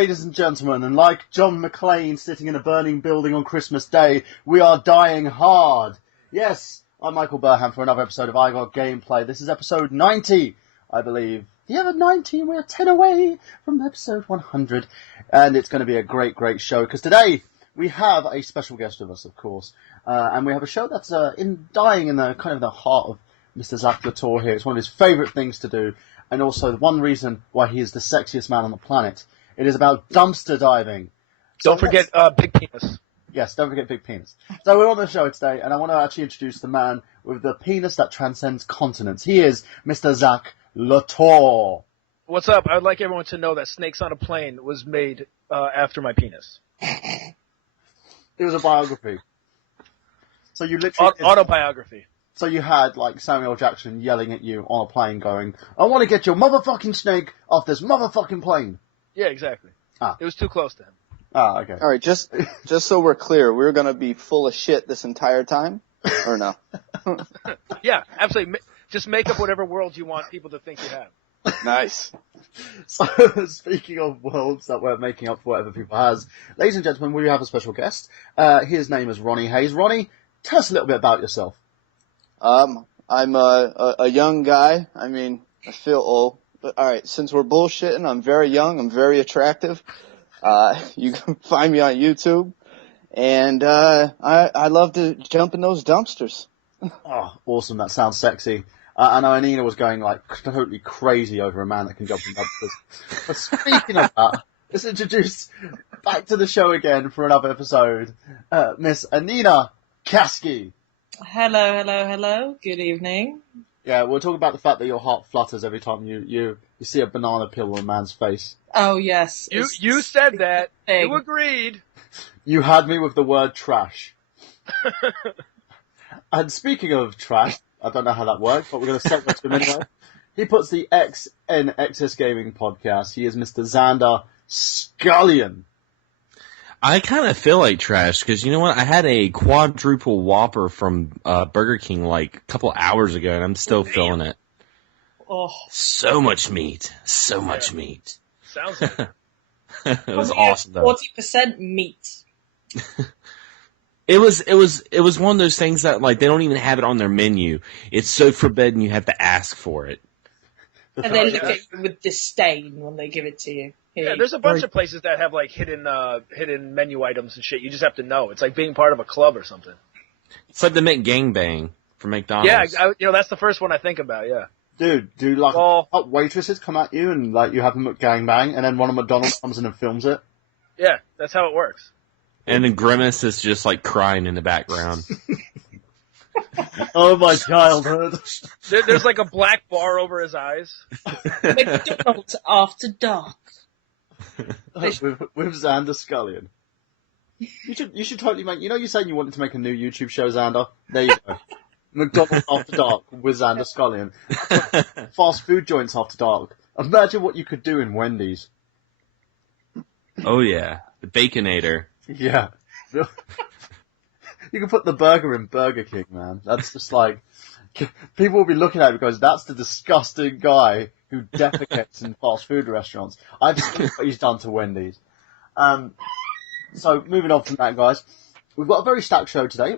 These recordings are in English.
ladies and gentlemen, and like John McClane sitting in a burning building on Christmas Day, we are dying hard. Yes, I'm Michael Burham for another episode of I Got Gameplay. This is episode 90, I believe. The other 90, we're 10 away from episode 100. And it's going to be a great, great show, because today we have a special guest with us, of course. And we have a show that's dying in the kind of the heart of Mr. Zach Latour here. It's one of his favourite things to do. And also one reason why he is the sexiest man on the planet. It is about dumpster diving. Don't forget Big Penis. Yes, don't forget Big Penis. So we're on the show today, and I want to actually introduce the man with the penis that transcends continents. He is Mr. Zach Latour. What's up? I'd like everyone to know that Snakes on a Plane was made after my penis. It was a biography. So you literally... Autobiography. So you had, like, Samuel Jackson yelling at you on a plane going, I want to get your motherfucking snake off this motherfucking plane. Yeah, exactly. It was too close to him. Okay. All right, just so we're clear, we're going to be full of shit this entire time? Or no? Yeah, absolutely. Just make up whatever world you want people to think you have. Nice. So, speaking of worlds that we're making up for whatever people has, ladies and gentlemen, we have a special guest. His name is Ronnie Haze. Ronnie, tell us a little bit about yourself. I'm a young guy. I mean, I feel old. But all right, since we're bullshitting, I'm very young. I'm very attractive. You can find me on YouTube. And I love to jump in those dumpsters. Oh, awesome. That sounds sexy. I know Anina was going, like, totally crazy over a man that can jump in dumpsters. But speaking of that, let's introduce back to the show again for another episode, Miss Anina Kasky. Hello. Good evening. Yeah, we'll talk about the fact that your heart flutters every time you see a banana peel on a man's face. Oh, yes. You said that. You agreed. You had me with the word trash. And speaking of trash, I don't know how that works, but we're going to segue to him anyway. He puts the X in XS Gaming podcast. He is Mr. Xander Scullion. I kind of feel like trash because, you know what, I had a quadruple Whopper from Burger King like a couple hours ago, and I'm still feeling it. Oh. So much meat. So much meat. Sounds like it was awesome, though. 40% meat. It was one of those things that, like, they don't even have it on their menu. It's so forbidden you have to ask for it. And they look at you with disdain when they give it to you. Yeah, there's a bunch of places that have, like, hidden menu items and shit. You just have to know. It's like being part of a club or something. It's like the McGangbang for McDonald's. Yeah, that's the first one I think about, yeah. Dude, do like waitresses come at you and like you have them at gangbang, and then one of McDonald's comes in and films it? Yeah, that's how it works. And then Grimace is just like crying in the background. Oh, my childhood. There's like a black bar over his eyes. McDonald's After Dark. with Xander Scullion. You should totally make... You know you're saying you wanted to make a new YouTube show, Xander? There you go. McDonald's After Dark with Xander Scullion. Fast food joints after dark. Imagine what you could do in Wendy's. Oh, yeah. The Baconator. Yeah. You can put the burger in Burger King, man. That's just like... People will be looking at it because that's the disgusting guy who defecates in fast food restaurants. I've seen what he's done to Wendy's. So, moving on from that, guys. We've got a very stacked show today.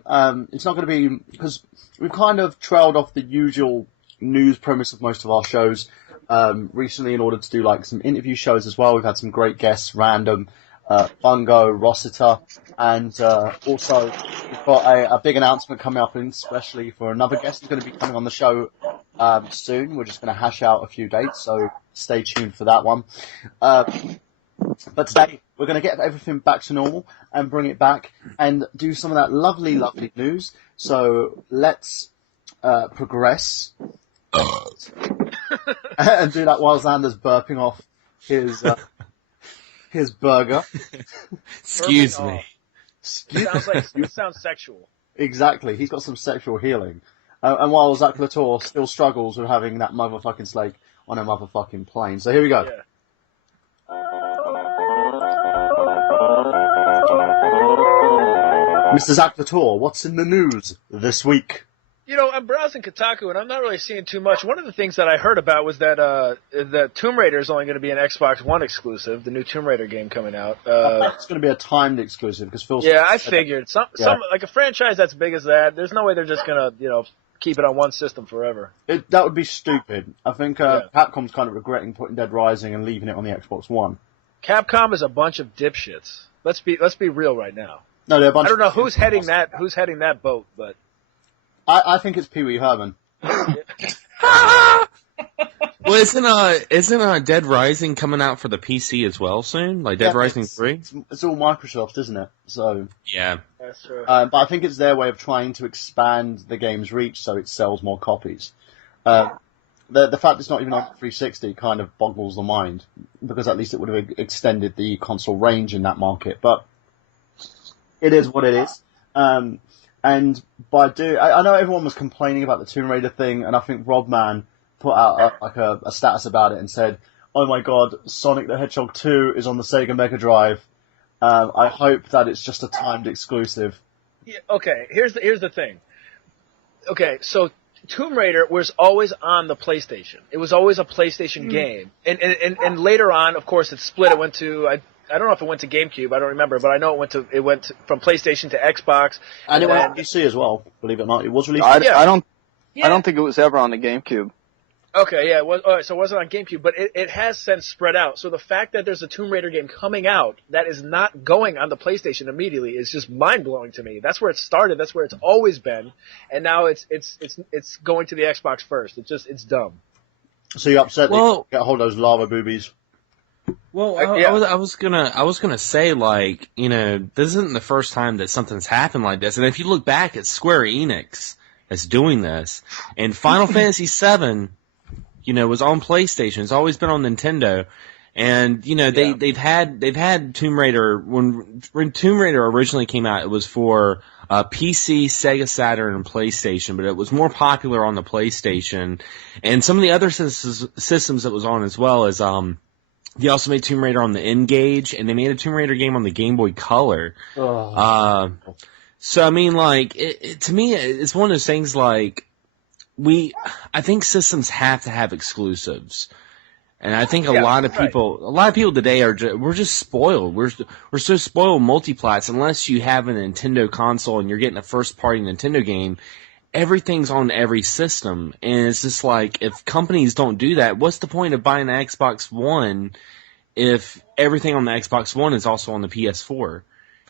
It's not going to be... Because we've kind of trailed off the usual news premise of most of our shows recently in order to do like some interview shows as well. We've had some great guests, Random, Bungo, Rossiter, and also we've got a big announcement coming up, especially for another guest who's going to be coming on the show soon. We're just going to hash out a few dates, so stay tuned for that one. But today, we're going to get everything back to normal and bring it back and do some of that lovely, lovely news. So let's progress and do that while Xander's burping off his burger. Excuse me. It sounds sexual. Exactly. He's got some sexual healing. And while Zach Latour still struggles with having that motherfucking snake on a motherfucking plane. So here we go. Yeah. Mr. Zach Latour, what's in the news this week? I'm browsing Kotaku and I'm not really seeing too much. One of the things that I heard about was that that Tomb Raider is only going to be an Xbox One exclusive, the new Tomb Raider game coming out. It's going to be a timed exclusive because Phil. Yeah, I figured some like a franchise that's big as that. There's no way they're just going to keep it on one system forever. That would be stupid. I think Capcom's kind of regretting putting Dead Rising and leaving it on the Xbox One. Capcom is a bunch of dipshits. Let's be real right now. No, they're a bunch. I don't know who's heading that boat, but I think it's Pee Wee Herman. Well, isn't Dead Rising coming out for the PC as well soon? Like Dead Rising 3? It's all Microsoft, isn't it? So yeah, that's true. But I think it's their way of trying to expand the game's reach so it sells more copies. The fact it's not even on 360 kind of boggles the mind, because at least it would have extended the console range in that market. But it is what it is. And I know everyone was complaining about the Tomb Raider thing, and I think Robman put out a status about it and said, "Oh my God, Sonic the Hedgehog 2 is on the Sega Mega Drive. I hope that it's just a timed exclusive." Yeah, okay, here's the thing. Okay, so Tomb Raider was always on the PlayStation. It was always a PlayStation game, and later on, of course, it split. It went to I don't know if it went to GameCube. I don't remember, but I know it went from PlayStation to Xbox, and it went on PC as well. Believe it or not, it was released. I don't think it was ever on the GameCube. Okay, yeah, all right, so it wasn't on GameCube, but it has since spread out. So the fact that there's a Tomb Raider game coming out that is not going on the PlayStation immediately is just mind-blowing to me. That's where it started. That's where it's always been, and now it's going to the Xbox first. It's dumb. So you're upset that you get a hold of those lava boobies? Well, I was gonna say, like, this isn't the first time that something's happened like this, and if you look back at Square Enix that's doing this, and Final Fantasy VII, was on PlayStation. It's always been on Nintendo, and they've had Tomb Raider. When Tomb Raider originally came out, it was for PC, Sega Saturn, and PlayStation, but it was more popular on the PlayStation, and some of the other systems that was on as well as they also made Tomb Raider on the N-Gage, and they made a Tomb Raider game on the Game Boy Color. So I mean, like, to me, it's one of those things like. I think systems have to have exclusives, and I think a lot of people today we're just spoiled. We're so spoiled multiplats. Unless you have a Nintendo console and you're getting a first party Nintendo game, everything's on every system, and it's just like, if companies don't do that, what's the point of buying an Xbox One if everything on the Xbox One is also on the PS4?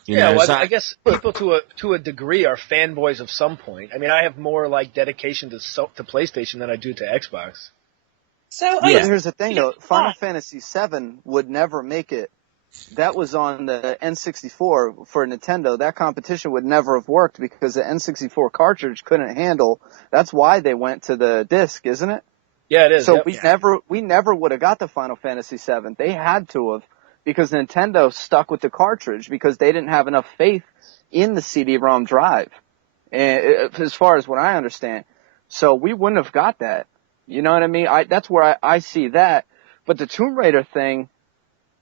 I guess people to a degree are fanboys of some point. I mean, I have more like dedication to PlayStation than I do to Xbox. So here's the thing though, Final Fantasy VII would never make it. That was on the N64 for Nintendo. That competition would never have worked because the N64 cartridge couldn't handle. That's why they went to the disc, isn't it? Yeah, it is. So we never would have got the Final Fantasy VII. They had to have. Because Nintendo stuck with the cartridge because they didn't have enough faith in the CD-ROM drive, as far as what I understand. So we wouldn't have got that. You know what I mean? That's where I see that. But the Tomb Raider thing,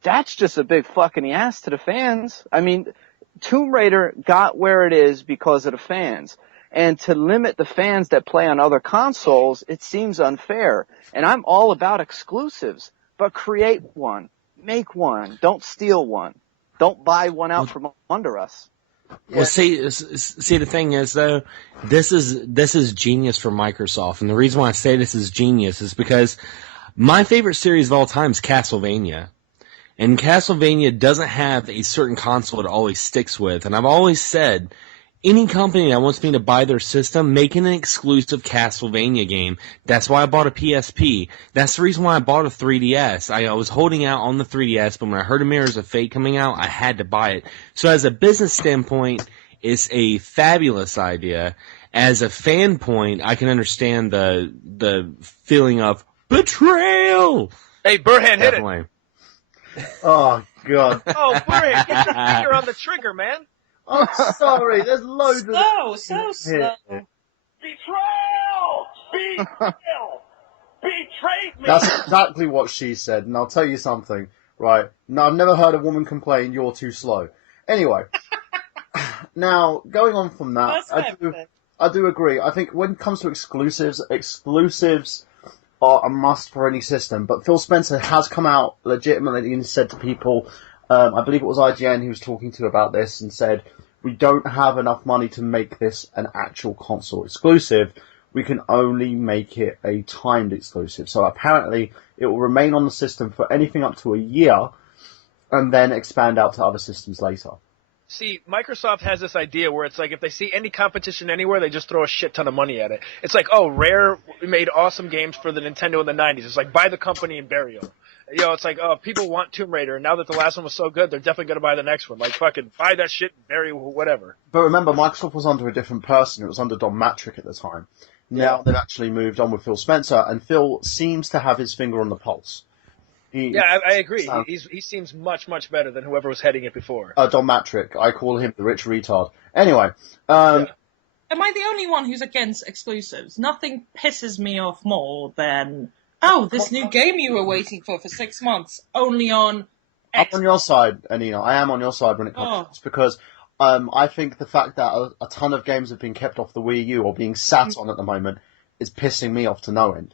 that's just a big fucking ass to the fans. I mean, Tomb Raider got where it is because of the fans. And to limit the fans that play on other consoles, it seems unfair. And I'm all about exclusives, but create one. Make one. Don't steal one. Don't buy one out from under us. Well, see, the thing is though, this is genius for Microsoft, and the reason why I say this is genius is because my favorite series of all time is Castlevania, and Castlevania doesn't have a certain console it always sticks with, and I've always said, any company that wants me to buy their system, make an exclusive Castlevania game. That's why I bought a PSP. That's the reason why I bought a 3DS. I was holding out on the 3DS, but when I heard Mirrors of Fate coming out, I had to buy it. So as a business standpoint, it's a fabulous idea. As a fan point, I can understand the feeling of betrayal. Hey, Burhan, hit it. Oh, God. Oh, Burhan, get your finger on the trigger, man. I'm sorry, there's loads of... So slow. Betrayal! Betrayed me! That's exactly what she said, and I'll tell you something, right? No, I've never heard a woman complain, you're too slow. Anyway, now, going on from that, I do agree. I think when it comes to exclusives are a must for any system. But Phil Spencer has come out legitimately and said to people, I believe it was IGN he was talking to about this, and said, we don't have enough money to make this an actual console exclusive. We can only make it a timed exclusive. So apparently it will remain on the system for anything up to a year and then expand out to other systems later. See, Microsoft has this idea where it's like if they see any competition anywhere, they just throw a shit ton of money at it. It's like, oh, Rare made awesome games for the Nintendo in the 90s. It's like, buy the company and bury them. You know, it's like, oh, people want Tomb Raider, and now that the last one was so good, they're definitely going to buy the next one. Like, fucking buy that shit and bury whatever. But remember, Microsoft was under a different person. It was under Don Matrick at the time. Now they've actually moved on with Phil Spencer, and Phil seems to have his finger on the pulse. I agree. He seems much, much better than whoever was heading it before. Don Matrick. I call him the rich retard. Anyway. Am I the only one who's against exclusives? Nothing pisses me off more than, oh, this new game you were waiting for 6 months, only on I'm on your side, Anina. I am on your side when it comes to this, because I think the fact that a ton of games have been kept off the Wii U or being sat on at the moment is pissing me off to no end.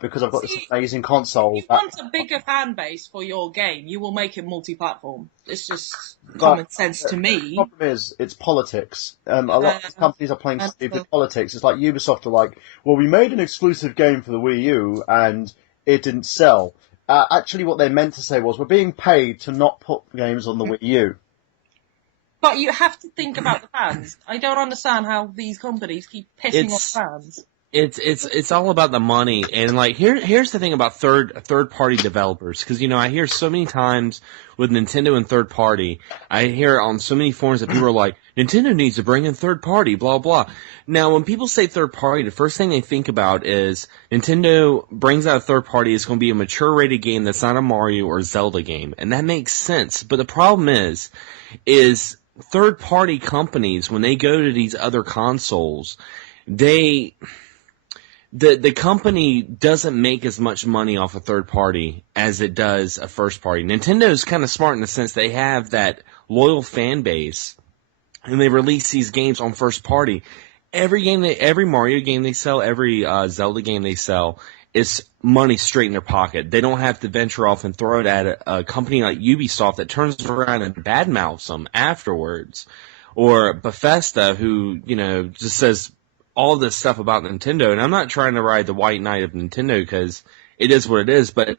Because I've got this amazing console. If you want a bigger fan base for your game, you will make it multi-platform. It's just common sense to me. The problem is, it's politics. A lot of companies are playing stupid politics. It's like Ubisoft are like, well, we made an exclusive game for the Wii U and it didn't sell. Actually, what they meant to say was, we're being paid to not put games on the Wii U. But you have to think about the fans. I don't understand how these companies keep pissing off fans. It's all about the money, and like here's the thing about third party developers, because I hear so many times with Nintendo and third party, I hear on so many forums that people are like, Nintendo needs to bring in third party, blah blah. Now when people say third party, the first thing they think about is Nintendo brings out a third party, it's going to be a mature rated game that's not a Mario or Zelda game, and that makes sense. But the problem is third party companies, when they go to these other consoles, The company doesn't make as much money off a third party as it does a first party. Nintendo's kind of smart in the sense they have that loyal fan base, and they release these games on first party. Every Mario game they sell, every Zelda game they sell, is money straight in their pocket. They don't have to venture off and throw it at a company like Ubisoft that turns around and badmouths them afterwards, or Bethesda, who just says all this stuff about Nintendo. And I'm not trying to ride the white knight of Nintendo, because it is what it is, but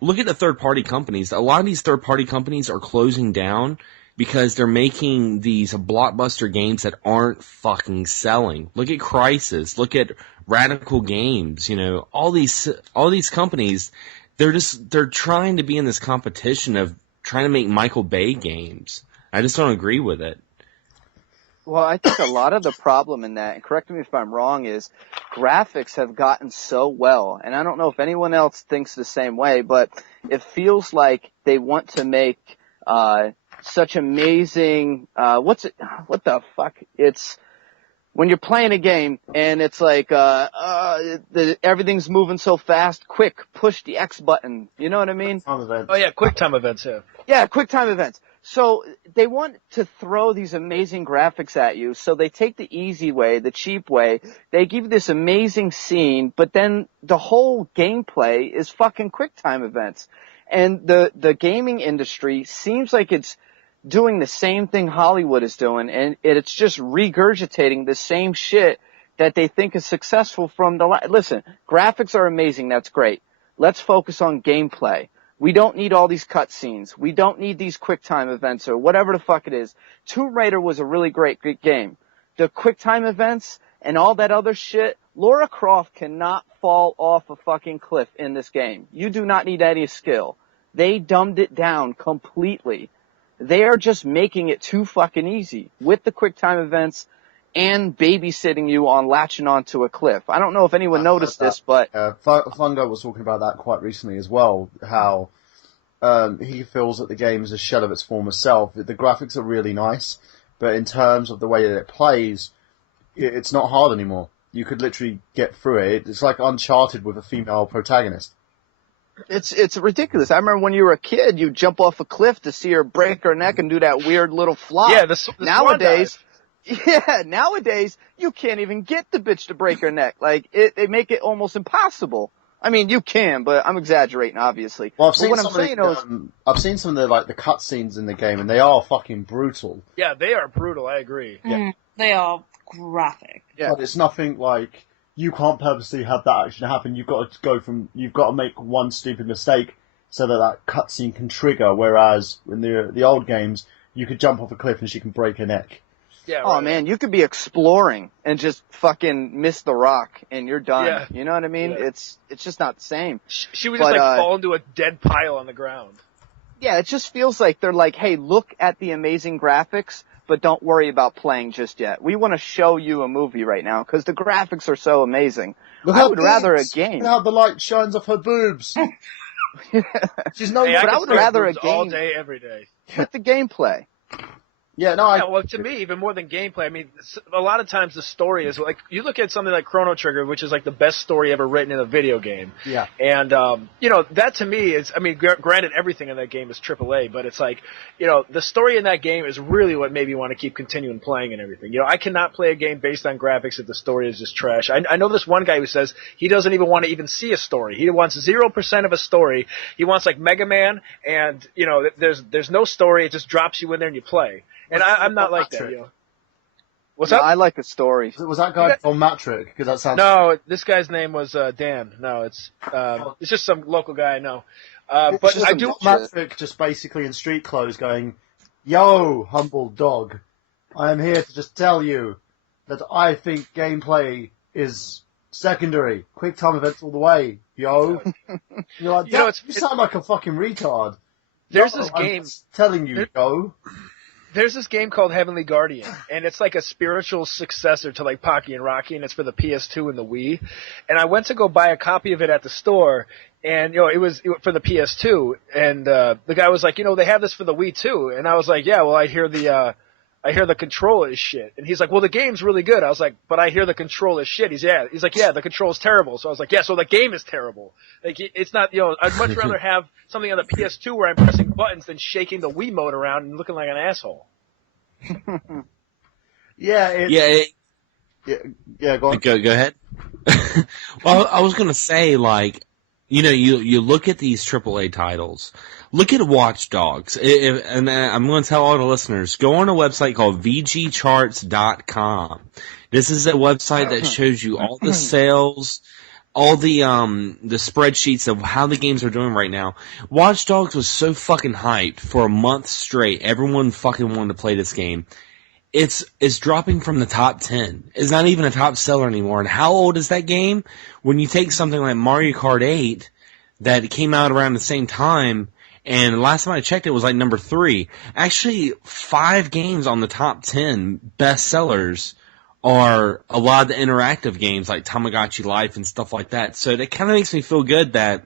look at the third-party companies. A lot of these third-party companies are closing down because they're making these blockbuster games that aren't fucking selling. Look at Crysis. Look at Radical Games. All these companies, they're trying to be in this competition of trying to make Michael Bay games. I just don't agree with it. Well, I think a lot of the problem in that, and correct me if I'm wrong, is graphics have gotten so well, and I don't know if anyone else thinks the same way, but it feels like they want to make such amazing, what the fuck? It's when you're playing a game and it's like everything's moving so fast, quick, push the X button. You know what I mean? Oh yeah, QuickTime events, yeah. Yeah, QuickTime events. So they want to throw these amazing graphics at you, so they take the easy way, the cheap way. They give you this amazing scene, but then the whole gameplay is fucking QuickTime events. And the gaming industry seems like it's doing the same thing Hollywood is doing, and it's just regurgitating the same shit that they think is successful from listen, graphics are amazing, that's great. Let's focus on gameplay. We don't need all these cutscenes. We don't need these QuickTime events or whatever the fuck it is. Tomb Raider was a really great game. The QuickTime events and all that other shit, Lara Croft cannot fall off a fucking cliff in this game. You do not need any skill. They dumbed it down completely. They are just making it too fucking easy with the QuickTime events and babysitting you on latching onto a cliff. I don't know if anyone noticed this, but Fungo was talking about that quite recently as well, how he feels that the game is a shell of its former self. The graphics are really nice, but in terms of the way that it plays, it's not hard anymore. You could literally get through it. It's like Uncharted with a female protagonist. It's ridiculous. I remember when you were a kid, you'd jump off a cliff to see her break her neck and do that weird little flop. Yeah, the nowadays, Yeah, nowadays you can't even get the bitch to break her neck. Like they make it almost impossible. I mean, you can, but I'm exaggerating, obviously. Well, But what I'm saying is, I've seen some of the like the cutscenes in the game, and they are fucking brutal. Yeah, they are brutal. I agree. Yeah. They are graphic. yeah, But it's nothing like you can't purposely have that action happen. You've got to make one stupid mistake so that cutscene can trigger. Whereas in the old games, you could jump off a cliff and she can break her neck. Yeah. oh right. man, you could be exploring and just fucking miss the rock and you're done. Yeah. You know what I mean? Yeah. It's just not the same. She would just But, fall into a dead pile on the ground. Yeah, it just feels like they're like, hey, look at the amazing graphics, but don't worry about playing just yet. We want to show you a movie right now because the graphics are so amazing. I would rather a game. Look how the light shines off her boobs. She's no. Hey, I but I could would stare at rather a boobs all game- day, every day. With the gameplay. Yeah, no. Yeah, well, to me, even more than gameplay, I mean, a lot of times the story is like, you look at something like Chrono Trigger, which is like the best story ever written in a video game. Yeah. And, that to me is, I mean, granted, everything in that game is AAA, but it's like, the story in that game is really what made me want to keep continuing playing and everything. I cannot play a game based on graphics if the story is just trash. I know this one guy who says he doesn't even want to even see a story. He wants 0% of a story. He wants like Mega Man, and, there's no story. It just drops you in there and you play. And I'm not like that, What's No, up? I like a story. Was that guy from Matrick? Because that sounds. No, this guy's name was Dan. No, it's just some local guy I know. It's But just I a do. Matrick just basically in street clothes going, "Yo, humble dog, I am here to just tell you that I think gameplay is secondary. Quick time events all the way, yo." You're like, you sound like a fucking retard. There's No, this I'm game. just telling you, yo. There's this game called Heavenly Guardian, and it's like a spiritual successor to like Pocky and Rocky, and it's for the PS2 and the Wii. And I went to go buy a copy of it at the store, and it was for the PS2. And the guy was like, they have this for the Wii too. And I was like, yeah, well, I hear the control is shit. And he's like, well, the game's really good. I was like, but I hear the control is shit. He's like, yeah, the control is terrible. So I was like, yeah, so the game is terrible. Like, it's not, I'd much rather have something on the PS2 where I'm pressing buttons than shaking the Wiimote around and looking like an asshole. Yeah. Yeah. Go on. Go ahead. Well, I was gonna say, like, you look at these AAA titles. Look at Watch Dogs. And I'm going to tell all the listeners, go on a website called VGCharts.com. This is a website that shows you all the sales, all the spreadsheets of how the games are doing right now. Watch Dogs was so fucking hyped for a month straight. Everyone fucking wanted to play this game. It's dropping from the top 10. It's not even a top seller anymore. And how old is that game? When you take something like Mario Kart 8 that came out around the same time, and last time I checked it was like number 3. Actually, 5 games on the top 10 best sellers are a lot of the interactive games like Tamagotchi Life and stuff like that. So that kind of makes me feel good that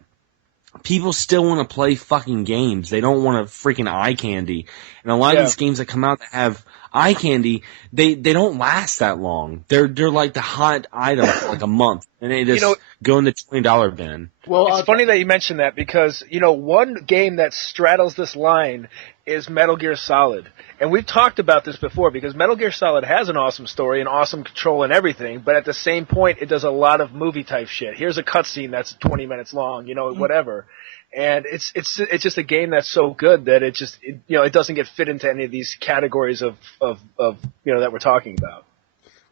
people still want to play fucking games. They don't want to freaking eye candy. And a lot of these games that come out that have eye candy, they don't last that long. They're like the hot item for like a month, and they just go in the $20 bin. Well, it's funny that you mentioned that because, one game that straddles this line is Metal Gear Solid. And we've talked about this before because Metal Gear Solid has an awesome story and awesome control and everything, but at the same point, it does a lot of movie-type shit. Here's a cutscene that's 20 minutes long, whatever. And it's just a game that's so good that it doesn't get fit into any of these categories of that we're talking about.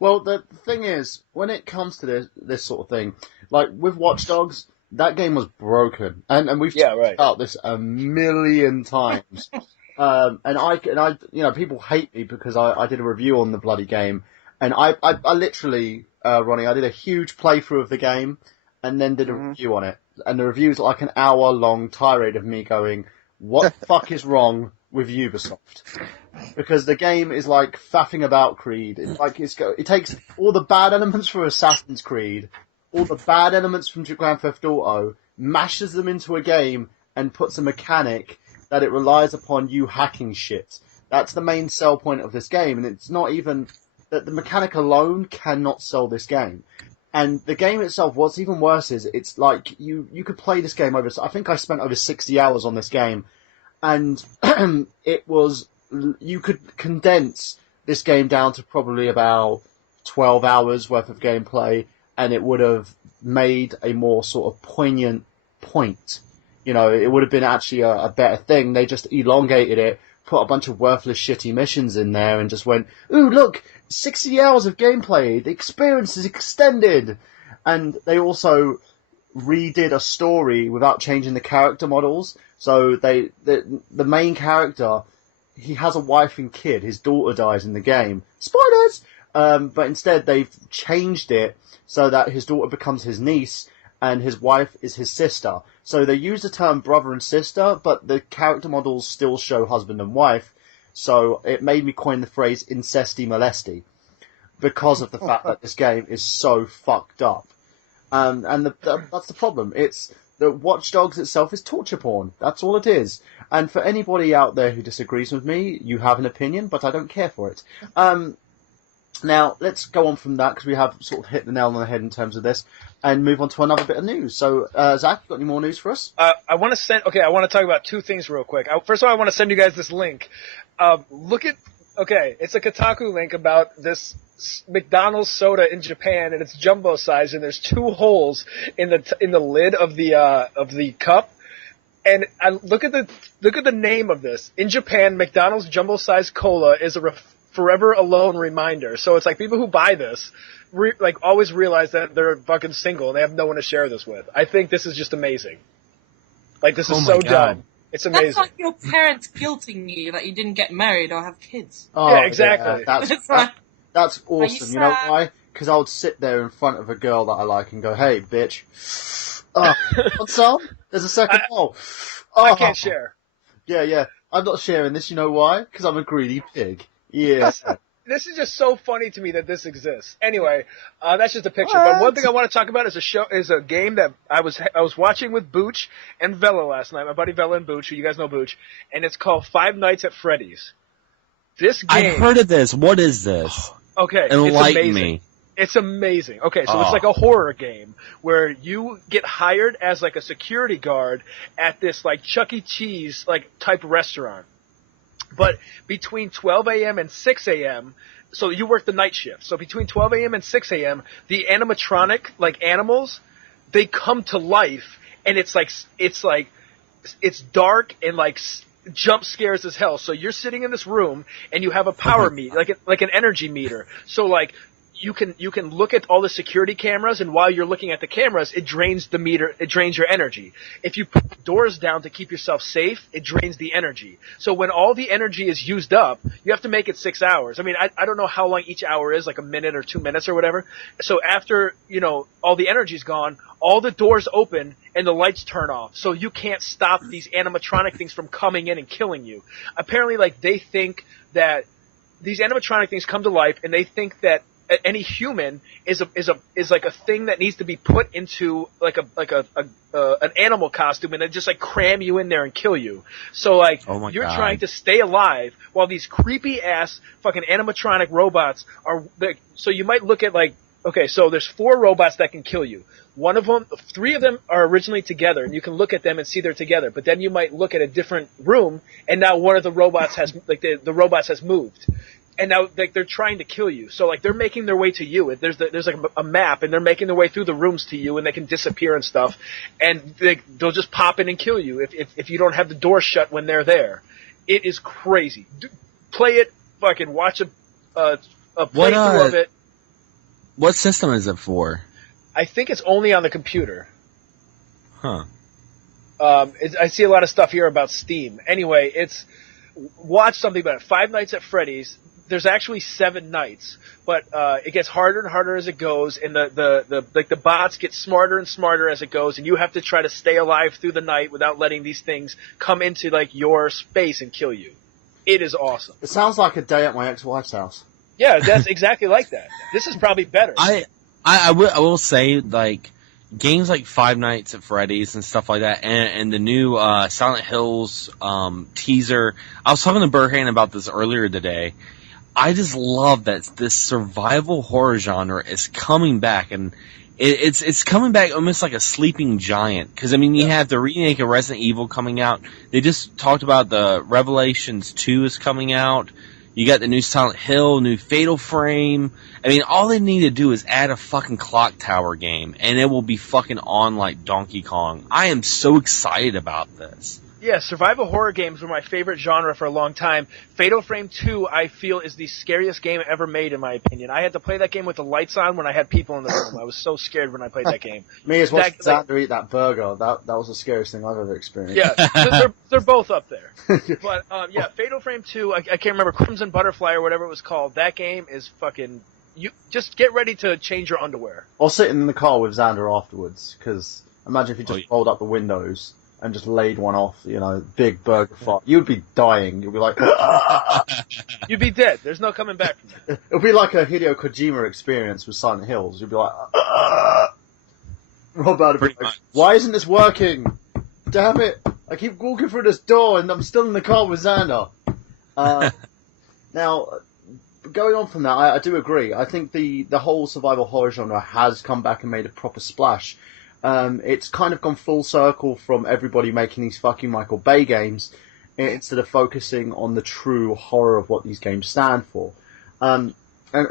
Well, the thing is, when it comes to this sort of thing, like with Watch Dogs, that game was broken, and we've talked about this a million times. And I, people hate me because I did a review on the bloody game, and I literally, Ronnie, I did a huge playthrough of the game, and then did a review on it. And the review's like an hour-long tirade of me going, what the fuck is wrong with Ubisoft? Because the game is like faffing about Creed. It takes all the bad elements from Assassin's Creed, all the bad elements from Grand Theft Auto, mashes them into a game, and puts a mechanic that it relies upon you hacking shit. That's the main sell point of this game, and it's not even that the mechanic alone cannot sell this game. And the game itself, what's even worse is, it's like, you could play this game I think I spent over 60 hours on this game, and you could condense this game down to probably about 12 hours worth of gameplay, and it would have made a more sort of poignant point. You know, it would have been actually a better thing. They just elongated it, put a bunch of worthless, shitty missions in there, and just went, ooh, look, 60 hours of gameplay, the experience is extended. And they also redid a story without changing the character models. So the main character, he has a wife and kid. His daughter dies in the game. Spoilers! But instead they've changed it so that his daughter becomes his niece and his wife is his sister. So they use the term brother and sister, but the character models still show husband and wife. So it made me coin the phrase incesty molesty because of the fact that this game is so fucked up. And that's the problem. It's the Watch Dogs itself is torture porn. That's all it is. And for anybody out there who disagrees with me, you have an opinion, but I don't care for it. Now, let's go on from that, because we have sort of hit the nail on the head in terms of this, and move on to another bit of news. So, Zach, you got any more news for us? I want to talk about two things real quick. First of all, I want to send you guys this link. It's a Kotaku link about this McDonald's soda in Japan, and it's jumbo size, and there's 2 holes in the lid of the cup. And I look at the name of this. In Japan, McDonald's jumbo size cola is a forever alone reminder. So it's like people who buy this always realize that they're fucking single and they have no one to share this with. I think this is just amazing. Like, this is so dumb. It's amazing. That's like your parents guilting you that you didn't get married or have kids. Oh, yeah, exactly. Yeah, that's awesome. You know why? Because I would sit there in front of a girl that I like and go, hey, bitch. What's up? There's a second hole. I can't share. Yeah. I'm not sharing this. You know why? Because I'm a greedy pig. Yeah. This is just so funny to me that this exists. Anyway, that's just a picture. But one thing I want to talk about is a game that I was watching with Booch and Vela last night. My buddy Vela and Booch, who you guys know Booch, and it's called Five Nights at Freddy's. This game. I've heard of this. What is this? Okay, enlighten me. It's amazing. Okay, so it's like a horror game where you get hired as like a security guard at this like Chuck E. Cheese like type restaurant. But between 12 a.m. and 6 a.m., so you work the night shift. So between 12 a.m. and 6 a.m., the animatronic, like animals, they come to life, and it's dark and like jump scares as hell. So you're sitting in this room and you have a power meter, like an energy meter. So like you can look at all the security cameras, and while you're looking at the cameras, it drains the meter, it drains your energy. If you put the doors down to keep yourself safe, it drains the energy. So when all the energy is used up, you have to make it 6 hours. I mean, I don't know how long each hour is, like a minute or 2 minutes or whatever. So after, all the energy's gone, all the doors open and the lights turn off. So you can't stop these animatronic things from coming in and killing you. Apparently, like, they think that these animatronic things come to life, and they think that any human is like a thing that needs to be put into like an animal costume, and then just like cram you in there and kill you. So like you're trying to stay alive while these creepy ass fucking animatronic robots are. So you might look at like, okay, so there's 4 robots that can kill you. 3 of them are originally together, and you can look at them and see they're together. But then you might look at a different room, and now one of the robots has the robots has moved. And now they're trying to kill you. So like they're making their way to you. There's like a map, and they're making their way through the rooms to you, and they can disappear and stuff. And they'll just pop in and kill you if you don't have the door shut when they're there. It is crazy. Play it. Fucking watch a playthrough of it. What system is it for? I think it's only on the computer. Huh. I see a lot of stuff here about Steam. Anyway, watch something about it. Five Nights at Freddy's. There's actually 7 nights, but it gets harder and harder as it goes, and the bots get smarter and smarter as it goes, and you have to try to stay alive through the night without letting these things come into like your space and kill you. It is awesome. It sounds like a day at my ex-wife's house. Yeah, that's exactly like that. This is probably better. I will say, like, games like Five Nights at Freddy's and stuff like that, and the new Silent Hills teaser. I was talking to Burhan about this earlier today. I just love that this survival horror genre is coming back, and it's coming back almost like a sleeping giant. Because, I mean, you have the remake of Resident Evil coming out. They just talked about the Revelations 2 is coming out. You got the new Silent Hill, new Fatal Frame. I mean, all they need to do is add a fucking clock tower game, and it will be fucking on like Donkey Kong. I am so excited about this. Yeah, survival horror games were my favorite genre for a long time. Fatal Frame 2, I feel, is the scariest game ever made, in my opinion. I had to play that game with the lights on when I had people in the room. I was so scared when I played that game. Me as watching Xander eat that burger. That was the scariest thing I've ever experienced. Yeah, they're both up there. But, yeah, Fatal Frame 2, I can't remember, Crimson Butterfly or whatever it was called. That game is fucking... You just get ready to change your underwear. Or sitting in the car with Xander afterwards, because imagine if you just rolled up the windows and just laid one off, big burger fart. You'd be dying. You'd be like... You'd be dead. There's no coming back from that. It would be like a Hideo Kojima experience with Silent Hills. You'd be like... Rob out of it. Why isn't this working? Damn it. I keep walking through this door and I'm still in the car with Xander. Now, going on from that, I do agree. I think the whole survival horror genre has come back and made a proper splash. It's kind of gone full circle from everybody making these fucking Michael Bay games instead of focusing on the true horror of what these games stand for. And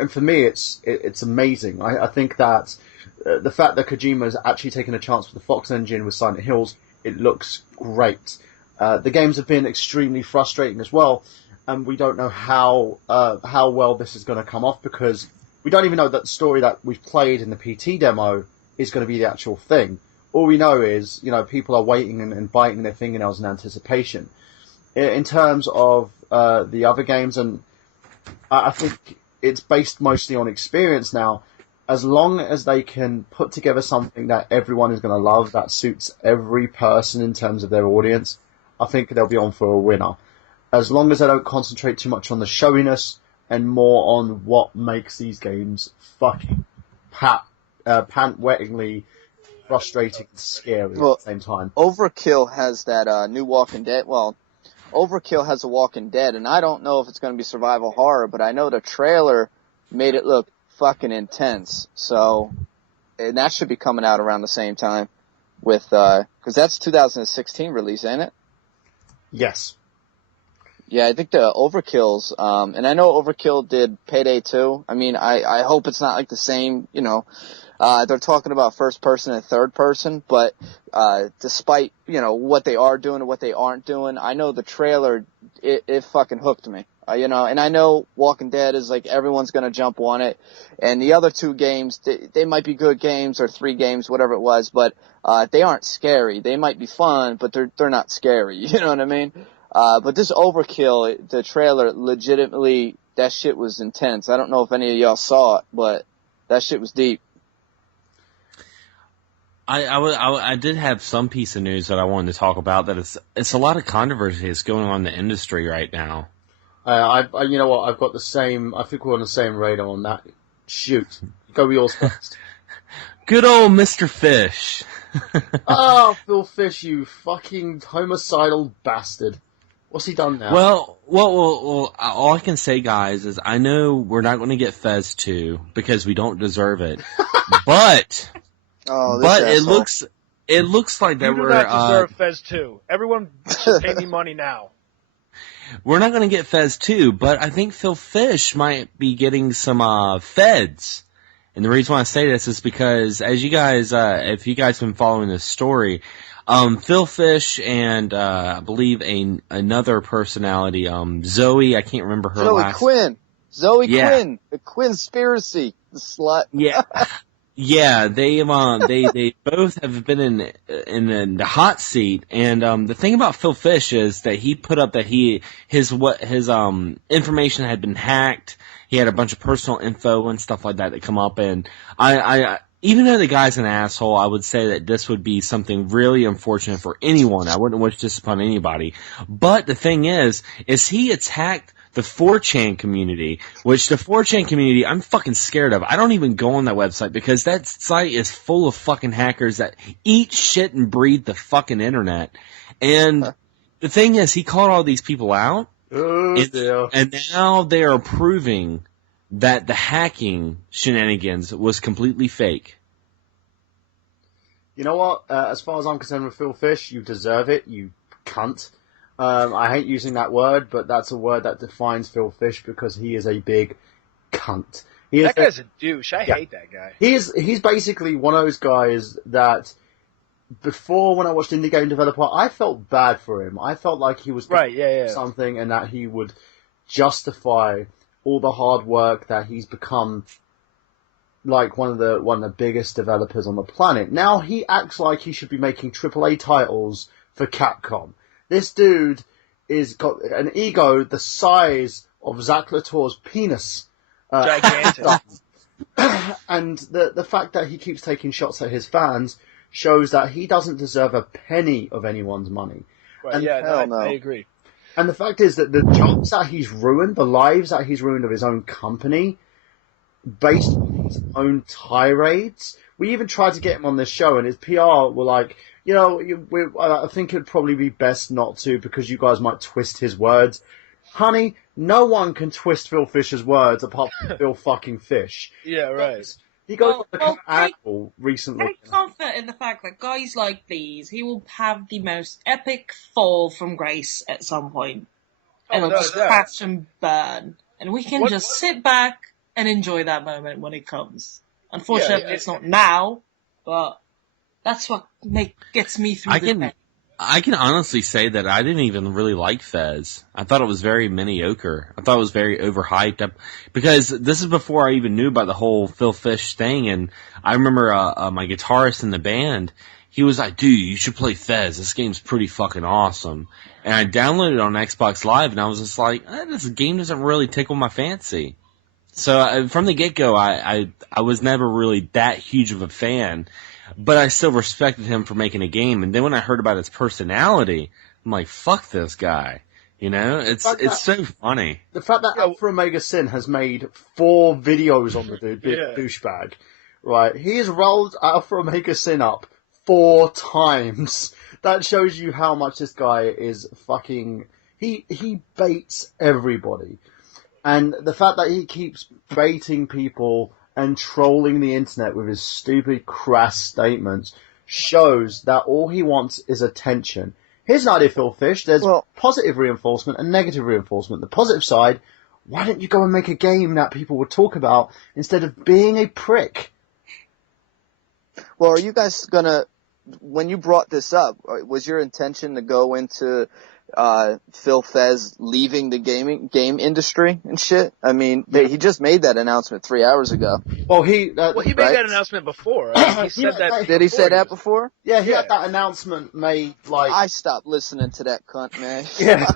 for me, it's amazing. I think that the fact that Kojima has actually taken a chance with the Fox engine with Silent Hills, it looks great. The games have been extremely frustrating as well, and we don't know how well this is going to come off, because we don't even know that the story that we've played in the PT demo is going to be the actual thing. All we know is, people are waiting and biting their fingernails in anticipation. In terms of the other games, and I think it's based mostly on experience now, as long as they can put together something that everyone is going to love, that suits every person in terms of their audience, I think they'll be on for a winner. As long as they don't concentrate too much on the showiness and more on what makes these games fucking pant-wettingly frustrating and scary at the same time. Overkill has that new Walking Dead. Well, Overkill has a Walking Dead, and I don't know if it's going to be survival horror, but I know the trailer made it look fucking intense. So, and that should be coming out around the same time with, because that's 2016 release, ain't it? Yes. Yeah, I think the Overkills, and I know Overkill did Payday 2. I mean, I hope it's not like the same, they're talking about first person and third person, but, despite, what they are doing and what they aren't doing, I know the trailer, it fucking hooked me. And I know Walking Dead is like everyone's gonna jump on it, and the other two games, they might be good games or 3 games, whatever it was, but, they aren't scary. They might be fun, but they're not scary. You know what I mean? But this Overkill, the trailer, legitimately, that shit was intense. I don't know if any of y'all saw it, but that shit was deep. I did have some piece of news that I wanted to talk about. That it's a lot of controversy that's going on in the industry right now. You know what? I've got the same. I think we're on the same radar on that. Shoot, go with yours first. Good old Mr. Fish. Oh, Phil Fish, you fucking homicidal bastard. What's he done now? Well, all I can say, guys, is I know we're not going to get Fez 2 because we don't deserve it. But it looks like that You do not deserve Fez 2. Everyone should pay me money now. We're not going to get Fez 2, but I think Phil Fish might be getting some Feds. And the reason why I say this is because, as you guys, if you guys have been following this story, Phil Fish and I believe another personality, Zoe, I can't remember her last. Zoe Quinn, the Quinspiracy, the slut. Yeah, yeah, they both have been in the hot seat, and the thing about Phil Fish is that he put up that his information had been hacked. He had a bunch of personal info and stuff like that come up, and I even though the guy's an asshole, I would say that this would be something really unfortunate for anyone. I wouldn't wish this upon anybody. But the thing is he attacked the 4chan community, which the 4chan community I'm fucking scared of. I don't even go on that website because that site is full of fucking hackers that eat shit and breathe the fucking internet. And the thing is, he called all these people out. And now they are proving that the hacking shenanigans was completely fake. You know what? As far as I'm concerned with Phil Fish, you deserve it, you cunt. I hate using that word, but that's a word that defines Phil Fish because he is a big cunt. That guy's a douche. I hate that guy. He's basically one of those guys that before, when I watched Indie Game Developer, I felt bad for him. I felt like he was right, something and that he would justify all the hard work that he's become like one of the biggest developers on the planet. Now he acts like he should be making AAA titles for Capcom. This dude is got an ego the size of Zach Latour's penis. Gigantic. And the fact that he keeps taking shots at his fans shows that he doesn't deserve a penny of anyone's money. Right, and I agree. And the fact is that the jobs that he's ruined, the lives that he's ruined of his own company, based on his own tirades. We even tried to get him on this show, and his PR were like, I think it'd probably be best not to because you guys might twist his words. Honey, no one can twist Phil Fisher's words apart from Phil fucking Fish. Yeah, right. He goes to Apple recently. Take comfort in the fact that guys like these, he will have the most epic fall from grace at some point. And it'll just crash and burn. And we can just sit back and enjoy that moment when it comes. Unfortunately, it's not now, but that's what gets me through the day. I can honestly say that I didn't even really like Fez. I thought it was very mediocre. I thought it was very overhyped. Because this is before I even knew about the whole Phil Fish thing. And I remember my guitarist in the band, he was like, dude, you should play Fez. This game's pretty fucking awesome. And I downloaded it on Xbox Live, and I was just like, this game doesn't really tickle my fancy. So from the get-go, I was never really that huge of a fan. But I still respected him for making a game. And then when I heard about his personality, I'm like, fuck this guy. You know, it's so funny. The fact that Alpha Omega Sin has made 4 videos on the dude, big douchebag, right? He has rolled Alpha Omega Sin up 4 times. That shows you how much this guy is fucking... He baits everybody. And the fact that he keeps baiting people and trolling the internet with his stupid, crass statements shows that all he wants is attention. Here's an idea, Phil Fish. There's positive reinforcement and negative reinforcement. The positive side, why don't you go and make a game that people would talk about instead of being a prick? Well, are you guys gonna, when you brought this up, was your intention to go into Phil Fez leaving the game industry and shit? I mean, he just made that announcement 3 hours ago. Well, he made that announcement before. He said that. Did he say that before? Yeah, he had that announcement made like. I stopped listening to that cunt, man. Yeah,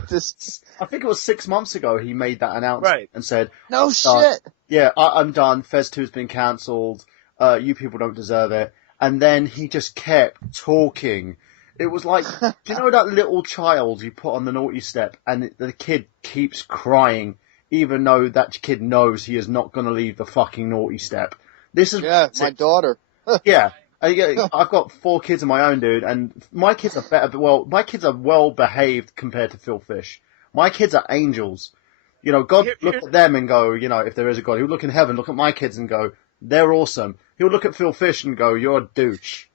I think it was 6 months ago. He made that announcement and said, "No shit." Yeah, I'm done. Fez 2's been cancelled. You people don't deserve it. And then he just kept talking. It was like, do you know that little child you put on the naughty step and the kid keeps crying even though that kid knows he is not going to leave the fucking naughty step? This is my daughter. Yeah. I've got 4 kids of my own, dude, and my kids are better. Well, my kids are well behaved compared to Phil Fish. My kids are angels. You know, God look at them and go, you know, if there is a God, he'll look in heaven, look at my kids and go, they're awesome. He'll look at Phil Fish and go, you're a douche.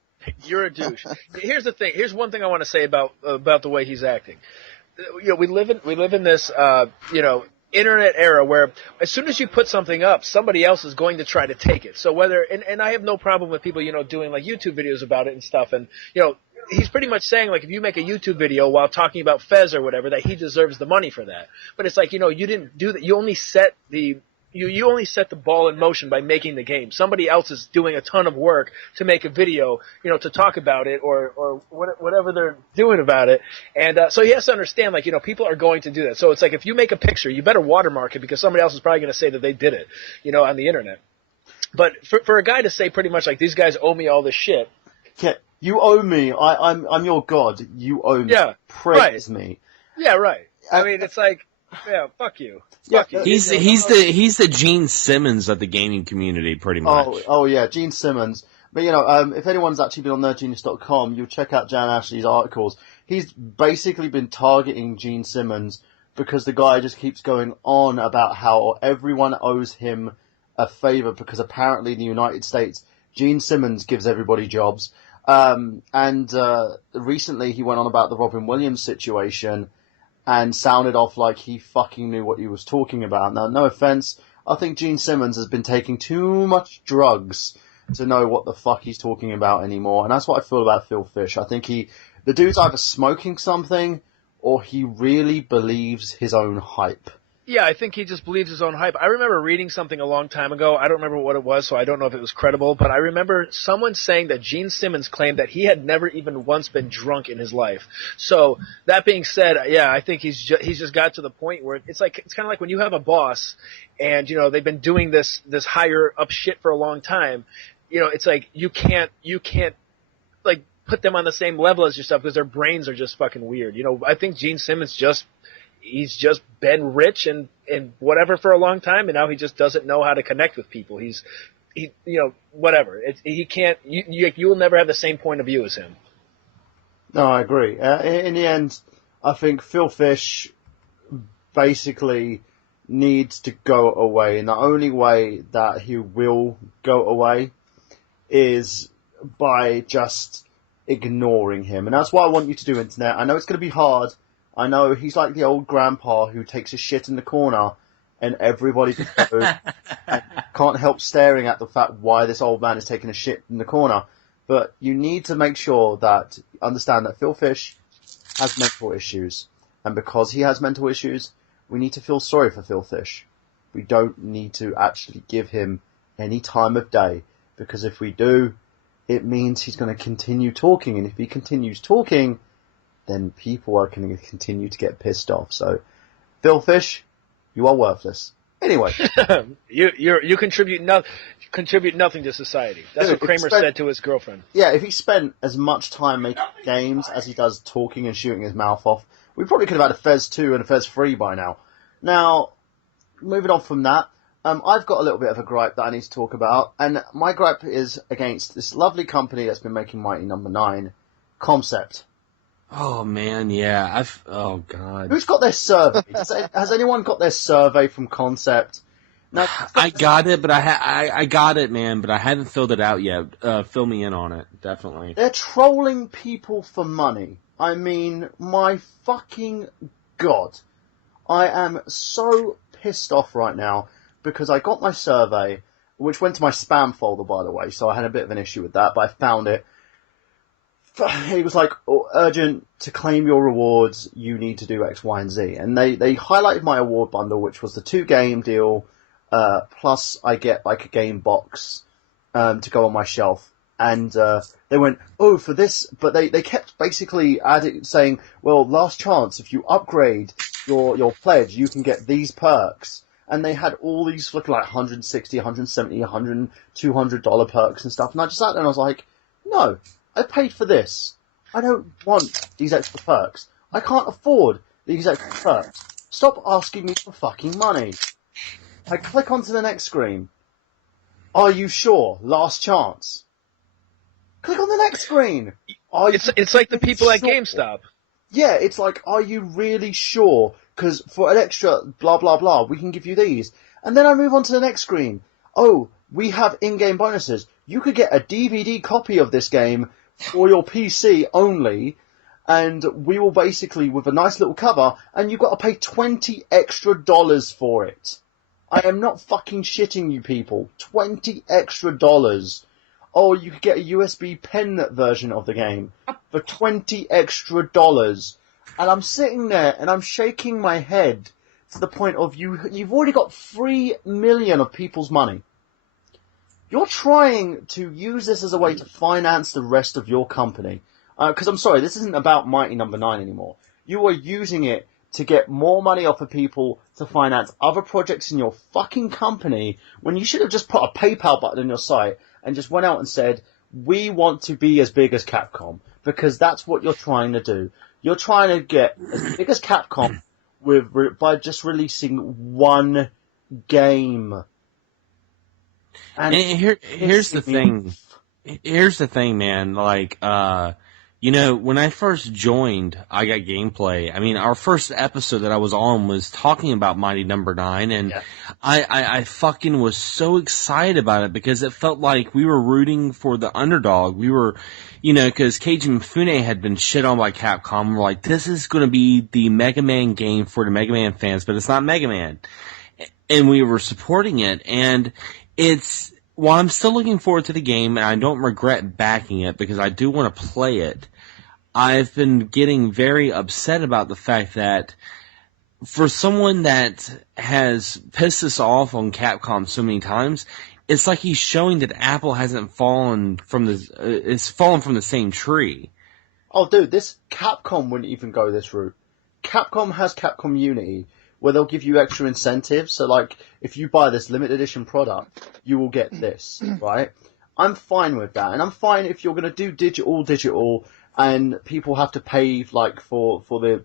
You're a douche. Here's the thing. Here's one thing I want to say about the way he's acting. You know, we live in this internet era where as soon as you put something up, somebody else is going to try to take it. So and I have no problem with people, doing like YouTube videos about it and stuff. And, he's pretty much saying like if you make a YouTube video while talking about Fez or whatever, that he deserves the money for that. But it's like, you didn't do that. You only set the ball in motion by making the game. Somebody else is doing a ton of work to make a video, to talk about it or whatever they're doing about it. And so he has to understand, like, people are going to do that. So it's like if you make a picture, you better watermark it because somebody else is probably going to say that they did it, on the internet. But for a guy to say pretty much like these guys owe me all this shit. Yeah, you owe me. I'm your god. You owe me. Yeah, praise me. Yeah, right. I mean, it's like. Yeah, fuck you. Fuck you. He's the Gene Simmons of the gaming community, pretty much. Oh yeah, Gene Simmons. But if anyone's actually been on nerdgenius.com, you'll check out Jan Ashley's articles. He's basically been targeting Gene Simmons because the guy just keeps going on about how everyone owes him a favor because apparently in the United States, Gene Simmons gives everybody jobs. And recently he went on about the Robin Williams situation. and sounded off like he fucking knew what he was talking about. Now, no offense, I think Gene Simmons has been taking too much drugs to know what the fuck he's talking about anymore, and that's what I feel about Phil Fish. I think the dude's either smoking something, or he really believes his own hype. Yeah, I think he just believes his own hype. I remember reading something a long time ago. I don't remember what it was, so I don't know if it was credible, but I remember someone saying that Gene Simmons claimed that he had never even once been drunk in his life. So, that being said, yeah, I think he's just got to the point where it's kind of like when you have a boss and, they've been doing this higher up shit for a long time. It's like you can't like put them on the same level as yourself because their brains are just fucking weird. I think Gene Simmons he's just been rich and whatever for a long time, and now he just doesn't know how to connect with people. Whatever. He can't. You will never have the same point of view as him. No, I agree. In the end, I think Phil Fish basically needs to go away, and the only way that he will go away is by just ignoring him. And that's what I want you to do, Internet. I know it's going to be hard. I know he's like the old grandpa who takes a shit in the corner and everybody can't help staring at the fact why this old man is taking a shit in the corner. But you need to make sure that understand that Phil Fish has mental issues. And because he has mental issues, we need to feel sorry for Phil Fish. We don't need to actually give him any time of day, because if we do, it means he's going to continue talking. And if he continues talking, then people are going to continue to get pissed off. So, Phil Fish, you are worthless. Anyway, you contribute nothing to society. That's what Kramer said to his girlfriend. Yeah, if he spent as much time making games as he does talking and shooting his mouth off, we probably could have had a Fez 2 and a Fez 3 by now. Now, moving on from that, I've got a little bit of a gripe that I need to talk about, and my gripe is against this lovely company that's been making Mighty Number 9, Concept. Oh man, yeah. Oh god. Who's got their survey? Has anyone got their survey from Concept? No, I got it, but I got it, man. But I haven't filled it out yet. Fill me in on it, definitely. They're trolling people for money. I mean, my fucking god! I am so pissed off right now because I got my survey, which went to my spam folder, by the way. So I had a bit of an issue with that, but I found it. He was like, urgent to claim your rewards, you need to do X, Y, and Z. And they highlighted my award bundle, which was the 2-game deal, plus I get like a game box to go on my shelf. And they went, oh, for this, but they kept basically saying, well, last chance, if you upgrade your pledge, you can get these perks. And they had all these looking like $160, $170, $100, $200 perks and stuff. And I just sat there and I was like, no. I paid for this. I don't want these extra perks. I can't afford these extra perks. Stop asking me for fucking money. I click onto the next screen. Are you sure? Last chance. Click on the next screen. It's like the people at sure? GameStop. Yeah, it's like, are you really sure? Because for an extra blah blah blah, we can give you these. And then I move on to the next screen. Oh, we have in-game bonuses. You could get a DVD copy of this game for your PC only, and we will basically, with a nice little cover, and you've got to pay $20 extra for it. I am not fucking shitting you people. $20 extra. Oh, you could get a USB pen version of the game for $20 extra. And I'm sitting there and I'm shaking my head to the point of you've already got 3 million of people's money. You're trying to use this as a way to finance the rest of your company. Because I'm sorry, this isn't about Mighty Number 9 anymore. You are using it to get more money off of people to finance other projects in your fucking company when you should have just put a PayPal button on your site and just went out and said, we want to be as big as Capcom. Because that's what you're trying to do. You're trying to get as big as Capcom by just releasing one game. And here's the thing. Here's the thing, man. Like, when I first joined I Got Gameplay, I mean, our first episode that I was on was talking about Mighty Number 9, and I fucking was so excited about it because it felt like we were rooting for the underdog. We were, because Keiji Mifune had been shit on by Capcom. We're like, this is going to be the Mega Man game for the Mega Man fans, but it's not Mega Man. And we were supporting it, and while I'm still looking forward to the game, and I don't regret backing it because I do want to play it, I've been getting very upset about the fact that for someone that has pissed us off on Capcom so many times, it's like he's showing that Apple hasn't fallen from it's fallen from the same tree. Oh, dude, this Capcom wouldn't even go this route. Capcom has Capcom Unity, where they'll give you extra incentives. So, like, if you buy this limited edition product, you will get this, right? I'm fine with that. And I'm fine if you're going to do digital, and people have to pay, like, for the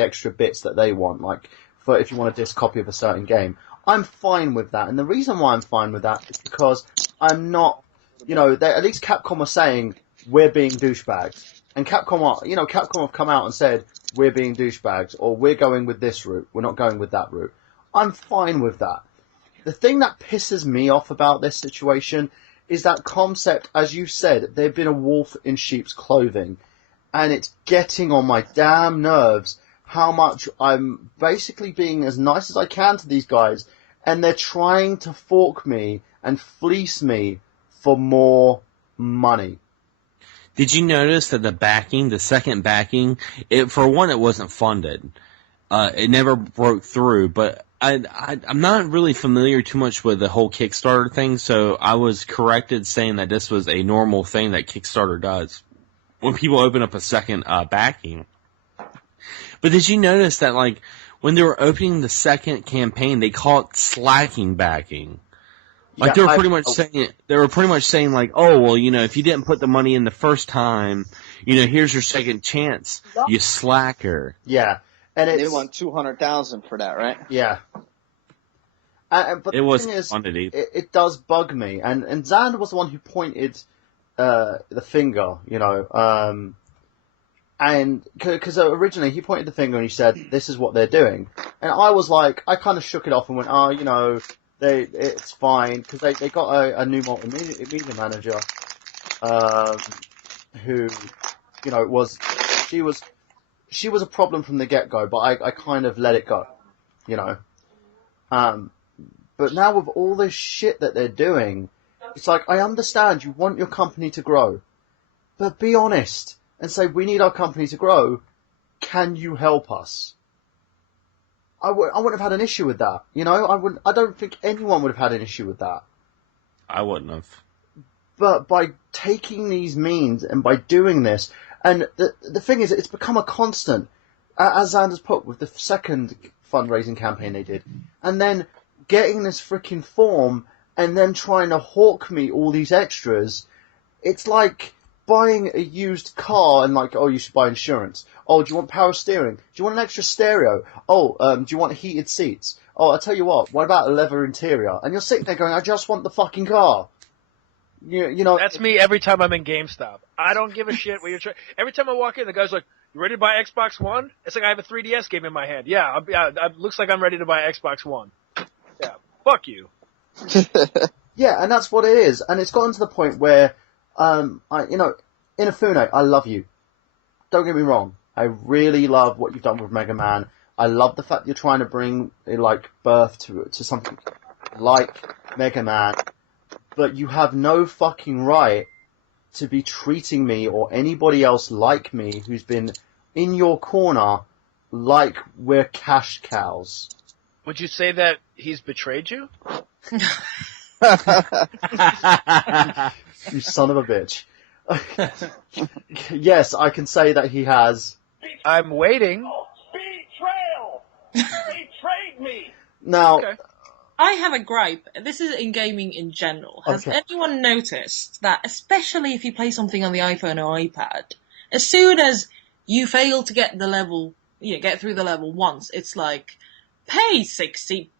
extra bits that they want, like, for if you want a disc copy of a certain game. I'm fine with that. And the reason why I'm fine with that is because I'm not, at least Capcom are saying, we're being douchebags. And Capcom have come out and said, we're being douchebags, or we're going with this route, we're not going with that route. I'm fine with that. The thing that pisses me off about this situation is that concept, as you said, they've been a wolf in sheep's clothing, and it's getting on my damn nerves how much I'm basically being as nice as I can to these guys, and they're trying to fork me and fleece me for more money. Did you notice that the second backing, for one, it wasn't funded. It never broke through, but I'm not really familiar too much with the whole Kickstarter thing, so I was corrected saying that this was a normal thing that Kickstarter does when people open up a second backing. But did you notice that, like, when they were opening the second campaign, they call it slacking backing? Like, they were pretty much saying, like, oh, well, if you didn't put the money in the first time, here's your second chance, you slacker. Yeah. And they want $200,000 for that, right? Yeah. But it wasn't funded either. It does bug me. And Xander was the one who pointed the finger, and because originally he pointed the finger and he said, this is what they're doing. And I was like, I kind of shook it off and went, it's fine, because they got a new multimedia manager, who, she was a problem from the get-go, but I kind of let it go, But now with all this shit that they're doing, it's like, I understand you want your company to grow, but be honest and say, we need our company to grow. Can you help us? I wouldn't have had an issue with that, I don't think anyone would have had an issue with that. I wouldn't have. But by taking these means and by doing this, and the thing is, it's become a constant, as Xander's put, with the second fundraising campaign they did, and then getting this freaking form, and then trying to hawk me all these extras. It's like buying a used car and like, oh, you should buy insurance. Oh, do you want power steering? Do you want an extra stereo? Oh, do you want heated seats? Oh, I'll tell you what about a leather interior? And you're sitting there going, I just want the fucking car. That's me every time I'm in GameStop. I don't give a shit what you're trying. Every time I walk in, the guy's like, you ready to buy Xbox One? It's like I have a 3DS game in my hand. Yeah, looks like I'm ready to buy Xbox One. Yeah, fuck you. Yeah, and that's what it is. And it's gotten to the point where, Inafune, I love you. Don't get me wrong. I really love what you've done with Mega Man. I love the fact you're trying to bring, birth to something like Mega Man. But you have no fucking right to be treating me or anybody else like me who's been in your corner like we're cash cows. Would you say that he's betrayed you? You son of a bitch. Yes, I can say that he has. I'm waiting. Betrayal! Betrayed me! Now, Okay. I have a gripe. This is in gaming in general. Has anyone noticed that, especially if you play something on the iPhone or iPad, as soon as you fail to get the level, get through the level once, it's like, pay 60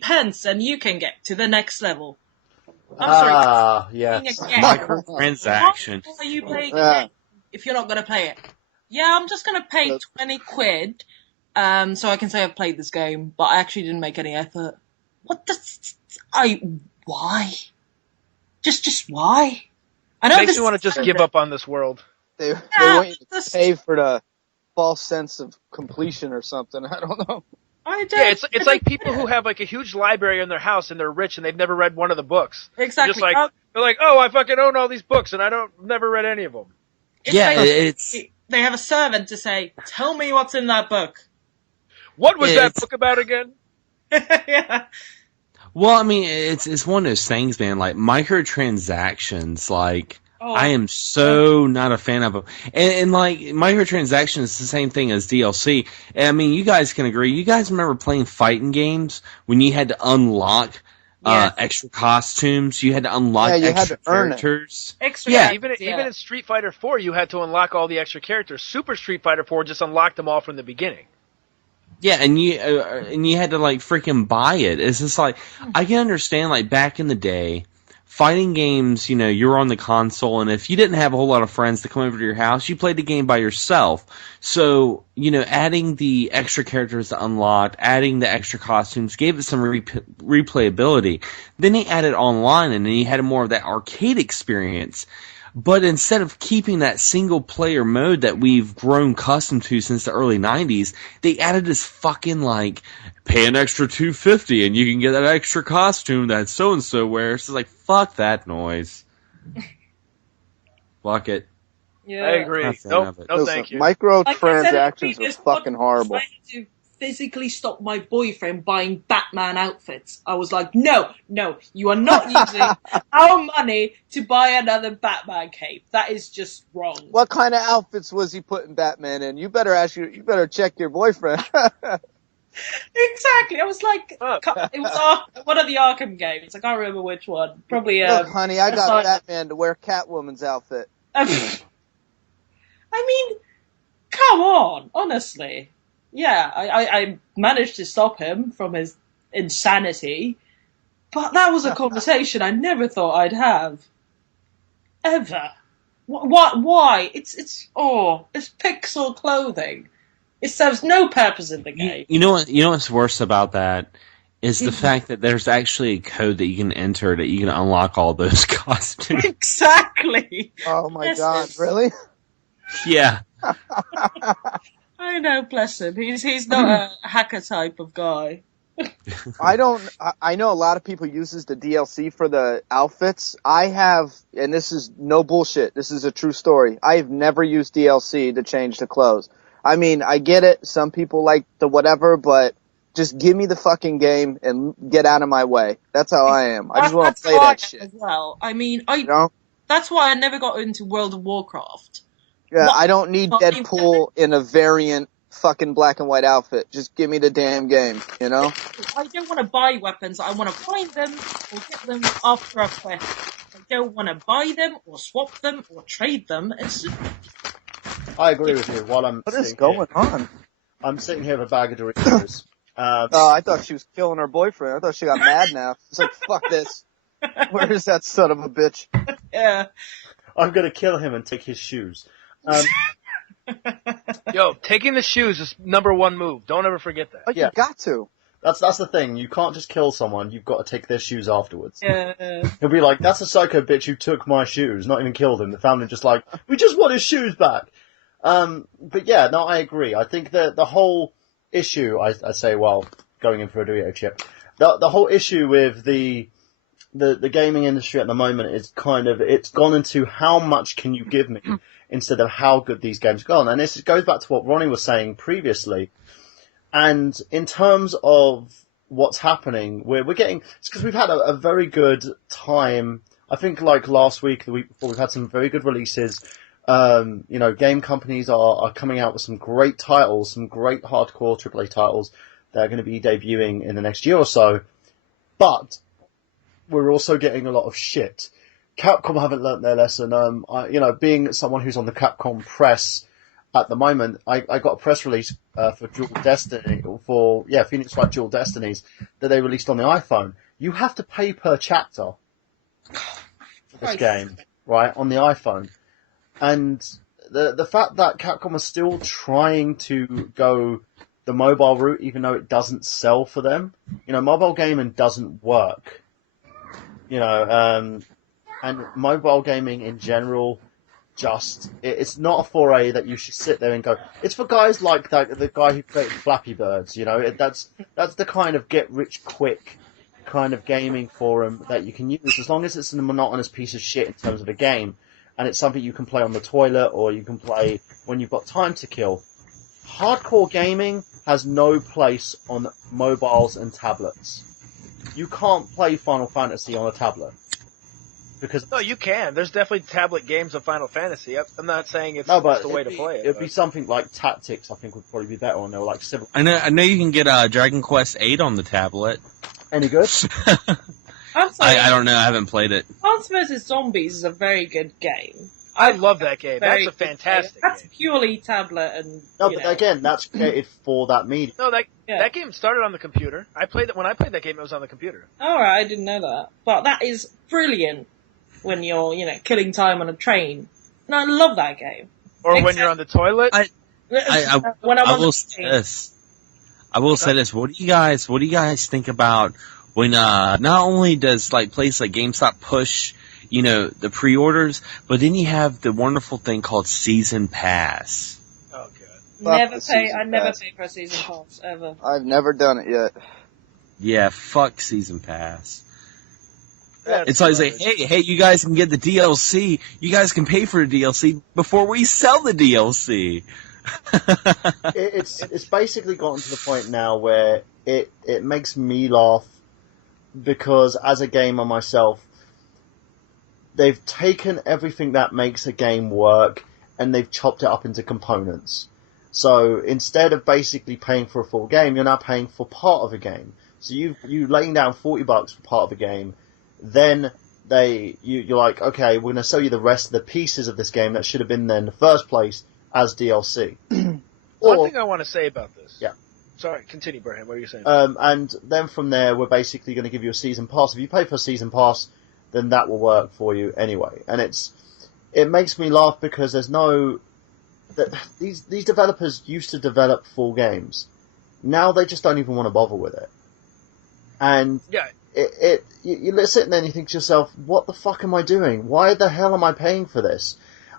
pence and you can get to the next level. I'm sorry. yeah. Microtransaction. Why are you playing again? if you're not going to play it. Yeah, I'm just going to pay 20 quid, so I can say I've played this game, but I actually didn't make any effort. Why? Just why? I know Makes me want to just give up on this world. They want you to pay for the false sense of completion or something. I don't know. Yeah, it's like people who have like a huge library in their house and they're rich and they've never read one of the books. Exactly. Just like, they're like, oh, I fucking own all these books and I never read any of them. They have a servant to say, tell me what's in that book. What was that book about again? Yeah. Well, I mean, it's one of those things, man. Like microtransactions, like I am so not a fan of them. And like microtransactions is the same thing as DLC. And, I mean, you guys can agree. You guys remember playing fighting games when you had to unlock extra costumes? You had to unlock extra characters. Even in Street Fighter 4, you had to unlock all the extra characters. Super Street Fighter 4 just unlocked them all from the beginning. Yeah, and you had to like freaking buy it. It's just like I can understand like back in the day, fighting games. You know, you're on the console, and if you didn't have a whole lot of friends to come over to your house, you played the game by yourself. So you know, adding the extra characters to unlock, adding the extra costumes, gave it some replayability. Then they added online, and then you had more of that arcade experience. But instead of keeping that single player mode that we've grown accustomed to since the early 90s, they added this fucking like pay an extra $250 and you can get that extra costume that so and so wears. It's like fuck that noise. Fuck it. Yeah, I agree. No, thank you. Microtransactions are fucking horrible. To physically stop my boyfriend buying Batman outfits. I was like, no, you are not using our money to buy another Batman cape. That is just wrong. What kind of outfits was he putting Batman in? You better check your boyfriend. Exactly. I was like, it was one of the Arkham games. I can't remember which one. Probably. Look, honey, I got Batman to wear Catwoman's outfit. I mean, come on, honestly. Yeah, I managed to stop him from his insanity, but that was a conversation I never thought I'd have. Ever. Why? It's pixel clothing. It serves no purpose in the game. You know what's worse about that is the fact that there's actually a code that you can enter that you can unlock all those costumes. Exactly. Oh my God, really? Yeah. I know, bless him. He's not a hacker type of guy. I know a lot of people uses the DLC for the outfits. I have, and this is no bullshit, this is a true story. I have never used DLC to change the clothes. I mean, I get it, some people like the whatever, but just give me the fucking game and get out of my way. That's how I am. I just want to play that shit. As well. I mean, that's why I never got into World of Warcraft. Yeah, I don't need Deadpool in a variant fucking black and white outfit. Just give me the damn game, you know? I don't want to buy weapons. I want to find them or get them after a quest. I don't want to buy them or swap them or trade them. I agree with you. What is going on? I'm sitting here with a bag of Doritos. I thought she was killing her boyfriend. I thought she got mad now. It's like, fuck this. Where is that son of a bitch? Yeah. I'm going to kill him and take his shoes. Yo, taking the shoes is number one move. Don't ever forget that. Oh, you got to. That's the thing. You can't just kill someone. You've got to take their shoes afterwards. Yeah. He'll be like, that's a psycho bitch who took my shoes. Not even killed him. The family just like, we just want his shoes back. But yeah, no, I agree. I think that the whole issue, I say, well, going in for a Dorito chip, the whole issue with the gaming industry at the moment is it's gone into how much can you give me instead of how good these games go on. And this goes back to what Ronnie was saying previously. And in terms of what's happening, we're getting, it's because we've had a very good time. I think like last week, the week before, we've had some very good releases. Game companies are coming out with some great titles, some great hardcore AAA titles that are going to be debuting in the next year or so. But we're also getting a lot of shit. Capcom haven't learnt their lesson. Being someone who's on the Capcom press at the moment, I got a press release for Dual Destiny, Phoenix Wright Dual Destinies that they released on the iPhone. You have to pay per chapter for this game, right, on the iPhone. And the fact that Capcom is still trying to go the mobile route, even though it doesn't sell for them. Mobile gaming doesn't work. And mobile gaming in general, it's not a foray that you should sit there and go. It's for guys like the guy who created Flappy Birds. That's the kind of get rich quick kind of gaming forum that you can use, as long as it's a monotonous piece of shit in terms of a game, and it's something you can play on the toilet or you can play when you've got time to kill. Hardcore gaming has no place on mobiles and tablets. You can't play Final Fantasy on a tablet. Because no, you can. There's definitely tablet games of Final Fantasy. I'm not saying it's no, but the way to play it. It'd be something like Tactics, I think, would probably be better on there, like Civil. I know you can get Dragon Quest 8 on the tablet. Any good? I don't know. I haven't played it. Plants vs. Zombies is a very good game. I love that game. That's a fantastic game. That's purely tablet and... No, but again, that's created for that medium. No, that game started on the computer. When I played that game, it was on the computer. Alright, I didn't know that. But that is brilliant when you're, killing time on a train. And I love that game. Or when you're on the toilet. When I'm I on will the say train. this. I will say this. What do you guys think about when not only does places like GameStop push, the pre-orders, but then you have the wonderful thing called Season Pass. Oh god. I never pay for a season pass ever. I've never done it yet. Yeah, fuck Season Pass. That's It's like, hey, you guys can get the DLC. You guys can pay for the DLC before we sell the DLC. It's basically gotten to the point now where it makes me laugh, because as a gamer myself, they've taken everything that makes a game work and they've chopped it up into components. So instead of basically paying for a full game, you're now paying for part of a game. So you laying down $40 for part of a game, then you're like, okay, we're going to sell you the rest of the pieces of this game that should have been there in the first place as DLC. One thing I want to say about this. Yeah. Sorry, continue, Braham. What are you saying? And then from there, we're basically going to give you a season pass. If you pay for a season pass, then that will work for you anyway. And it makes me laugh because these developers used to develop full games. Now they just don't even want to bother with it. And yeah. You're sitting there and you think to yourself, what the fuck am I doing? Why the hell am I paying for this?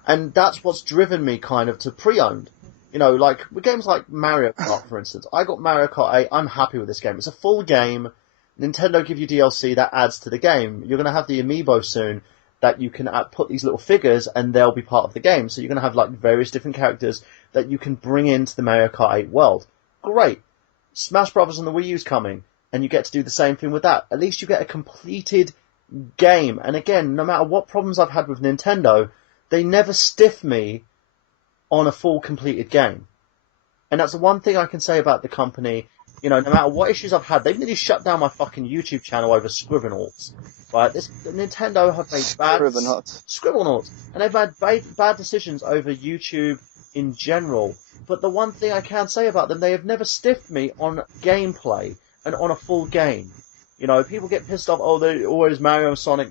And that's what's driven me kind of to pre-owned. Like with games like Mario Kart, for instance. I got Mario Kart 8. I'm happy with this game. It's a full game. Nintendo give you DLC that adds to the game. You're going to have the amiibo soon that you can put these little figures and they'll be part of the game. So you're going to have various different characters that you can bring into the Mario Kart 8 world. Great. Smash Brothers on the Wii U's coming, and you get to do the same thing with that. At least you get a completed game. And again, no matter what problems I've had with Nintendo, they never stiff me on a full completed game. And that's the one thing I can say about the company. No matter what issues I've had, they've nearly shut down my fucking YouTube channel over Scribblenauts. Right? Nintendo have made Scribblenauts. And they've had bad decisions over YouTube in general. But the one thing I can say about them, they have never stiffed me on gameplay and on a full game. People get pissed off, they're always Mario Sonic,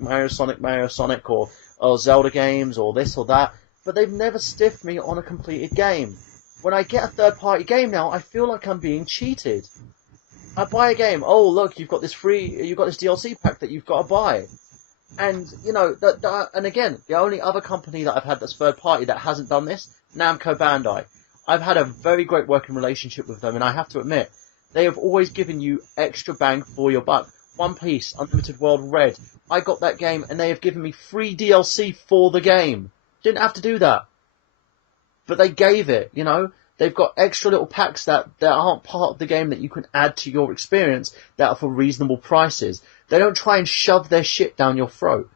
or Zelda games, or this or that. But they've never stiffed me on a completed game. When I get a third-party game now, I feel like I'm being cheated. I buy a game. Oh, look, you've got this DLC pack that you've got to buy. And, and again, the only other company that I've had that's third-party that hasn't done this, Namco Bandai. I've had a very great working relationship with them, and I have to admit, they have always given you extra bang for your buck. One Piece, Unlimited World Red. I got that game, and they have given me free DLC for the game. Didn't have to do that. But they gave it, They've got extra little packs that aren't part of the game that you can add to your experience that are for reasonable prices. They don't try and shove their shit down your throat.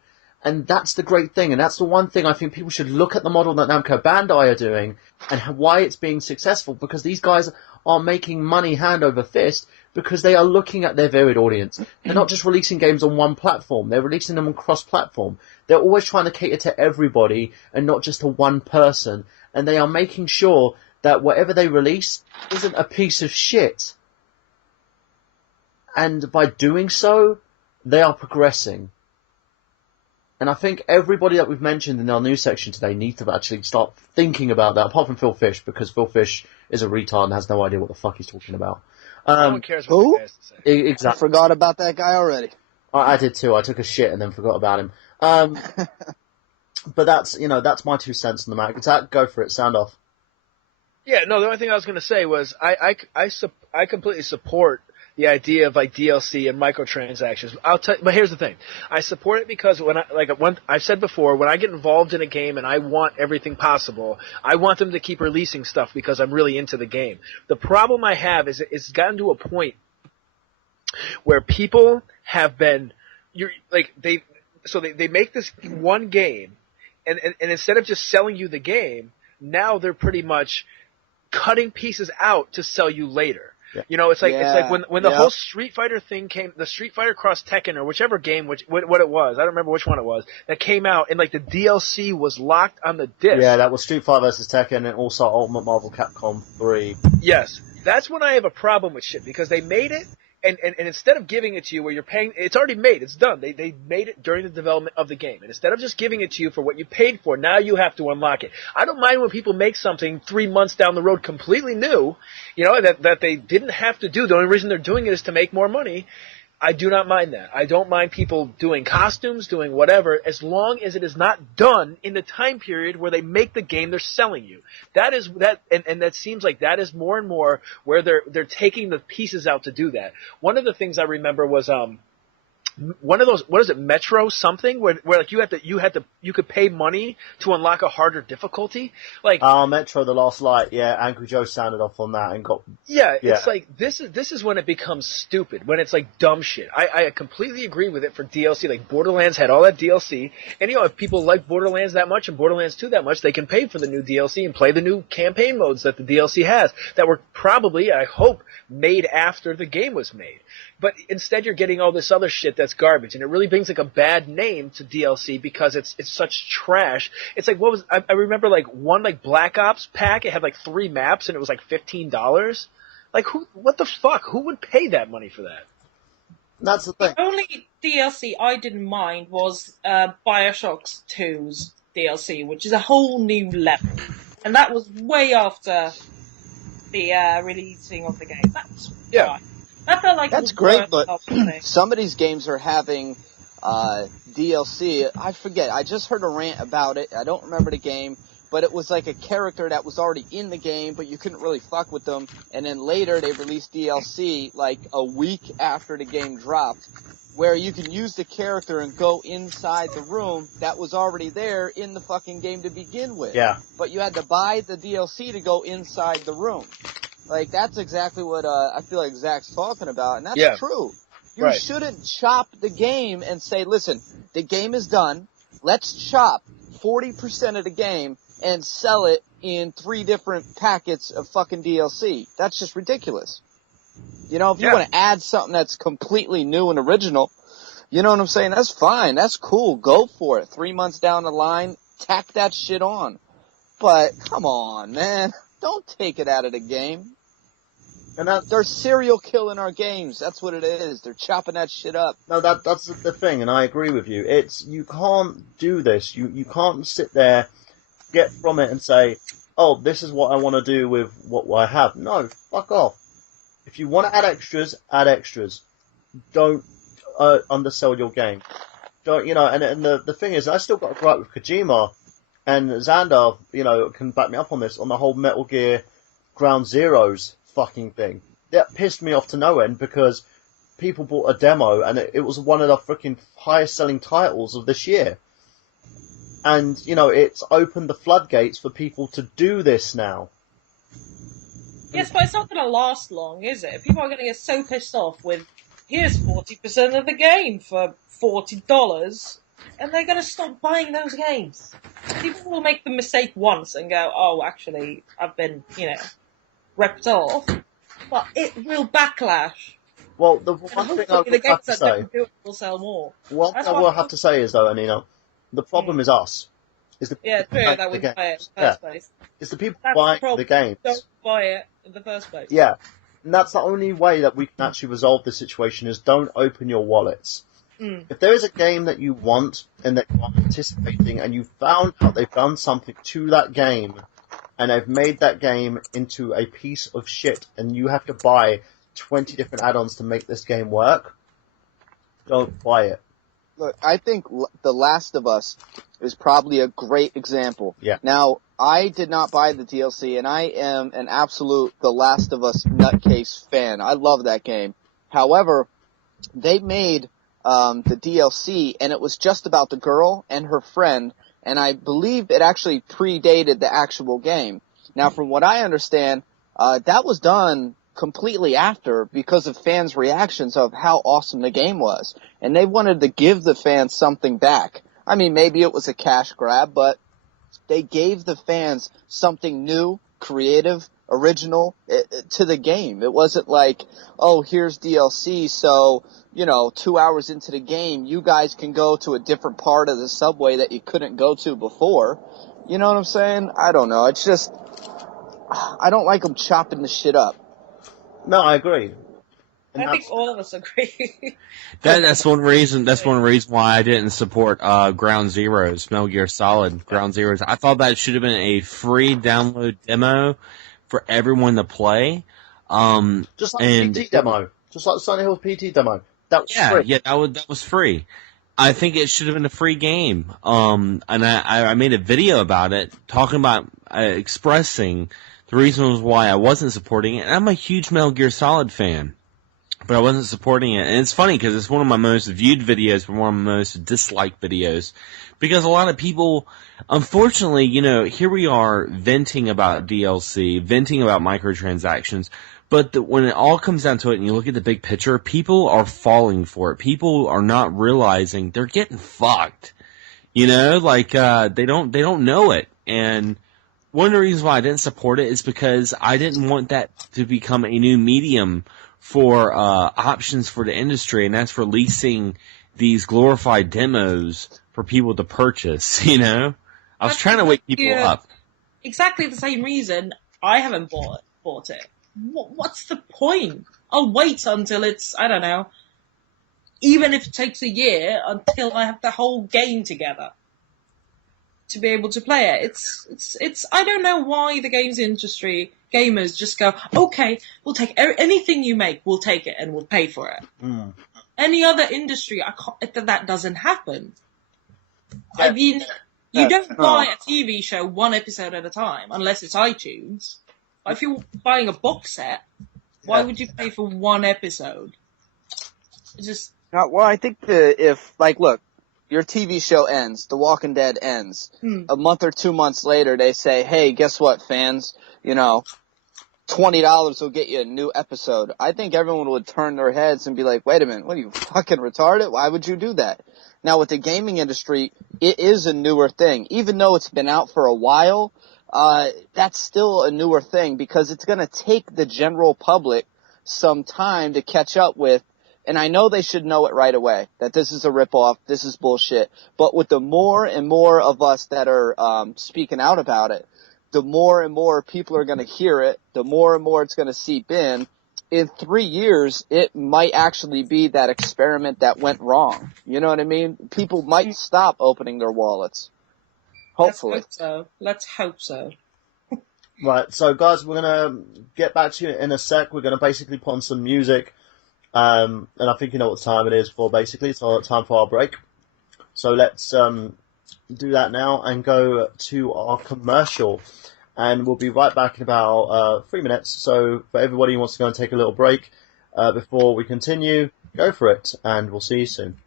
And that's the great thing. And that's the one thing I think people should look at the model that Namco Bandai are doing and why it's being successful. Because these guys are making money hand over fist because they are looking at their varied audience. They're not just releasing games on one platform. They're releasing them on cross-platform. They're always trying to cater to everybody and not just to one person. And they are making sure that whatever they release isn't a piece of shit. And by doing so, they are progressing. And I think everybody that we've mentioned in our news section today needs to actually start thinking about that, apart from Phil Fish, because Phil Fish is a retard and has no idea what the fuck he's talking about. No one cares what who? the guy has to say. I Exactly. forgot about that guy already. I did too. I took a shit and then forgot about him. But that's my 2 cents on the matter. Zach, go for it. Sound off. Yeah, no, the only thing I was going to say was I completely support the idea of like DLC and microtransactions. But here's the thing. I support it because I've said before, when I get involved in a game and I want everything possible, I want them to keep releasing stuff because I'm really into the game. The problem I have is it's gotten to a point where people have been, they make this one game and instead of just selling you the game, now they're pretty much cutting pieces out to sell you later. Yeah. You know, it's like when the whole Street Fighter thing came, the Street Fighter Cross Tekken or whichever game, what it was, I don't remember which one it was, that came out and like the DLC was locked on the disc. Yeah, that was Street Fighter vs. Tekken and also Ultimate Marvel Capcom 3. Yes, that's when I have a problem with shit because they made it. And instead of giving it to you where you're paying, it's already made, it's done. They made it during the development of the game. And instead of just giving it to you for what you paid for, now you have to unlock it. I don't mind when people make something 3 months down the road completely new, that they didn't have to do. The only reason they're doing it is to make more money. I do not mind that. I don't mind people doing costumes, doing whatever, as long as it is not done in the time period where they make the game they're selling you. That is that, and that seems like that is more and more where they're taking the pieces out to do that. One of the things I remember was one of those, what is it, Metro something, where like you could pay money to unlock a harder difficulty, like Metro: The Last Light. Yeah, Angry Joe sounded off on that and got. Yeah, it's like this is when it becomes stupid, when it's like dumb shit. I completely agree with it for DLC. Like Borderlands had all that DLC, and if people like Borderlands that much and Borderlands 2 that much, they can pay for the new DLC and play the new campaign modes that the DLC has that were probably, I hope, made after the game was made. But instead, you're getting all this other shit that's garbage, and it really brings like a bad name to DLC because it's such trash. It's like I remember like one like Black Ops pack. It had like 3 maps, and it was like $15. Like what the fuck? Who would pay that money for that? That's the thing. The only DLC I didn't mind was Bioshock 2's DLC, which is a whole new level, and that was way after the releasing of the game. That's right. I felt like that's great, but some of these games are having DLC. I forget. I just heard a rant about it. I don't remember the game, but it was like a character that was already in the game, but you couldn't really fuck with them. And then later they released DLC like a week after the game dropped, where you can use the character and go inside the room that was already there in the fucking game to begin with. Yeah. But you had to buy the DLC to go inside the room. Like, that's exactly what I feel like Zach's talking about, and that's true. You shouldn't chop the game and say, listen, the game is done, let's chop 40% of the game and sell it in 3 different packets of fucking DLC. That's just ridiculous. If you want to add something that's completely new and original, you know what I'm saying? That's fine, that's cool, go for it. 3 months down the line, tack that shit on. But, come on, man. Don't take it out of the game. And they're serial killing our games. That's what it is. They're chopping that shit up. No, that's the thing, and I agree with you. You can't do this. You can't sit there, get from it and say, oh, this is what I want to do with what I have. No, fuck off. If you want to add extras, add extras. Don't undersell your game. Don't, and the thing is, I still got a gripe with Kojima, and Xander, can back me up on this, on the whole Metal Gear Ground Zeroes fucking thing. That pissed me off to no end because people bought a demo and it was one of the freaking highest selling titles of this year. And, it's opened the floodgates for people to do this now. Yes, but it's not going to last long, is it? People are going to get so pissed off with, here's 40% of the game for $40, and they're going to stop buying those games. People will make the mistake once and go, oh, actually, I've been, ripped off, but it will backlash. Well, the one thing I would have to say, will sell more. One thing I will have to say is though, Anina, the problem is us. It's the true. That would buy it in the first place. It's the people buying the games. Don't buy it in the first place. Yeah, and that's the only way that we can actually resolve this situation is don't open your wallets. If there is a game that you want and that you are anticipating, and you found out they've done something to that game, and they've made that game into a piece of shit, and you have to buy 20 different add-ons to make this game work, don't buy it. Look, I think The Last of Us is probably a great example. Yeah. Now, I did not buy the DLC, and I am an absolute The Last of Us nutcase fan. I love that game. However, they made the DLC, and it was just about the girl and her friend, and I believe it actually predated the actual game. Now, from what I understand, that was done completely after because of fans' reactions of how awesome the game was. And they wanted to give the fans something back. I mean, maybe it was a cash grab, but they gave the fans something new, creative, original to the game. It wasn't like, oh, here's DLC, so, 2 hours into the game, you guys can go to a different part of the subway that you couldn't go to before. You know what I'm saying? I don't know. It's just, I don't like them chopping the shit up. No, I agree. And I think all of us agree. That's one reason. That's one reason why I didn't support Ground Zeroes, Metal Gear Solid Ground Zeroes. I thought that should have been a free download demo for everyone to play. Just like the PT demo. Just like the Silent Hill PT demo. That was free. Yeah, that was free. I think it should have been a free game. And I made a video about it, talking about expressing the reasons why I wasn't supporting it. And I'm a huge Metal Gear Solid fan, but I wasn't supporting it. And it's funny because it's one of my most viewed videos, but one of my most disliked videos. Because a lot of people, unfortunately, here we are venting about DLC, venting about microtransactions, but when it all comes down to it and you look at the big picture, people are falling for it. People are not realizing they're getting fucked. They don't know it. And one of the reasons why I didn't support it is because I didn't want that to become a new medium for options for the industry, and that's releasing these glorified demos for people to purchase, I was trying to wake people up. Exactly the same reason I haven't bought it. What's the point? I'll wait until it's, I don't know, even if it takes a year until I have the whole game together to be able to play it. It's I don't know why the games industry, gamers just go, okay, we'll take anything you make, we'll take it and we'll pay for it. Any other industry, that doesn't happen. I mean, you don't buy a TV show one episode at a time, unless it's iTunes. But if you're buying a box set, why would you pay for one episode? It's just... Well, I think look, your TV show ends, The Walking Dead ends. A month or 2 months later, they say, hey, guess what, fans? $20 will get you a new episode. I think everyone would turn their heads and be like, wait a minute, what are you, fucking retarded? Why would you do that? Now, with the gaming industry, it is a newer thing. Even though it's been out for a while, that's still a newer thing because it's going to take the general public some time to catch up with. And I know they should know it right away, that this is a ripoff, this is bullshit. But with the more and more of us that are speaking out about it, the more and more people are going to hear it, the more and more it's going to seep in. In 3 years, it might actually be that experiment that went wrong. You know what I mean? People might stop opening their wallets. Hopefully. Let's hope so. Right, so guys, we're going to get back to you in a sec. We're going to basically put on some music. And I think you know what time it is for, basically. It's time for our break. So let's do that now and go to our commercial. And we'll be right back in about 3 minutes. So for everybody who wants to go and take a little break before we continue, go for it. And we'll see you soon.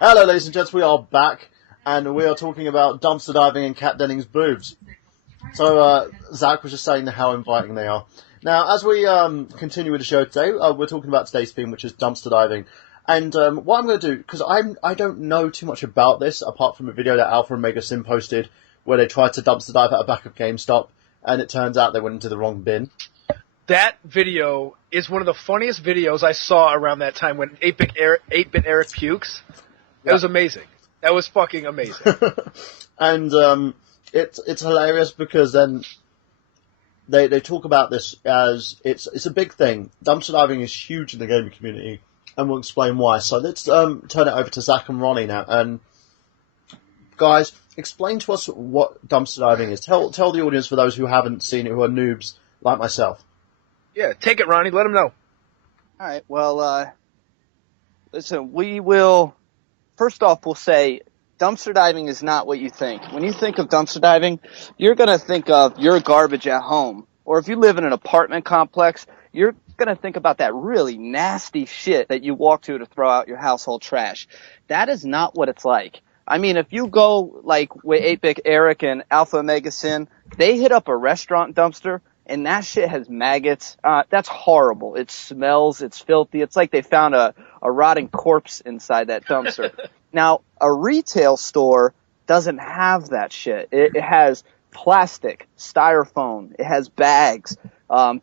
Hello, ladies and gents, we are back, and we are talking about dumpster diving and Kat Dennings' boobs. So, Zach was just saying how inviting they are. Now, as we continue with the show today, we're talking about today's theme, which is dumpster diving. And what I'm going to do, because I don't know too much about this, apart from a video that Alpha and Omega Sim posted, where they tried to dumpster dive at a back of GameStop, and it turns out they went into the wrong bin. That video is one of the funniest videos I saw around that time when 8-Bit Eric pukes. It was amazing. That was fucking amazing. And it's hilarious because then they talk about this as it's a big thing. Dumpster diving is huge in the gaming community, and we'll explain why. So let's turn it over to Zach and Ronnie now. And guys, explain to us what dumpster diving is. Tell the audience, for those who haven't seen it, who are noobs like myself. Yeah, take it, Ronnie. Let them know. All right. Well, listen, we will. First off, we'll say dumpster diving is not what you think. When you think of dumpster diving, you're going to think of your garbage at home. Or if you live in an apartment complex, you're going to think about that really nasty shit that you walk to throw out your household trash. That is not what it's like. I mean, if you go like with 8-Bit Eric and Alpha Omega Sin, they hit up a restaurant dumpster, and that shit has maggots. That's horrible. It smells. It's filthy. It's like they found a rotting corpse inside that dumpster. Now, a retail store doesn't have that shit. It has plastic, styrofoam. It has bags,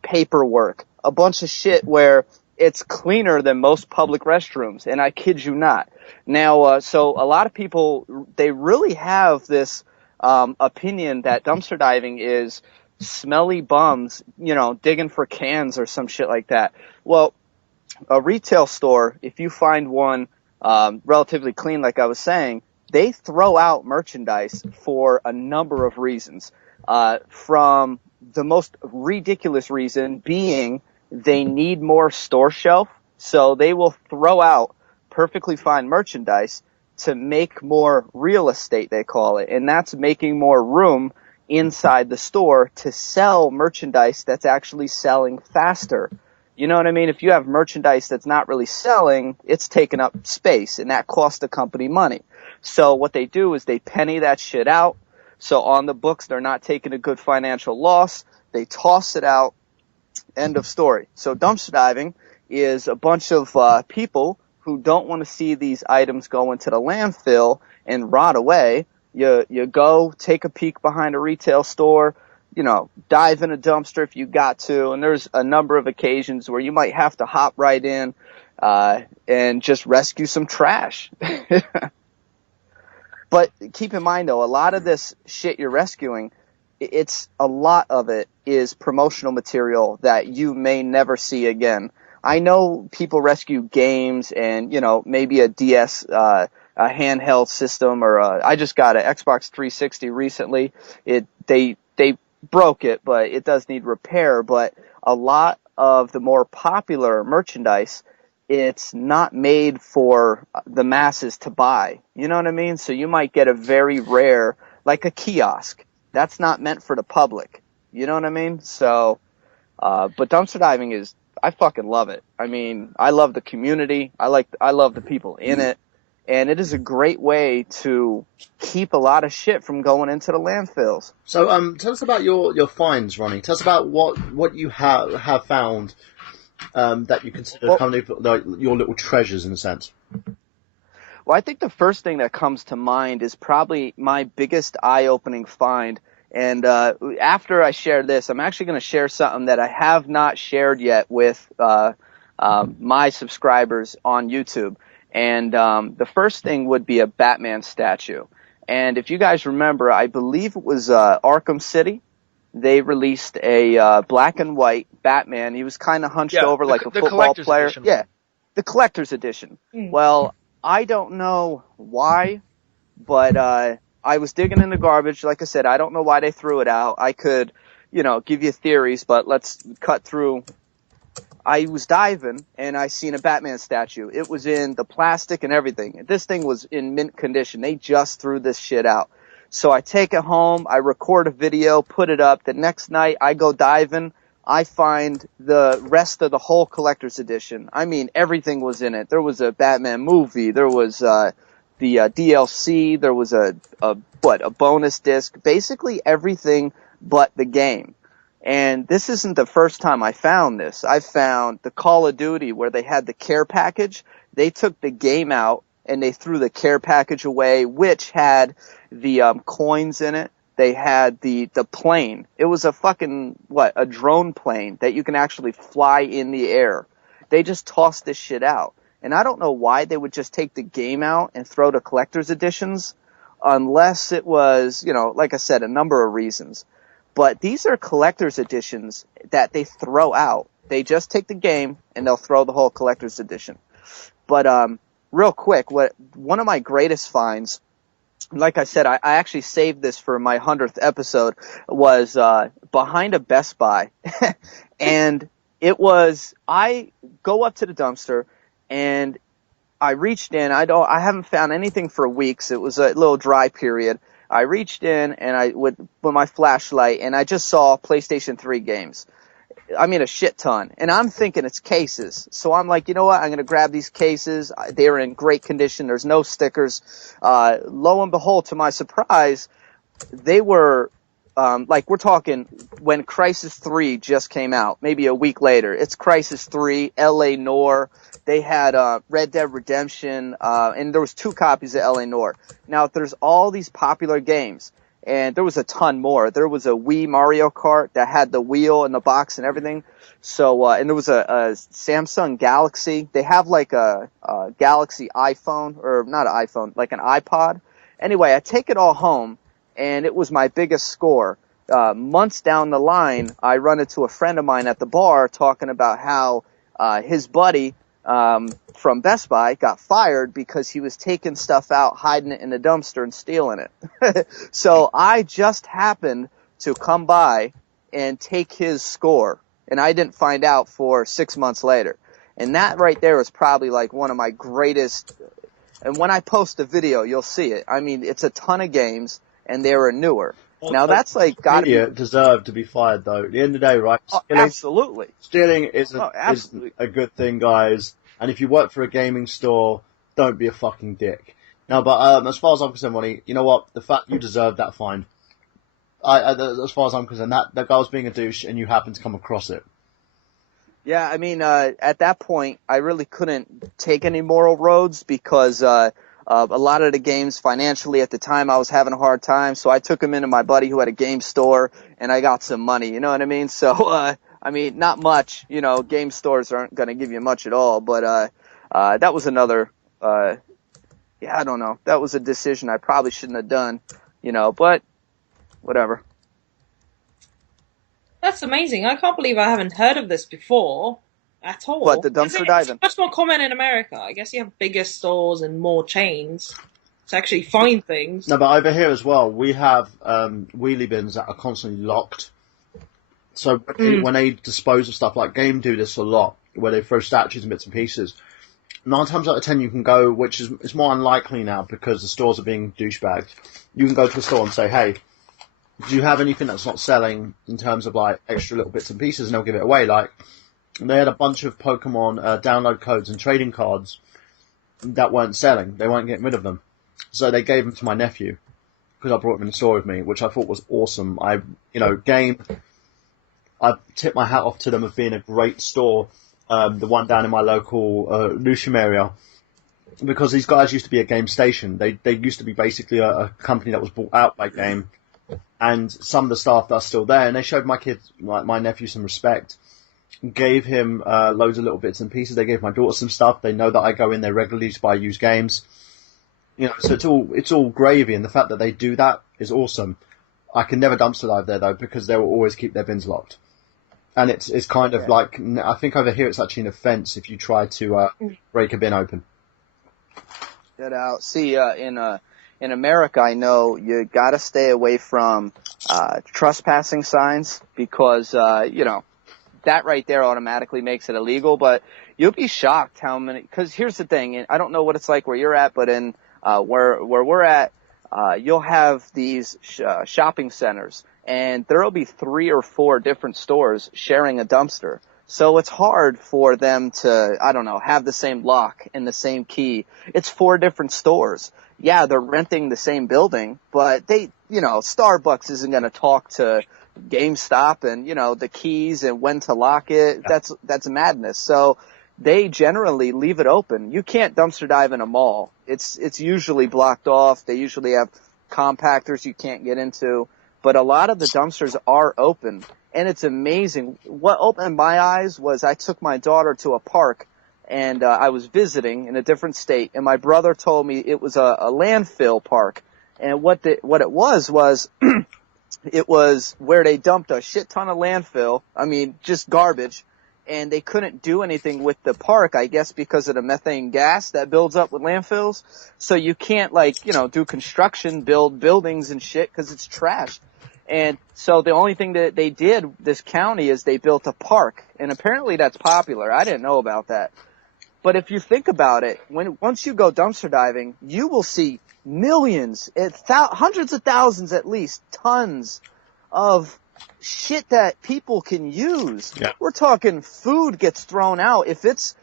paperwork, a bunch of shit where it's cleaner than most public restrooms. And I kid you not. Now, so a lot of people, they really have this opinion that dumpster diving is smelly bums, digging for cans or some shit like that. Well, a retail store, if you find one relatively clean, like I was saying, they throw out merchandise for a number of reasons. From the most ridiculous reason being they need more store shelf, so they will throw out perfectly fine merchandise to make more real estate, they call it, and that's making more room inside the store to sell merchandise that's actually selling faster. You know what I mean? If you have merchandise that's not really selling, it's taking up space, and that costs the company money. So what they do is they penny that shit out. So on the books, they're not taking a good financial loss. They toss it out. End of story. So dumpster diving is a bunch of people who don't want to see these items go into the landfill and rot away. You go take a peek behind a retail store, dive in a dumpster if you got to, and there's a number of occasions where you might have to hop right in and just rescue some trash. But keep in mind, though, a lot of this shit you're rescuing, a lot of it is promotional material that you may never see again. I know people rescue games and, maybe a DS a handheld system, or I just got an Xbox 360 recently. They broke it, but it does need repair. But a lot of the more popular merchandise, it's not made for the masses to buy. You know what I mean? So you might get a very rare, like a kiosk. That's not meant for the public. You know what I mean? So, but dumpster diving I fucking love it. I mean, I love the community. I love the people in it. And it is a great way to keep a lot of shit from going into the landfills. So, tell us about your finds, Ronnie. Tell us about what you have found that you consider kind of your little treasures, in a sense. Well, I think the first thing that comes to mind is probably my biggest eye-opening find, And after I share this, I'm actually going to share something that I have not shared yet with my subscribers on YouTube. And the first thing would be a Batman statue. And if you guys remember, I believe it was Arkham City. They released a black and white Batman. He was kind of hunched over like a football player. Edition. Yeah, the collector's edition. Well, I don't know why, but I was digging in the garbage. Like I said, I don't know why they threw it out. I could, give you theories, but let's cut through. I was diving, and I seen a Batman statue. It was in the plastic and everything. This thing was in mint condition. They just threw this shit out. So I take it home, I record a video, put it up. The next night, I go diving. I find the rest of the whole collector's edition. I mean, everything was in it. There was a Batman movie. There was the DLC. There was a bonus disc. Basically everything but the game. And this isn't the first time I found this. I found the Call of Duty where they had the care package. They took the game out and they threw the care package away, which had the coins in it. They had the plane. It was a fucking, a drone plane that you can actually fly in the air. They just tossed this shit out. And I don't know why they would just take the game out and throw the collector's editions, unless it was, like I said, a number of reasons. But these are collector's editions that they throw out. They just take the game and they'll throw the whole collector's edition. But real quick, one of my greatest finds, like I said, I actually saved this for my 100th episode, was behind a Best Buy. And it was, I go up to the dumpster and I reached in. I haven't found anything for weeks. It was a little dry period. I reached in and with my flashlight, and I just saw PlayStation 3 games. I mean, a shit ton. And I'm thinking it's cases. So I'm like, you know what? I'm going to grab these cases. They're in great condition. There's no stickers. Lo and behold, to my surprise, they were, we're talking when Crisis 3 just came out, maybe a week later. It's Crisis 3, L.A. Noire. They had Red Dead Redemption, and there was 2 copies of L.A. Noire. Now, there's all these popular games, and there was a ton more. There was a Wii Mario Kart that had the wheel and the box and everything. So, and there was a Samsung Galaxy. They have like a Galaxy iPhone, or not an iPhone, like an iPod. Anyway, I take it all home, and it was my biggest score. Months down the line, I run into a friend of mine at the bar talking about how his buddy from Best Buy got fired because he was taking stuff out, hiding it in the dumpster, and stealing it. So I just happened to come by and take his score, and I didn't find out for 6 months later. And that right there is probably like one of my greatest. And when I post a video, you'll see it. I mean, it's a ton of games, and they were newer. Now that's like gotta be deserved to be fired though. At the end of the day, right? Absolutely. Stealing is a good thing, guys. And if you work for a gaming store, don't be a fucking dick. Now, but as far as I'm concerned, Ronnie, you know what? The fact you deserve that fine. As far as I'm concerned, that guy was being a douche, and you happened to come across it. Yeah, I mean, at that point, I really couldn't take any moral roads because a lot of the games financially at the time I was having a hard time, so I took him into my buddy who had a game store, and I got some money, you know what I mean? So, I mean, not much, game stores aren't going to give you much at all, but that was another, I don't know, that was a decision I probably shouldn't have done, but whatever. That's amazing. I can't believe I haven't heard of this before. At all. What, the dumpster diving? It's much more common in America. I guess you have bigger stores and more chains to actually find things. No, but over here as well, we have wheelie bins that are constantly locked. So when they dispose of stuff, like Game do this a lot, where they throw statues and bits and pieces. 9 times out of 10 you can go, which is it's more unlikely now because the stores are being douchebagged. You can go to a store and say, hey, do you have anything that's not selling in terms of like extra little bits and pieces, and they'll give it away. Like, they had a bunch of Pokemon download codes and trading cards that weren't selling. They weren't getting rid of them. So they gave them to my nephew because I brought them in the store with me, which I thought was awesome. Game, I tip my hat off to them of being a great store, the one down in my local Lewisham area, because these guys used to be a Game Station. They used to be basically a company that was bought out by Game, and some of the staff that are still there, and they showed my kids, my nephew, some respect. Gave him loads of little bits and pieces. They gave my daughter some stuff. They know that I go in there regularly to buy used games. So it's all gravy, and the fact that they do that is awesome. I can never dumpster dive there though, because they will always keep their bins locked. And it's kind of like, I think over here it's actually an offence if you try to break a bin open. Get out. See, in America, I know you got to stay away from trespassing signs because that right there automatically makes it illegal. But you'll be shocked how many. Because here's the thing, and I don't know what it's like where you're at, but in where we're at, you'll have these shopping centers, and there'll be 3 or 4 different stores sharing a dumpster. So it's hard for them to, I don't know, have the same lock and the same key. It's 4 different stores. Yeah, they're renting the same building, but Starbucks isn't going to talk to GameStop and, the keys and when to lock it. That's madness. So they generally leave it open. You can't dumpster dive in a mall. It's usually blocked off. They usually have compactors you can't get into, but a lot of the dumpsters are open. And it's amazing. What opened my eyes was I took my daughter to a park, and I was visiting in a different state, and my brother told me it was a landfill park. And what it was it was where they dumped a shit ton of landfill, just garbage, and they couldn't do anything with the park, I guess because of the methane gas that builds up with landfills. So you can't, do construction, build buildings and shit because it's trash. And so the only thing that they did, this county, is they built a park. And apparently that's popular. I didn't know about that. But if you think about it, once you go dumpster diving, you will see millions, hundreds of thousands at least, tons of shit that people can use. Yeah. We're talking food gets thrown out. If it's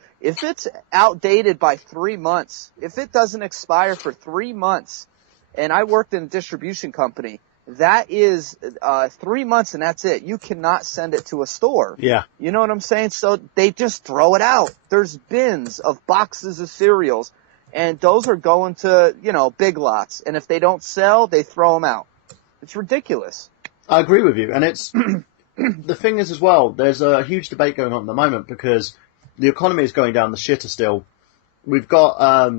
outdated by 3 months, if it doesn't expire for 3 months, and I worked in a distribution company, that is 3 months and that's it. You cannot send it to a store. Yeah. You know what I'm saying? So they just throw it out. There's bins of boxes of cereals, and those are going to, Big Lots. And if they don't sell, they throw them out. It's ridiculous. I agree with you. And it's the thing is as well, there's a huge debate going on at the moment because the economy is going down the shitter still. We've got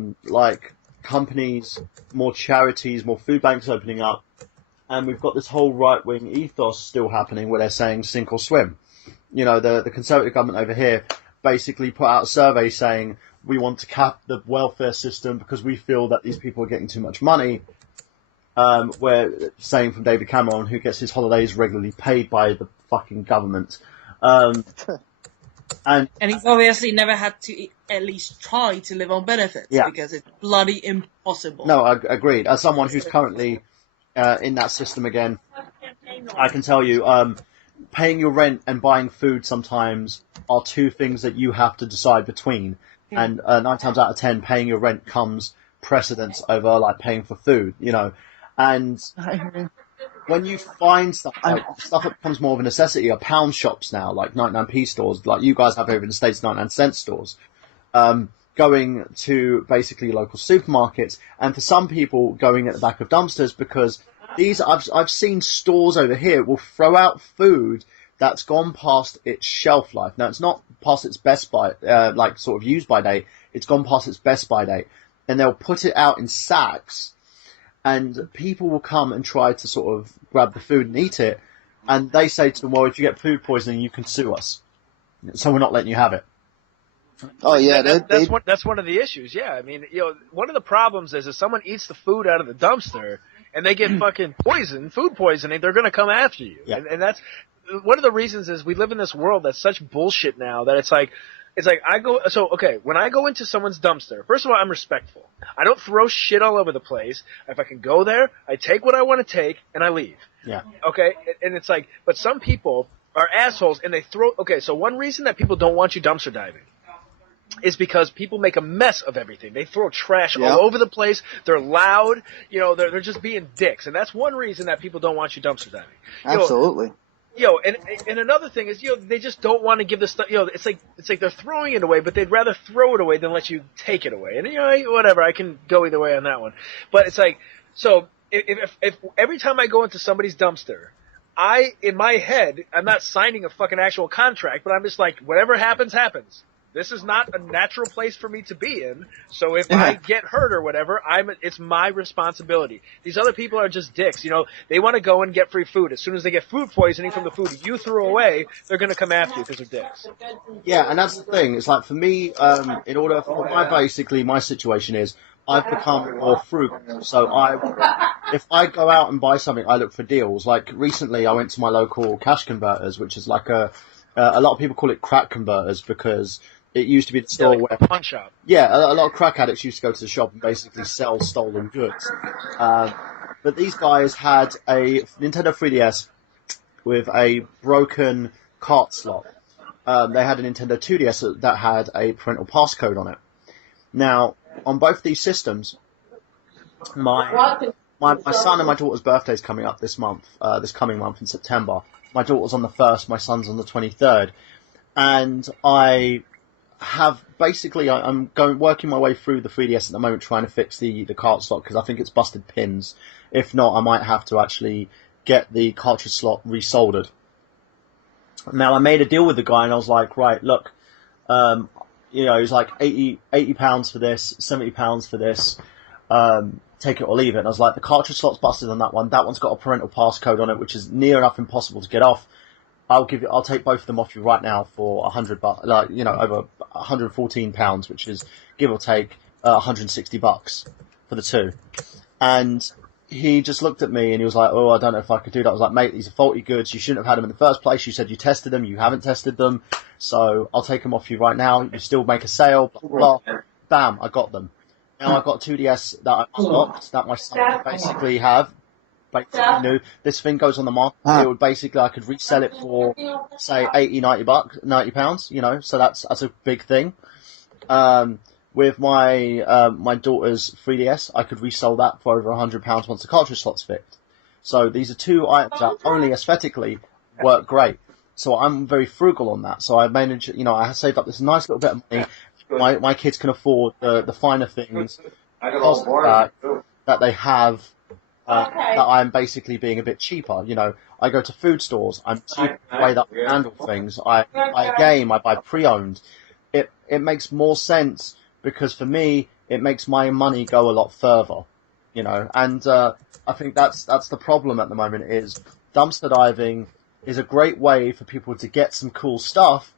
companies, more charities, more food banks opening up. And we've got this whole right-wing ethos still happening where they're saying sink or swim. The Conservative government over here basically put out a survey saying we want to cap the welfare system because we feel that these people are getting too much money. We're saying from David Cameron, who gets his holidays regularly paid by the fucking government. And he's obviously never had to at least try to live on benefits because it's bloody impossible. No, I agreed. As someone who's currently in that system again, I can tell you, paying your rent and buying food sometimes are 2 things that you have to decide between. And 9 times out of 10, paying your rent comes precedence over paying for food, And when you find stuff that becomes more of a necessity are pound shops now, like 99p stores, like you guys have over in the States, 99-cent stores. Going to basically local supermarkets, and for some people going at the back of dumpsters because I've seen stores over here will throw out food that's gone past its shelf life. Now it's not past its best by sort of use by date. It's gone past its best by date, and they'll put it out in sacks, and people will come and try to sort of grab the food and eat it, and they say to them, "Well, if you get food poisoning, you can sue us, so we're not letting you have it." Oh yeah, that's one of the issues. Yeah, one of the problems is if someone eats the food out of the dumpster and they get fucking food poisoning, they're going to come after you. Yeah. And that's one of the reasons is we live in this world that's such bullshit now that it's like when I go into someone's dumpster, first of all, I'm respectful. I don't throw shit all over the place. If I can go there, I take what I want to take and I leave. Yeah. Okay, and it's like, but some people are assholes and they throw. Okay, so one reason that people don't want you dumpster diving is because people make a mess of everything. They throw trash all over the place. They're loud. They're just being dicks. And that's one reason that people don't want you dumpster diving. Absolutely. And another thing is, they just don't want to give the stuff, it's like they're throwing it away, but they'd rather throw it away than let you take it away. And, whatever, I can go either way on that one. But it's like, so if every time I go into somebody's dumpster, in my head, I'm not signing a fucking actual contract, but I'm just like, whatever happens, happens. This is not a natural place for me to be in, so if I get hurt or whatever, it's my responsibility. These other people are just dicks, they want to go and get free food. As soon as they get food poisoning from the food you threw away, they're going to come after you because they're dicks. Yeah, and that's the thing. It's like, for me, in order for my situation is, I've become more frugal. So if I go out and buy something, I look for deals. Like, recently I went to my local cash converters, which is like a lot of people call it crack converters because it used to be the store like where a pawn shop. Yeah, a lot of crack addicts used to go to the shop and basically sell stolen goods. But these guys had a Nintendo 3DS with a broken cart slot. They had a Nintendo 2DS that had a parental passcode on it. Now, on both these systems, my son and my daughter's birthday's coming up this coming month in September. My daughter's on the 1st, my son's on the 23rd. And I'm working my way through the 3DS at the moment, trying to fix the cart slot because I think it's busted pins. If not, I might have to actually get the cartridge slot resoldered. Now, I made a deal with the guy, and I was like, right, look, he's like £80 for this, £70 for this, take it or leave it. And I was like, the cartridge slot's busted on that one. That one's got a parental passcode on it, which is near enough impossible to get off. I'll take both of them off you right now for $100, over £114, which is give or take $160 for the two. And he just looked at me and he was like, "Oh, I don't know if I could do that." I was like, "Mate, these are faulty goods. You shouldn't have had them in the first place. You said you tested them. You haven't tested them. So I'll take them off you right now. You still make a sale, blah, blah, blah." Bam, I got them. Now I've got 2DS that I unlocked that my son would basically have. Basically new. This thing goes on the market. It would basically, I could resell it for, say, £90, so that's a big thing. With my daughter's 3DS, I could resell that for over £100 once the cartridge slot's fixed. So these are two items that only aesthetically work great. So I'm very frugal on that. So I managed, I saved up this nice little bit of money. My kids can afford the finer things that they have. That I'm basically being a bit cheaper. I go to food stores. I'm cheap the way that I handle things. I game. I buy pre-owned. It makes more sense because for me, it makes my money go a lot further. And I think that's the problem at the moment is dumpster diving is a great way for people to get some cool stuff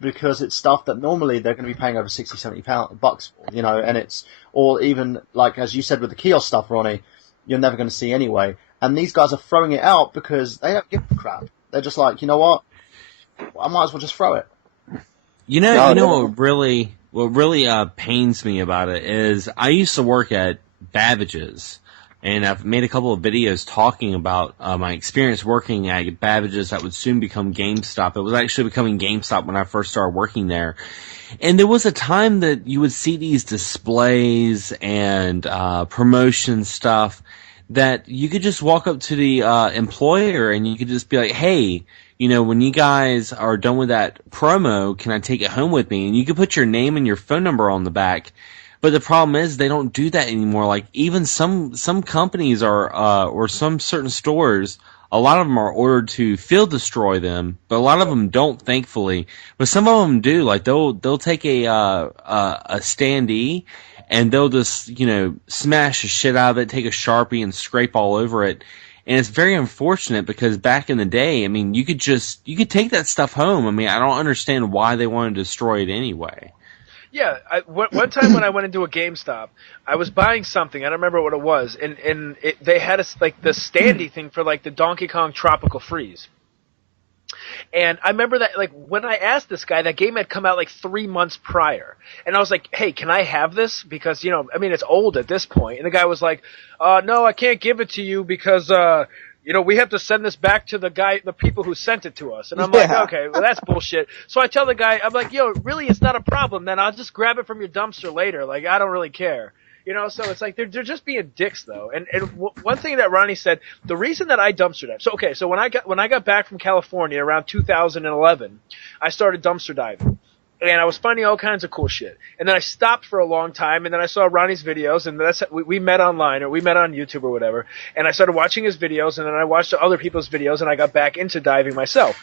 because it's stuff that normally they're going to be paying over $60, $70 for, and or even like, as you said with the kiosk stuff, Ronnie, you're never going to see anyway. And these guys are throwing it out because they don't give a crap. They're just like, you know what? I might as well just throw it. What really pains me about it is I used to work at Babbage's, and I've made a couple of videos talking about my experience working at Babbage's that would soon become GameStop. It was actually becoming GameStop when I first started working there. And there was a time that you would see these displays and promotion stuff that you could just walk up to the employer and you could just be like, "Hey, when you guys are done with that promo, can I take it home with me?" And you could put your name and your phone number on the back. But the problem is they don't do that anymore. Like even some companies or some certain stores, a lot of them are ordered to field destroy them, but a lot of them don't, thankfully. But some of them do. Like they'll take a standee and they'll just smash the shit out of it, take a Sharpie and scrape all over it. And it's very unfortunate because back in the day, I mean, you could take that stuff home. I mean, I don't understand why they want to destroy it anyway. Yeah, one time when I went into a GameStop, I was buying something. I don't remember what it was, and they had the standee thing for like the Donkey Kong Tropical Freeze. And I remember that when I asked this guy, that game had come out 3 months prior, and I was like, "Hey, can I have this? Because it's old at this point." And the guy was like, "No, I can't give it to you because." We have to send this back to the people who sent it to us. And I'm like, okay, well, that's bullshit. So I tell the guy, I'm like, really, it's not a problem. Then I'll just grab it from your dumpster later. Like, I don't really care. So it's like, they're just being dicks though. And one thing that Ronnie said, the reason that I dumpster dive. So when I got back from California around 2011, I started dumpster diving. and I was finding all kinds of cool shit. And then I stopped for a long time, and then I saw Ronnie's videos, and we met online, or we met on YouTube or whatever, and I started watching his videos, and then I watched other people's videos, and I got back into diving myself.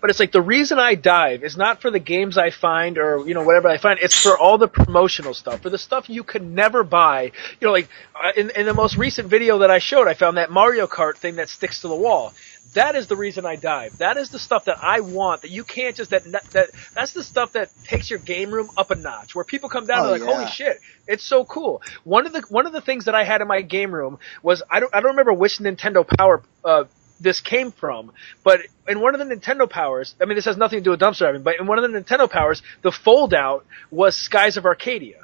But it's like the reason I dive is not for the games I find or, you know, whatever I find. It's for all the promotional stuff, for the stuff you could never buy. You know, like in the most recent video that I showed, I found that Mario Kart thing that sticks to the wall. That is the reason I dive. That is the stuff that I want, that you can't just, that's the stuff that takes your game room up a notch, where people come down and they're like, holy shit, it's so cool. One of the things that I had in my game room was, I don't remember which Nintendo Power, this came from, but in one of the Nintendo Powers, I mean, this has nothing to do with dumpster diving, but in one of the Nintendo Powers, the fold out was Skies of Arcadia.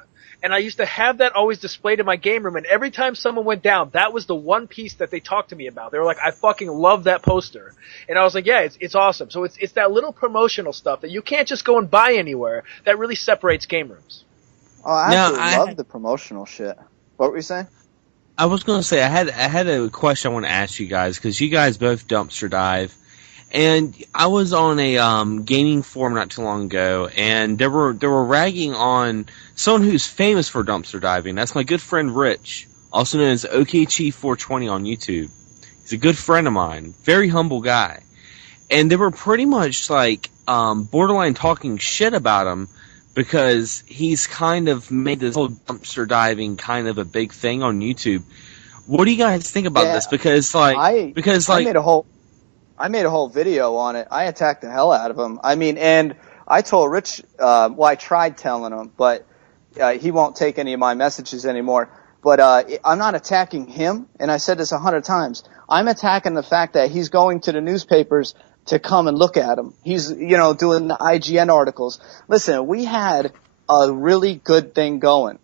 And I used to have that always displayed in my game room, and every time someone went down, that was the one piece that they talked to me about. They were like, I fucking love that poster. And I was like, yeah, it's awesome. So it's that little promotional stuff that you can't just go and buy anywhere that really separates game rooms. Oh, I absolutely love the promotional shit. What were you saying? I was going to say, I had a question I want to ask you guys, because you guys both dumpster dive. And I was on a gaming forum not too long ago, and they were ragging on someone who's famous for dumpster diving. That's my good friend Rich, also known as OKChief420 on YouTube. He's a good friend of mine, very humble guy. And they were pretty much like borderline talking shit about him, because he's kind of made this whole dumpster diving kind of a big thing on YouTube. What do you guys think about this? Because I made a whole video on it. I attacked the hell out of him. I mean, and I told Rich, I tried telling him, but he won't take any of my messages anymore. But I'm not attacking him, and I said this 100 times. I'm attacking the fact that he's going to the newspapers to come and look at him. He's, doing the IGN articles. Listen, we had a really good thing going,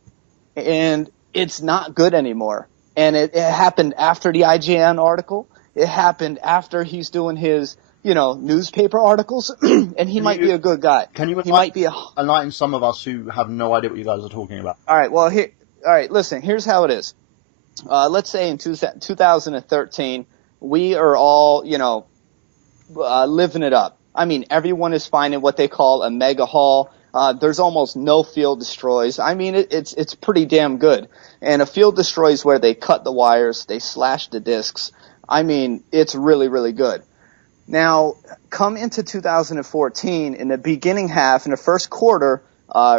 and it's not good anymore. And it happened after the IGN article. It happened after he's doing his, newspaper articles, and he might be a good guy. Can you enlighten some of us who have no idea what you guys are talking about? All right, listen, here's how it is. Let's say in 2013, we are all, living it up. I mean, everyone is finding what they call a mega haul. There's almost no field destroys. I mean, it's pretty damn good. And a field destroy is where they cut the wires, they slash the discs. I mean, it's really, really good. Now, come into 2014, in the beginning half, in the first quarter,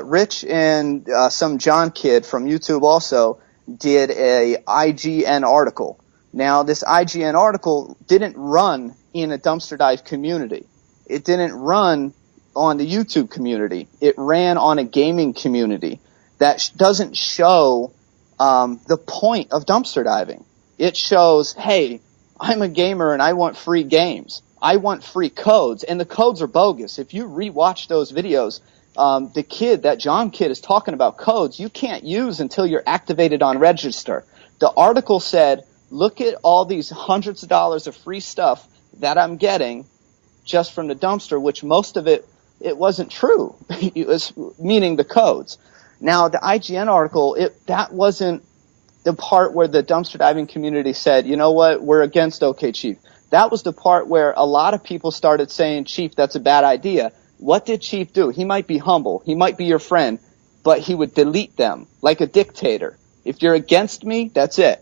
Rich and some John kid from YouTube also did a IGN article. Now, this IGN article didn't run in a dumpster dive community. It didn't run on the YouTube community. It ran on a gaming community. That doesn't show the point of dumpster diving. It shows, hey, I'm a gamer and I want free games. I want free codes, and the codes are bogus. If you rewatch those videos, that John kid is talking about codes you can't use until you're activated on register. The article said, look at all these hundreds of dollars of free stuff that I'm getting just from the dumpster, which most of it wasn't true. It was meaning the codes. Now, the IGN article, that wasn't the part where the dumpster diving community said, you know what, we're against OK Chief. That was the part where a lot of people started saying, Chief, that's a bad idea. What did Chief do? He might be humble. He might be your friend, but he would delete them like a dictator. If you're against me, that's it.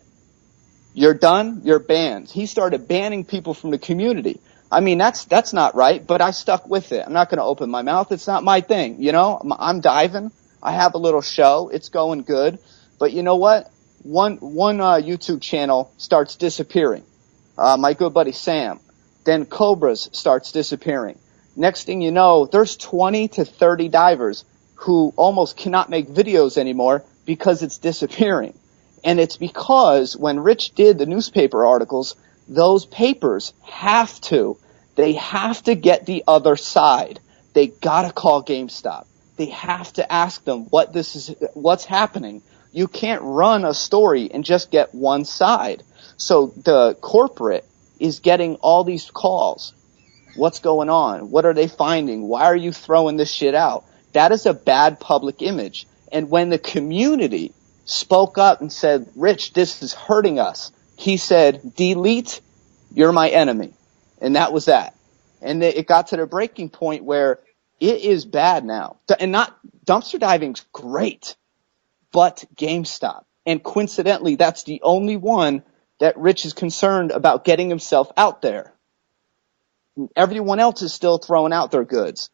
You're done. You're banned. He started banning people from the community. I mean, that's not right, but I stuck with it. I'm not going to open my mouth. It's not my thing. I'm diving. I have a little show. It's going good. But you know what? One YouTube channel starts disappearing. My good buddy Sam. Then Cobras starts disappearing. Next thing you know, there's 20 to 30 divers who almost cannot make videos anymore because it's disappearing. And it's because when Rich did the newspaper articles, those papers have to get the other side. They gotta call GameStop. They have to ask them what's happening. You can't run a story and just get one side. So the corporate is getting all these calls. What's going on? What are they finding? Why are you throwing this shit out? That is a bad public image. And when the community spoke up and said, Rich, this is hurting us, he said, delete, you're my enemy. And that was that. And it got to the breaking point where It is bad now. And not dumpster diving's great, but GameStop. And coincidentally, that's the only one that Rich is concerned about getting himself out there. Everyone else is still throwing out their goods.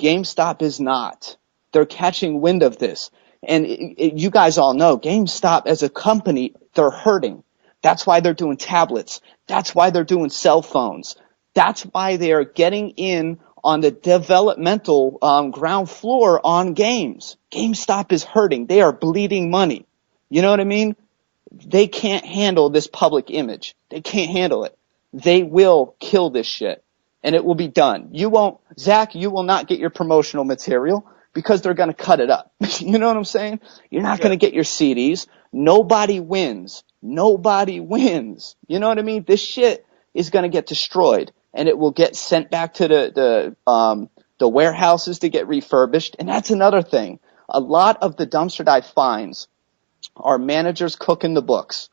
GameStop is not. They're catching wind of this. And you guys all know GameStop as a company, they're hurting. That's why they're doing tablets. That's why they're doing cell phones. That's why they're getting in on the developmental ground floor on games. GameStop is hurting. They are bleeding money. You know what I mean? They can't handle this public image. They can't handle it. They will kill this shit, and it will be done. You won't, Zach, you will not get your promotional material because they're going to cut it up. You know what I'm saying? You're not going to get your CDs. Nobody wins. Nobody wins. You know what I mean? This shit is going to get destroyed, and it will get sent back to the warehouses to get refurbished. And that's another thing. A lot of the dumpster dive fines are managers cooking the books.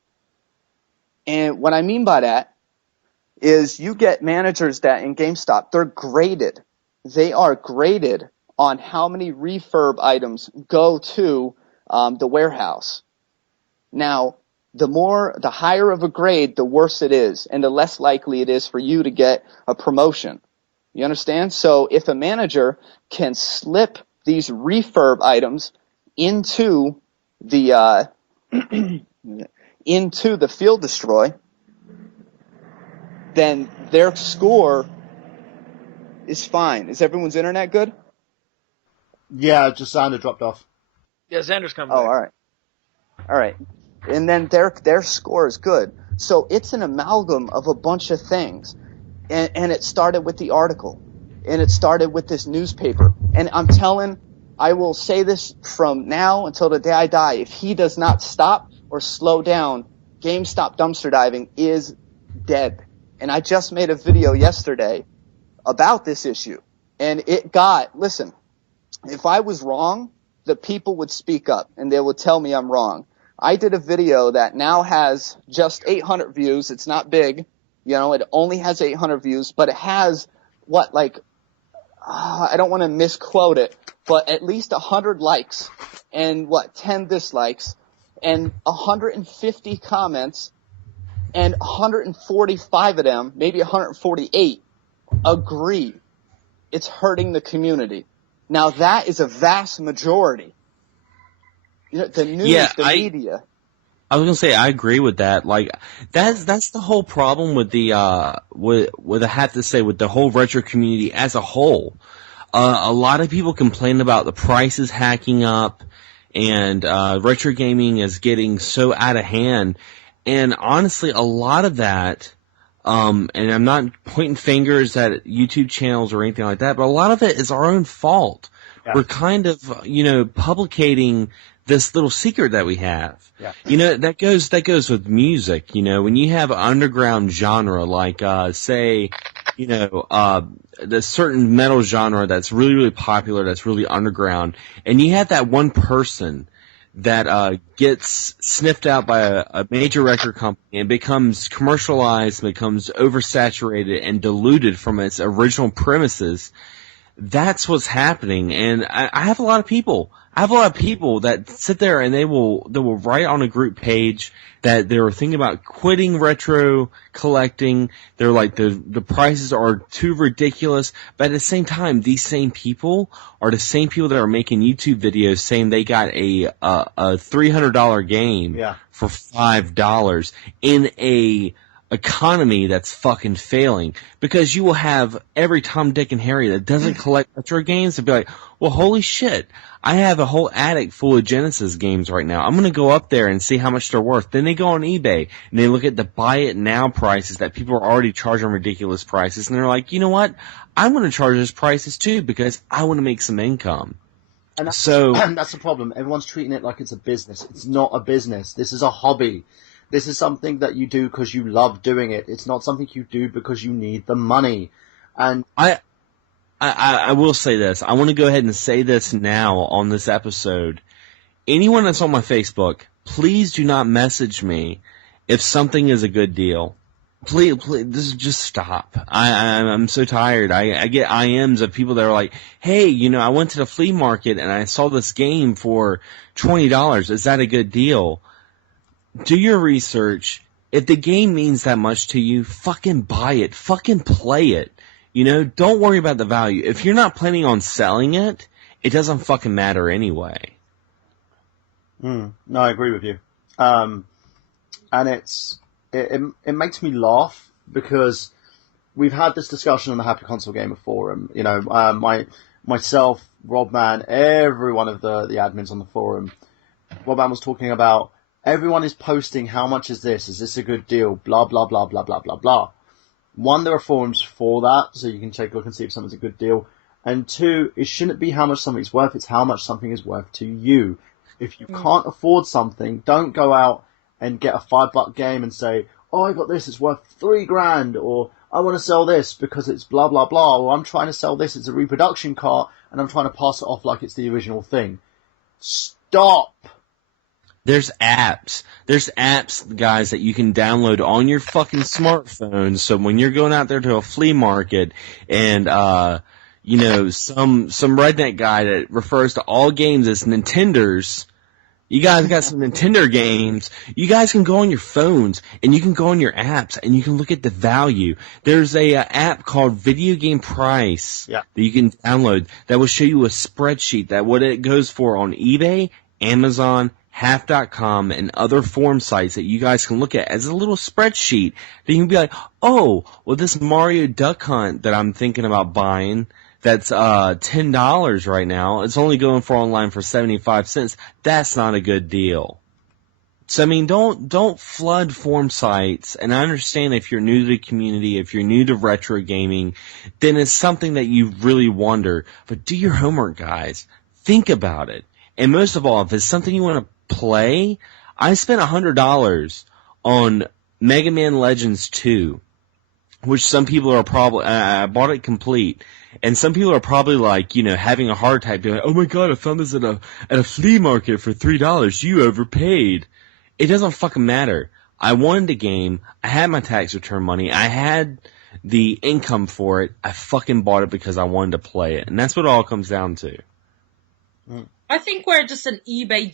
And what I mean by that is you get managers that in GameStop, they're graded. They are graded on how many refurb items go to the warehouse. Now, the higher of a grade, the worse it is, and the less likely it is for you to get a promotion. You understand? So if a manager can slip these refurb items into the into the field destroy, then their score is fine. Is everyone's internet good? Yeah, just Xander dropped off. Yeah, Xander's coming Oh, back. all right. And then their score is good. So it's an amalgam of a bunch of things. And it started with the article. And it started with this newspaper. And I will say this from now until the day I die. If he does not stop or slow down, GameStop dumpster diving is dead. And I just made a video yesterday about this issue. And listen, if I was wrong, the people would speak up and they would tell me I'm wrong. I did a video that now has just 800 views. It's not big. It only has 800 views, but it has I don't want to misquote it, but at least 100 likes and 10 dislikes and 150 comments, and 145 of them, maybe 148, agree it's hurting the community. Now that is a vast majority. The news, media. I was gonna say I agree with that. Like that's the whole problem with the with I have to say with the whole retro community as a whole. A lot of people complain about the prices hacking up and retro gaming is getting so out of hand. And honestly, a lot of that, and I'm not pointing fingers at YouTube channels or anything like that, but a lot of it is our own fault. Yeah. We're kind of, publicating this little secret that we have. Yeah. That goes with music. When you have an underground genre, like, say, the certain metal genre that's really, really popular, that's really underground, and you have that one person that gets sniffed out by a major record company and becomes commercialized, becomes oversaturated and diluted from its original premises. That's what's happening. And I have a lot of people that sit there and they will write on a group page that they were thinking about quitting retro collecting. They're like, the prices are too ridiculous. But at the same time, these same people are the same people that are making YouTube videos saying they got a $300 game for $5 in a economy that's fucking failing, because you will have every Tom, Dick, and Harry that doesn't collect retro games to be like, well, holy shit, I have a whole attic full of Genesis games right now. I'm going to go up there and see how much they're worth. Then they go on eBay and they look at the buy it now prices that people are already charging ridiculous prices, and they're like, you know what, I'm going to charge those prices too because I want to make some income. And that's the problem. Everyone's treating it like it's a business. It's not a business. This is a hobby. This is something that you do because you love doing it. It's not something you do because you need the money. And I will say this. I want to go ahead and say this now on this episode. Anyone that's on my Facebook, please do not message me if something is a good deal. Please, just stop. I'm so tired. I get IMs of people that are like, hey, I went to the flea market and I saw this game for $20. Is that a good deal? Do your research. If the game means that much to you, fucking buy it. Fucking play it. Don't worry about the value. If you're not planning on selling it, it doesn't fucking matter anyway. No, I agree with you. And it makes me laugh because we've had this discussion on the Happy Console Gamer forum. Myself, Robman, every one of the admins on the forum. Robman was talking about everyone is posting how much is this a good deal, blah, blah, blah, blah, blah, blah, blah. One, there are forums for that, so you can take a look and see if something's a good deal. And two, it shouldn't be how much something's worth, it's how much something is worth to you. If you can't afford something, don't go out and get a $5 game and say, oh, I got this, it's worth $3,000, or I want to sell this because it's blah, blah, blah, or I'm trying to sell this, it's a reproduction cart, and I'm trying to pass it off like it's the original thing. Stop! There's apps. There's apps, guys, that you can download on your fucking smartphone, so when you're going out there to a flea market and, some redneck guy that refers to all games as Nintenders, you guys got some Nintendo games. You guys can go on your phones and you can go on your apps and you can look at the value. There's a app called Video Game Price that you can download that will show you a spreadsheet that what it goes for on eBay, Amazon, Half.com, and other forum sites that you guys can look at as a little spreadsheet. Then you can be like, oh, well, this Mario Duck Hunt that I'm thinking about buying, that's $10 right now. It's only going for online for 75 cents. That's not a good deal. So I mean, don't flood forum sites. And I understand if you're new to the community, if you're new to retro gaming, then it's something that you really wonder. But do your homework, guys. Think about it. And most of all, if it's something you want to play, I spent $100 on Mega Man Legends 2, which some people are probably, I bought it complete. And some people are probably like, having a heart attack, being like, oh my god, I found this at a flea market for $3. You overpaid. It doesn't fucking matter. I wanted the game. I had my tax return money. I had the income for it. I fucking bought it because I wanted to play it. And that's what it all comes down to. I think we're just an eBay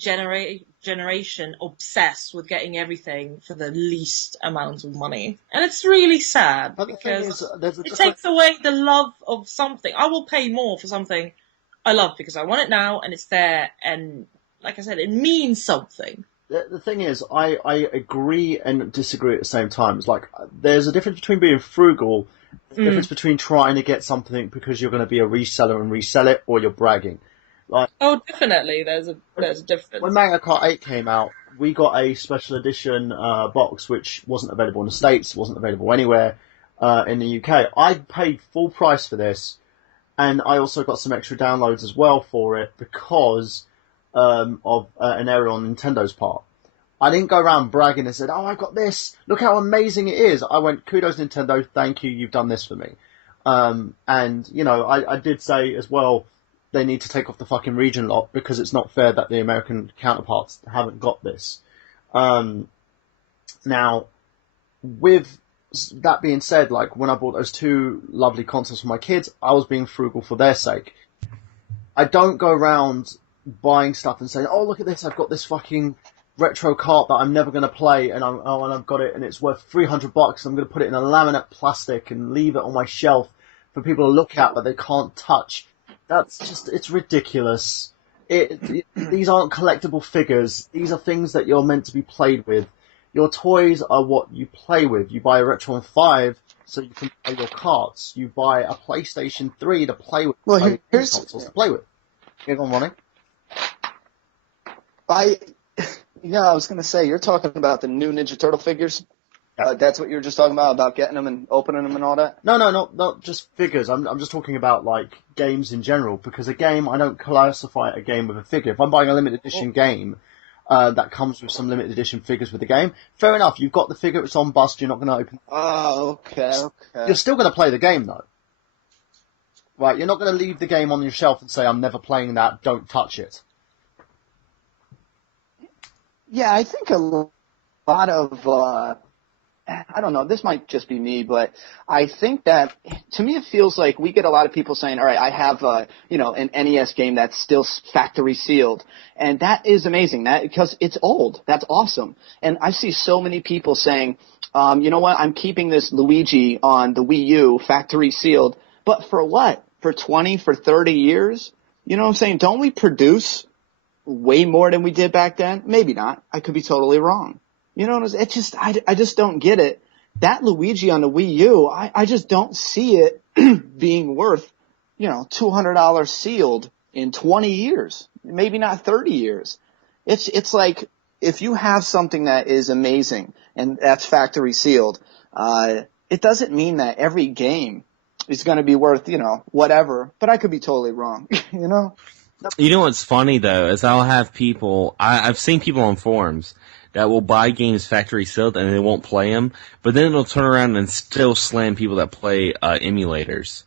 generation obsessed with getting everything for the least amount of money. And it's really sad because it takes away the love of something. I will pay more for something I love because I want it now and it's there, and like I said, it means something. The thing is, I agree and disagree at the same time. It's like, there's a difference between being frugal, the difference between trying to get something because you're going to be a reseller and resell it, or you're bragging. Like, oh, definitely, there's a difference. When Mario Kart 8 came out, we got a special edition box which wasn't available in the States, wasn't available anywhere in the UK. I paid full price for this, and I also got some extra downloads as well for it because of an error on Nintendo's part. I didn't go around bragging and said, oh, I got this, look how amazing it is. I went, kudos Nintendo, thank you, you've done this for me. And, I did say as well, they need to take off the fucking region lot because it's not fair that the American counterparts haven't got this. Now, with that being said, like when I bought those two lovely consoles for my kids, I was being frugal for their sake. I don't go around buying stuff and saying, oh, look at this, I've got this fucking retro cart that I'm never going to play, and I've got it and it's worth $300 and I'm going to put it in a laminate plastic and leave it on my shelf for people to look at but they can't touch. That's just, it's ridiculous. These aren't collectible figures. These are things that you're meant to be played with. Your toys are what you play with. You buy a Retron 5 so you can play your carts. You buy a PlayStation 3 to play with. Well, here's consoles to play with. Here, go on, Ronnie. I was going to say, you're talking about the new Ninja Turtle figures? That's what you were just talking about getting them and opening them and all that? No, not just figures. I'm just talking about, like, games in general, because a game, I don't classify a game with a figure. If I'm buying a limited edition game that comes with some limited edition figures with the game, fair enough, you've got the figure, it's on bust, you're not going to open... Oh, okay. You're still going to play the game, though. Right, you're not going to leave the game on your shelf and say, I'm never playing that, don't touch it. Yeah, I think a lot of I don't know, this might just be me, but I think that, to me, it feels like we get a lot of people saying, all right, I have, an NES game that's still factory sealed. And that is amazing, because it's old. That's awesome. And I see so many people saying, you know what, I'm keeping this Luigi on the Wii U factory sealed. But for what? For 20, for 30 years? You know what I'm saying? Don't we produce way more than we did back then? Maybe not. I could be totally wrong. You know what I'm saying? It's just, I just don't get it. That Luigi on the Wii U, I just don't see it being worth, $200 sealed in 20 years. Maybe not 30 years. It's like, if you have something that is amazing and that's factory sealed, it doesn't mean that every game is going to be worth, whatever. But I could be totally wrong, You know what's funny, though, is I'll have people, I've seen people on forums that will buy games factory sealed and they won't play them, but then they'll turn around and still slam people that play emulators.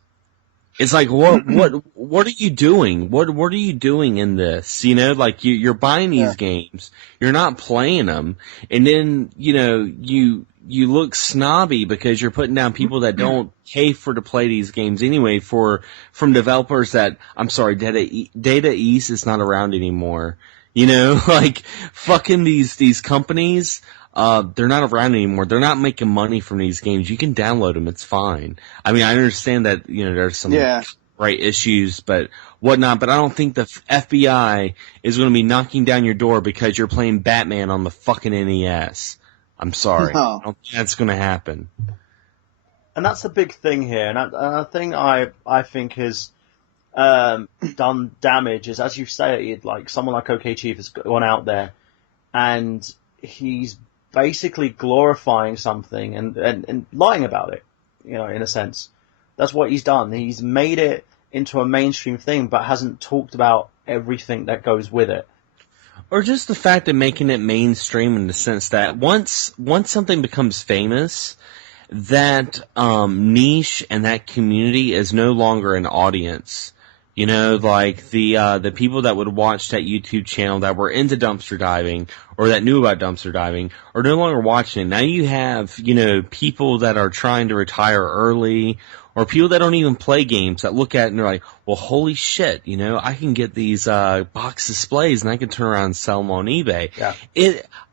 It's like, what are you doing? What are you doing in this? Like you're buying these games, you're not playing them, and then you look snobby because you're putting down people that don't pay to play these games anyway from developers that, I'm sorry, Data East is not around anymore. Like fucking these companies, they're not around anymore. They're not making money from these games. You can download them. It's fine. I mean, I understand that, there's some right issues, but whatnot, but I don't think the FBI is going to be knocking down your door because you're playing Batman on the fucking NES. I'm sorry. No. I don't think that's going to happen. And that's a big thing here. And a thing I think has done damage is, as you say, like someone like OK Chief has gone out there and he's basically glorifying something and lying about it, in a sense. That's what he's done. He's made it into a mainstream thing, but hasn't talked about everything that goes with it. Or just the fact of making it mainstream in the sense that once something becomes famous, that niche and that community is no longer an audience. Like the people that would watch that YouTube channel that were into dumpster diving or that knew about dumpster diving are no longer watching it. Now you have, people that are trying to retire early or people that don't even play games that look at it and they're like, well, holy shit, I can get these box displays and I can turn around and sell them on eBay. Yeah.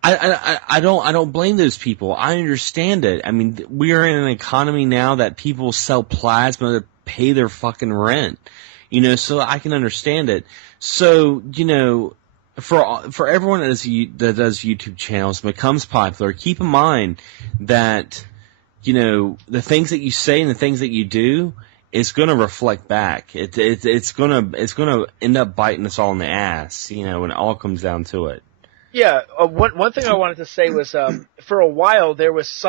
I don't blame those people. I understand it. I mean, we are in an economy now that people sell plasma to pay their fucking rent. So I can understand it. So, for everyone that does YouTube channels and becomes popular, keep in mind that, the things that you say and the things that you do is going to reflect back. It's going to end up biting us all in the ass, when it all comes down to it. Yeah, one thing I wanted to say was, for a while there was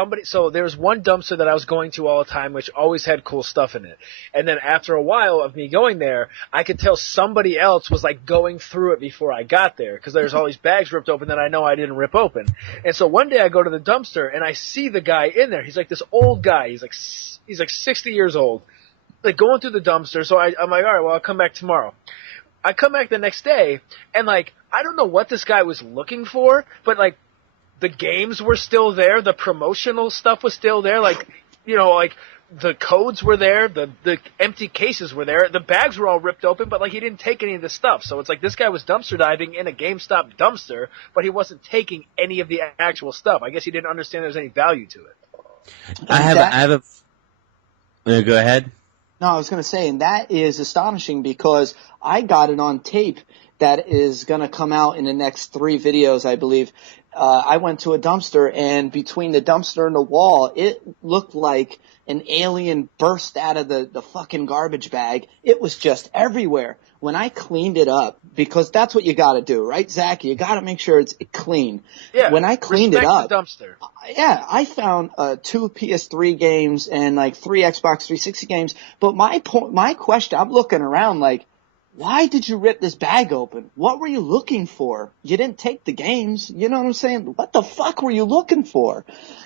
there was one dumpster that I was going to all the time, which always had cool stuff in it. And then after a while of me going there, I could tell somebody else was like going through it before I got there, because there's all these bags ripped open that I know I didn't rip open. And so one day I go to the dumpster and I see the guy in there. He's like this old guy. He's like 60 years old, like going through the dumpster. So I'm like, all right, well, I'll come back tomorrow. I come back the next day, and, like, I don't know what this guy was looking for, but, like, the games were still there, the promotional stuff was still there, like, like, the codes were there, the empty cases were there, the bags were all ripped open, but, like, he didn't take any of the stuff. So it's like this guy was dumpster diving in a GameStop dumpster, but he wasn't taking any of the actual stuff. I guess he didn't understand there was any value to it. I have a... Go ahead. No, I was going to say, and that is astonishing because I got it on tape that is going to come out in the next 3 videos, I believe. I went to a dumpster, and between the dumpster and the wall, it looked like an alien burst out of the fucking garbage bag. It was just everywhere. When I cleaned it up, because that's what you got to do, right, Zach? You got to make sure it's clean. Yeah. When I cleaned it up, the dumpster. Yeah, I found 2 PS3 games and like 3 Xbox 360 games. But my question, I'm looking around like, why did you rip this bag open? What were you looking for? You didn't take the games. You know what I'm saying? What the fuck were you looking for?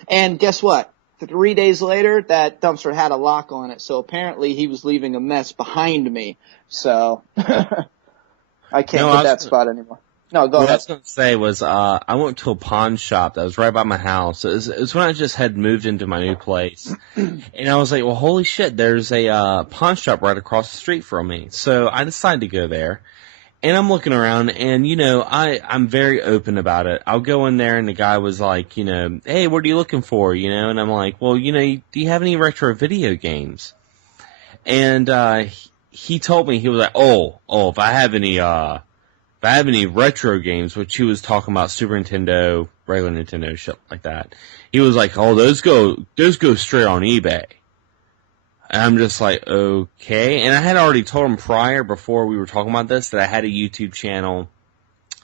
And guess what? 3 days later, that dumpster had a lock on it. So apparently he was leaving a mess behind me. So I can't get that spot anymore. No, go What I ahead. was going to say was, I went to a pawn shop that was right by my house. It was when I just had moved into my new place. And I was like, well, holy shit, there's a pawn shop right across the street from me. So I decided to go there. And I'm looking around, and, I'm very open about it. I'll go in there, and the guy was like, hey, what are you looking for, And I'm like, well, do you have any retro video games? And he told me, he was like, if I have any retro games, which he was talking about Super Nintendo, regular Nintendo, shit like that. He was like, those go straight on eBay. And I'm just like, okay. And I had already told him prior, before we were talking about this, that I had a YouTube channel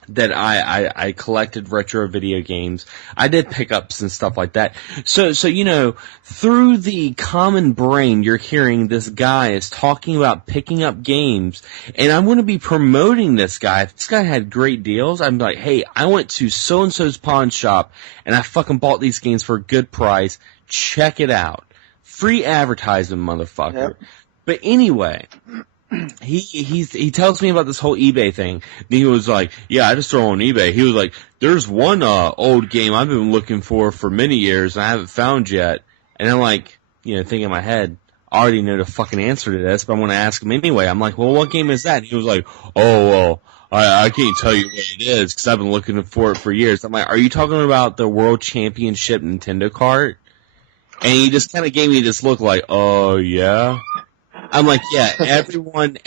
that I collected retro video games. I did pickups and stuff like that. So, through the common brain, you're hearing this guy is talking about picking up games, and I'm going to be promoting this guy. If this guy had great deals, I'm like, hey, I went to so-and-so's pawn shop, and I fucking bought these games for a good price. Check it out. Free advertising, motherfucker. Yep. But anyway, he tells me about this whole eBay thing. Then he was like, yeah, I just throw on eBay. He was like, there's one old game I've been looking for many years and I haven't found yet. And I'm like, thinking in my head, I already know the fucking answer to this, but I'm going to ask him anyway. I'm like, well, what game is that? And he was like, oh, well, I can't tell you what it is because I've been looking for it for years. I'm like, are you talking about the World Championship Nintendo cart? And he just kind of gave me this look like, oh, yeah? I'm like, yeah, everyone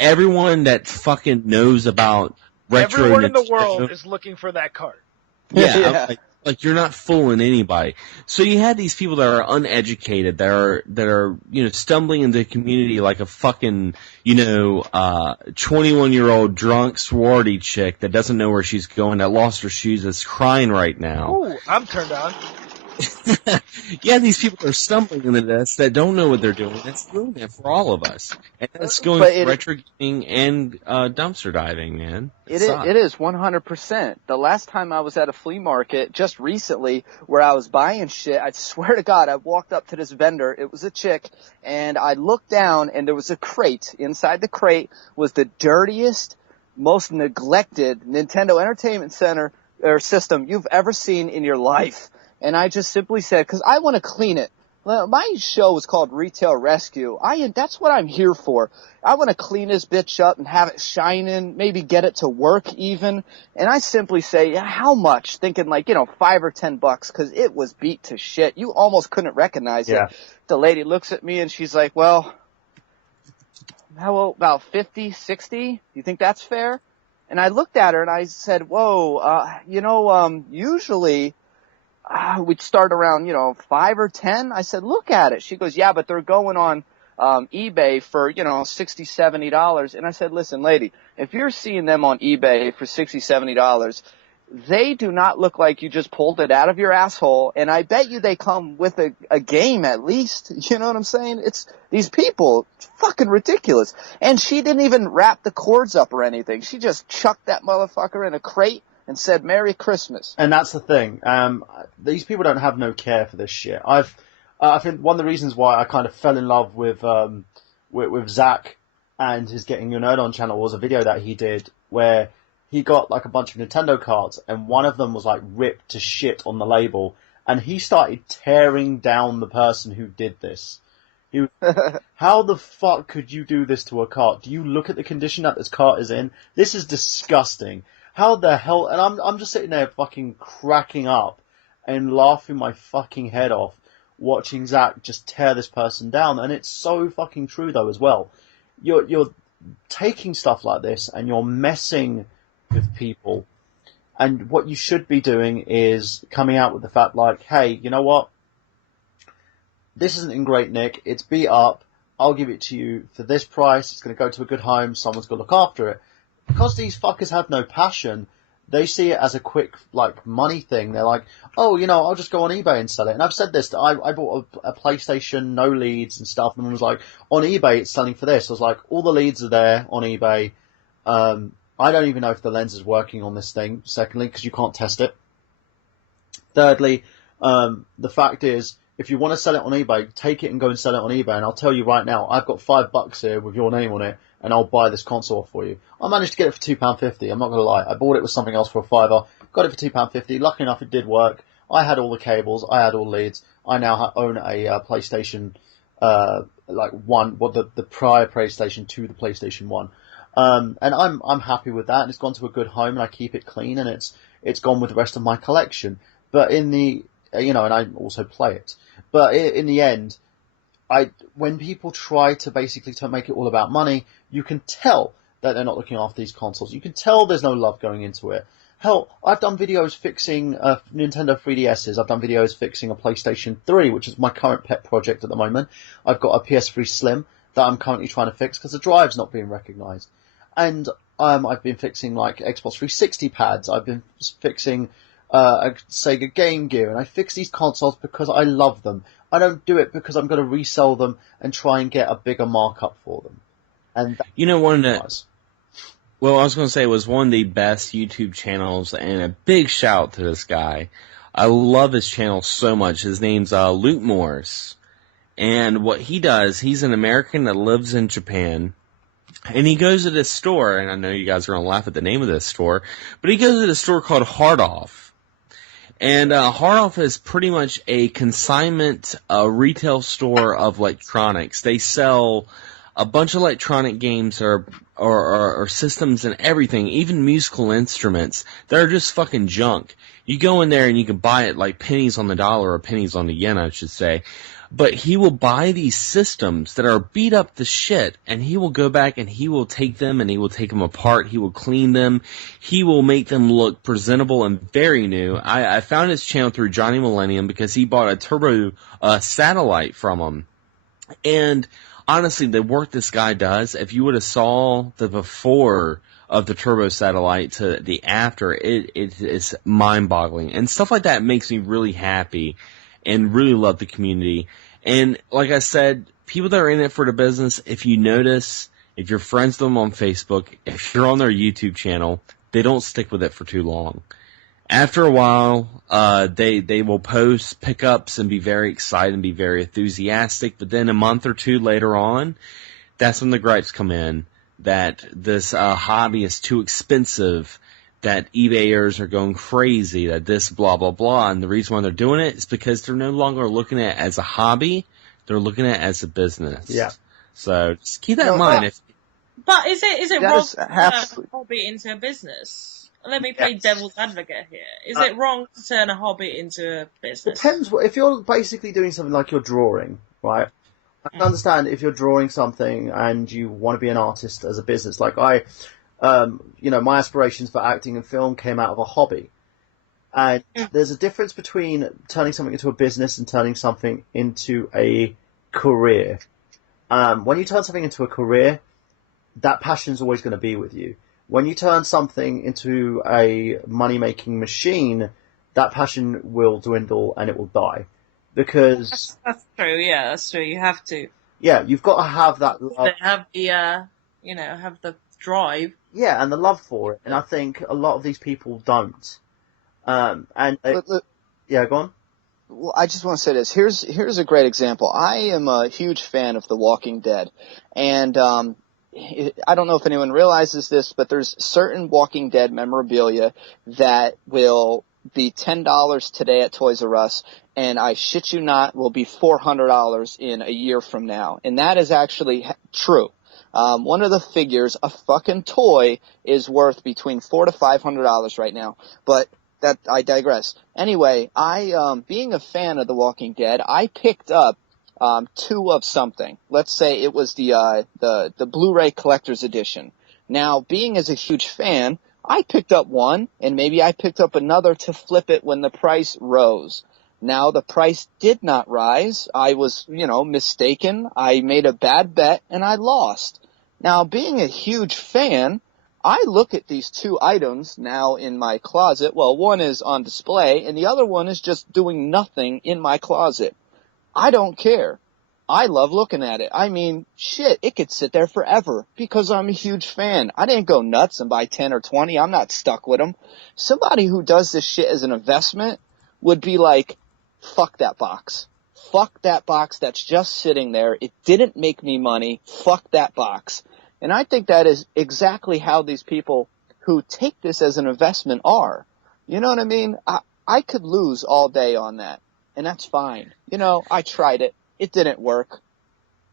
that fucking knows about retro Everyone in the Nintendo, world is looking for that card. yeah, Yeah. I'm like you're not fooling anybody. So you had these people that are uneducated, that are stumbling into the community like a fucking 21-year-old drunk sorority chick that doesn't know where she's going, that lost her shoes, that's crying right now. Ooh, I'm turned on. Yeah, these people are stumbling into this that don't know what they're doing. That's ruining it for all of us. And that's going But for retro gaming and dumpster diving, man. It is 100%. The last time I was at a flea market, just recently, where I was buying shit, I swear to God, I walked up to this vendor. It was a chick, and I looked down, and there was a crate. Inside the crate was the dirtiest, most neglected Nintendo Entertainment Center or system you've ever seen in your life. And I just simply said, because I want to clean it. Well, my show is called Retail Rescue. That's what I'm here for. I want to clean this bitch up and have it shining, maybe get it to work even. And I simply say, how much? Thinking like, $5 or $10, because it was beat to shit. You almost couldn't recognize it. The lady looks at me and she's like, well, how about 50, 60? Do you think that's fair? And I looked at her and I said, whoa, usually we'd start around, 5 or 10. I said, look at it. She goes, yeah, but they're going on eBay for, $60, $70. And I said, listen, lady, if you're seeing them on eBay for $60, $70, they do not look like you just pulled it out of your asshole. And I bet you they come with a game at least. You know what I'm saying? It's these people, it's fucking ridiculous. And she didn't even wrap the cords up or anything. She just chucked that motherfucker in a crate and said, Merry Christmas. And that's the thing. These people don't have no care for this shit. I think one of the reasons why I kind of fell in love with Zach and his Getting Your Nerd On channel was a video that he did where he got like a bunch of Nintendo cards and one of them was like ripped to shit on the label and he started tearing down the person who did this. How the fuck could you do this to a cart? Do you look at the condition that this cart is in? This is disgusting. How the hell? And I'm just sitting there fucking cracking up and laughing my fucking head off watching Zach just tear this person down. And it's so fucking true though as well. You're taking stuff like this and you're messing with people. And what you should be doing is coming out with the fact like, hey, you know what? This isn't in great nick. It's beat up. I'll give it to you for this price. It's going to go to a good home. Someone's going to look after it. Because these fuckers have no passion, they see it as a quick, money thing. They're like, oh, I'll just go on eBay and sell it. And I've said this, I bought a PlayStation, no leads and stuff, and was like, on eBay it's selling for this. I was like, all the leads are there on eBay. I don't even know if the lens is working on this thing, secondly, because you can't test it. Thirdly, the fact is, if you want to sell it on eBay, take it and go and sell it on eBay. And I'll tell you right now, I've got $5 here with your name on it, and I'll buy this console for you. I managed to get it for £2.50. I'm not going to lie. I bought it with something else for a fiver. Got it for £2.50. Lucky enough, it did work. I had all the cables. I had all the leads. I now own a PlayStation, the prior PlayStation to the PlayStation 1. And I'm happy with that. And it's gone to a good home, and I keep it clean, and it's gone with the rest of my collection. But in the, and I also play it. But in the end, when people try to basically make it all about money, you can tell that they're not looking after these consoles. You can tell there's no love going into it. Hell, I've done videos fixing Nintendo 3DSs. I've done videos fixing a PlayStation 3, which is my current pet project at the moment. I've got a PS3 Slim that I'm currently trying to fix because the drive's not being recognised. And I've been fixing like Xbox 360 pads. I've been fixing a Sega Game Gear, and I fix these consoles because I love them. I don't do it because I'm going to resell them and try and get a bigger markup for them. And well, I was going to say it was one of the best YouTube channels, and a big shout to this guy. I love his channel so much. His name's Luke Morris, and what he does, he's an American that lives in Japan. And he goes to this store, and I know you guys are going to laugh at the name of this store, but he goes to this store called Hard Off. And Hard Off is pretty much a consignment retail store of electronics. They sell a bunch of electronic games or systems and everything, even musical instruments that are just fucking junk. You go in there and you can buy it like pennies on the dollar, or pennies on the yen, I should say. But he will buy these systems that are beat up to shit, and he will go back and he will take them and he will take them apart. He will clean them. He will make them look presentable and very new. I found his channel through Johnny Millennium because he bought a turbo satellite from him. And honestly, the work this guy does, if you would have saw the before of the turbo satellite to the after, it is mind-boggling. And stuff like that makes me really happy and really love the community. And like I said, people that are in it for the business, if you notice, if you're friends with them on Facebook, if you're on their YouTube channel, they don't stick with it for too long. After a while, they will post pickups and be very excited and be very enthusiastic, but then a month or two later on, that's when the gripes come in, that this hobby is too expensive, that eBayers are going crazy, that this blah, blah, blah. And the reason why they're doing it is because they're no longer looking at it as a hobby. They're looking at it as a business. Yeah. So just keep that in mind. But is it wrong to turn a hobby into a busince? Let me play devil's advocate here. Is it wrong to turn a hobby into a business? Depends. If you're basically doing something like you're drawing, right? I can understand if you're drawing something and you want to be an artist as a business. Like my aspirations for acting and film came out of a hobby. And there's a difference between turning something into a business and turning something into a career. When you turn something into a career, that passion's always going to be with you. When you turn something into a money-making machine, that passion will dwindle and it will die. Because... That's true, yeah, that's true. You have to. Yeah, you've got to have that love. Have the, have the drive. Yeah, and the love for it. And I think a lot of these people don't. Yeah, go on. Well, I just want to say this. Here's a great example. I am a huge fan of The Walking Dead. And I don't know if anyone realizes this, but there's certain Walking Dead memorabilia that will be $10 today at Toys R Us, and I shit you not, will be $400 in a year from now. And that is actually true. One of the figures, a fucking toy, is worth between $400 to $500 right now. But that I digress. Anyway, being a fan of The Walking Dead, I picked up 2 of something. Let's say it was the Blu-ray Collector's Edition. Now, being as a huge fan, I picked up one, and maybe I picked up another to flip it when the price rose. Now, the price did not rise. I was, mistaken. I made a bad bet, and I lost. Now, being a huge fan, I look at these 2 items now in my closet. Well, one is on display, and the other one is just doing nothing in my closet. I don't care. I love looking at it. I mean, shit, it could sit there forever because I'm a huge fan. I didn't go nuts and buy 10 or 20. I'm not stuck with them. Somebody who does this shit as an investment would be like, fuck that box. Fuck that box that's just sitting there. It didn't make me money. Fuck that box. And I think that is exactly how these people who take this as an investment are. You know what I mean? I could lose all day on that, and that's fine. You know, I tried it. It didn't work.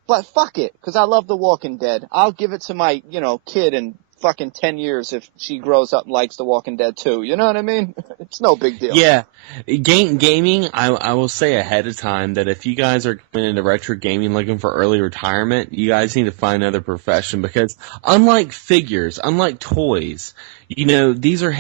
But fuck it, because I love The Walking Dead. I'll give it to my, kid in fucking 10 years if she grows up and likes The Walking Dead too. You know what I mean? It's no big deal. Yeah. Gaming, I will say ahead of time that if you guys are going into retro gaming looking for early retirement, you guys need to find another profession because unlike figures, unlike toys, these are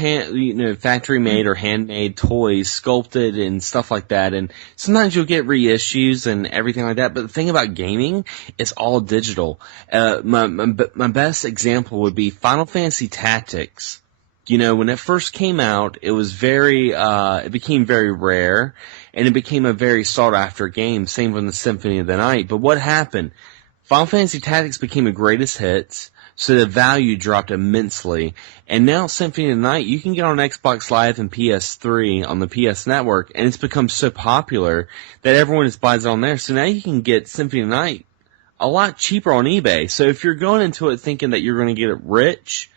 factory made or handmade toys, sculpted and stuff like that. And sometimes you'll get reissues and everything like that. But the thing about gaming, it's all digital. My best example would be Final Fantasy Tactics. When it first came out, it was it became very rare and it became a very sought after game. Same with the Symphony of the Night. But what happened? Final Fantasy Tactics became a greatest hits. So the value dropped immensely. And now Symphony of the Night, you can get on Xbox Live and PS3 on the PS Network, and it's become so popular that everyone just buys it on there. So now you can get Symphony of the Night a lot cheaper on eBay. So if you're going into it thinking that you're going to get it rich,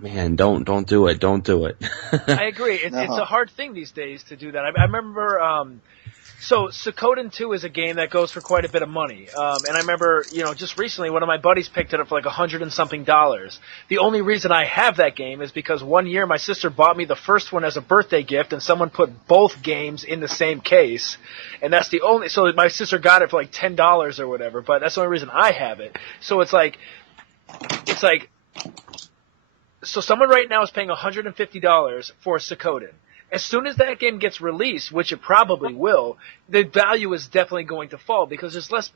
man, don't do it. Don't do it. I agree. It's a hard thing these days to do that. I remember, so Suikoden 2 is a game that goes for quite a bit of money. And I remember, just recently one of my buddies picked it up for like $100 and something. The only reason I have that game is because one year my sister bought me the first one as a birthday gift and someone put both games in the same case. And that's so my sister got it for like $10 or whatever, but that's the only reason I have it. So it's like, so someone right now is paying $150 for Suikoden. As soon as that game gets released, which it probably will, the value is definitely going to fall because there's less.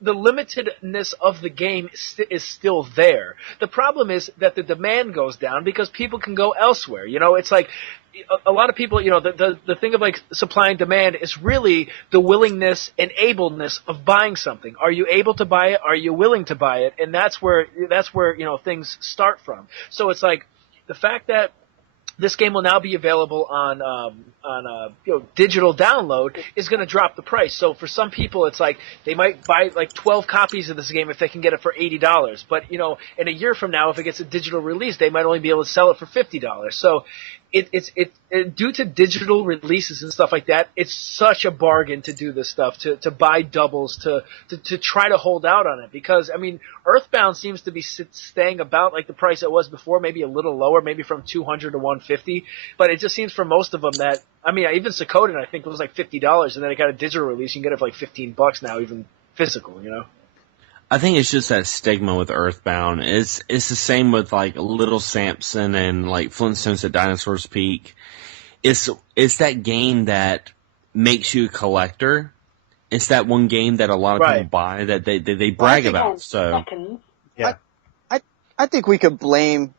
The limitedness of the game is still there. The problem is that the demand goes down because people can go elsewhere. It's like a lot of people. The thing of like supply and demand is really the willingness and ableness of buying something. Are you able to buy it? Are you willing to buy it? And that's where things start from. So it's like the fact that this game will now be available on digital download is going to drop the price. So for some people, it's like they might buy like 12 copies of this game if they can get it for $80. But in a year from now, if it gets a digital release, they might only be able to sell it for $50. So it's due to digital releases and stuff like that, it's such a bargain to do this stuff, to buy doubles, to try to hold out on it. Because, Earthbound seems to be staying about like the price it was before, maybe a little lower, maybe from $200 to $150. But it just seems for most of them that, even Suikoden, I think it was like $50, and then it got a digital release. You can get it for like $15 now, even physical, I think it's just that stigma with Earthbound. It's the same with like Little Samson and like Flintstones at Dinosaur's Peak. It's that game that makes you a collector. It's that one game that a lot of people buy that they brag about. So yeah, I think we could blame.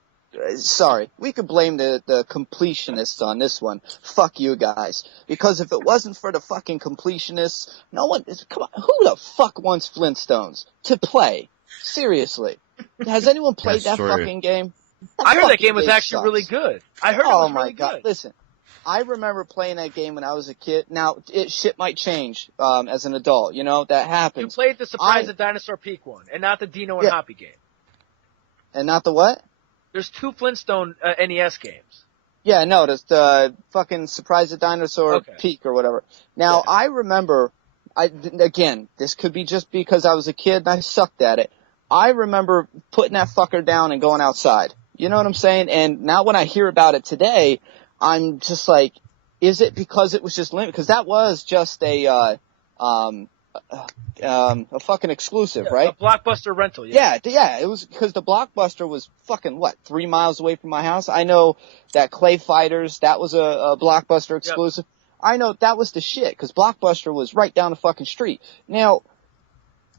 We could blame the completionists on this one. Fuck you guys. Because if it wasn't for the fucking completionists, come on, who the fuck wants Flintstones to play? Seriously. Has anyone played that fucking game? I heard that game was actually really good. I heard it was really good. Listen, I remember playing that game when I was a kid. Now, shit might change as an adult. That happens. You played the Surprise at Dinosaur Peak one, and not the Dino and Hoppy game. And not the what? There's two Flintstone NES games. Yeah, no, there's the fucking Surprise the Dinosaur Peak or whatever. Now, I remember, again, this could be just because I was a kid and I sucked at it. I remember putting that fucker down and going outside. You know what I'm saying? And now when I hear about it today, I'm just like, is it because it was just limited? Because that was just a fucking exclusive, right? A Blockbuster rental, yeah, it was because the Blockbuster was fucking 3 miles away from my house. I know that Clay Fighters, that was a Blockbuster exclusive. Yep. I know that was the shit because Blockbuster was right down the fucking street. Now,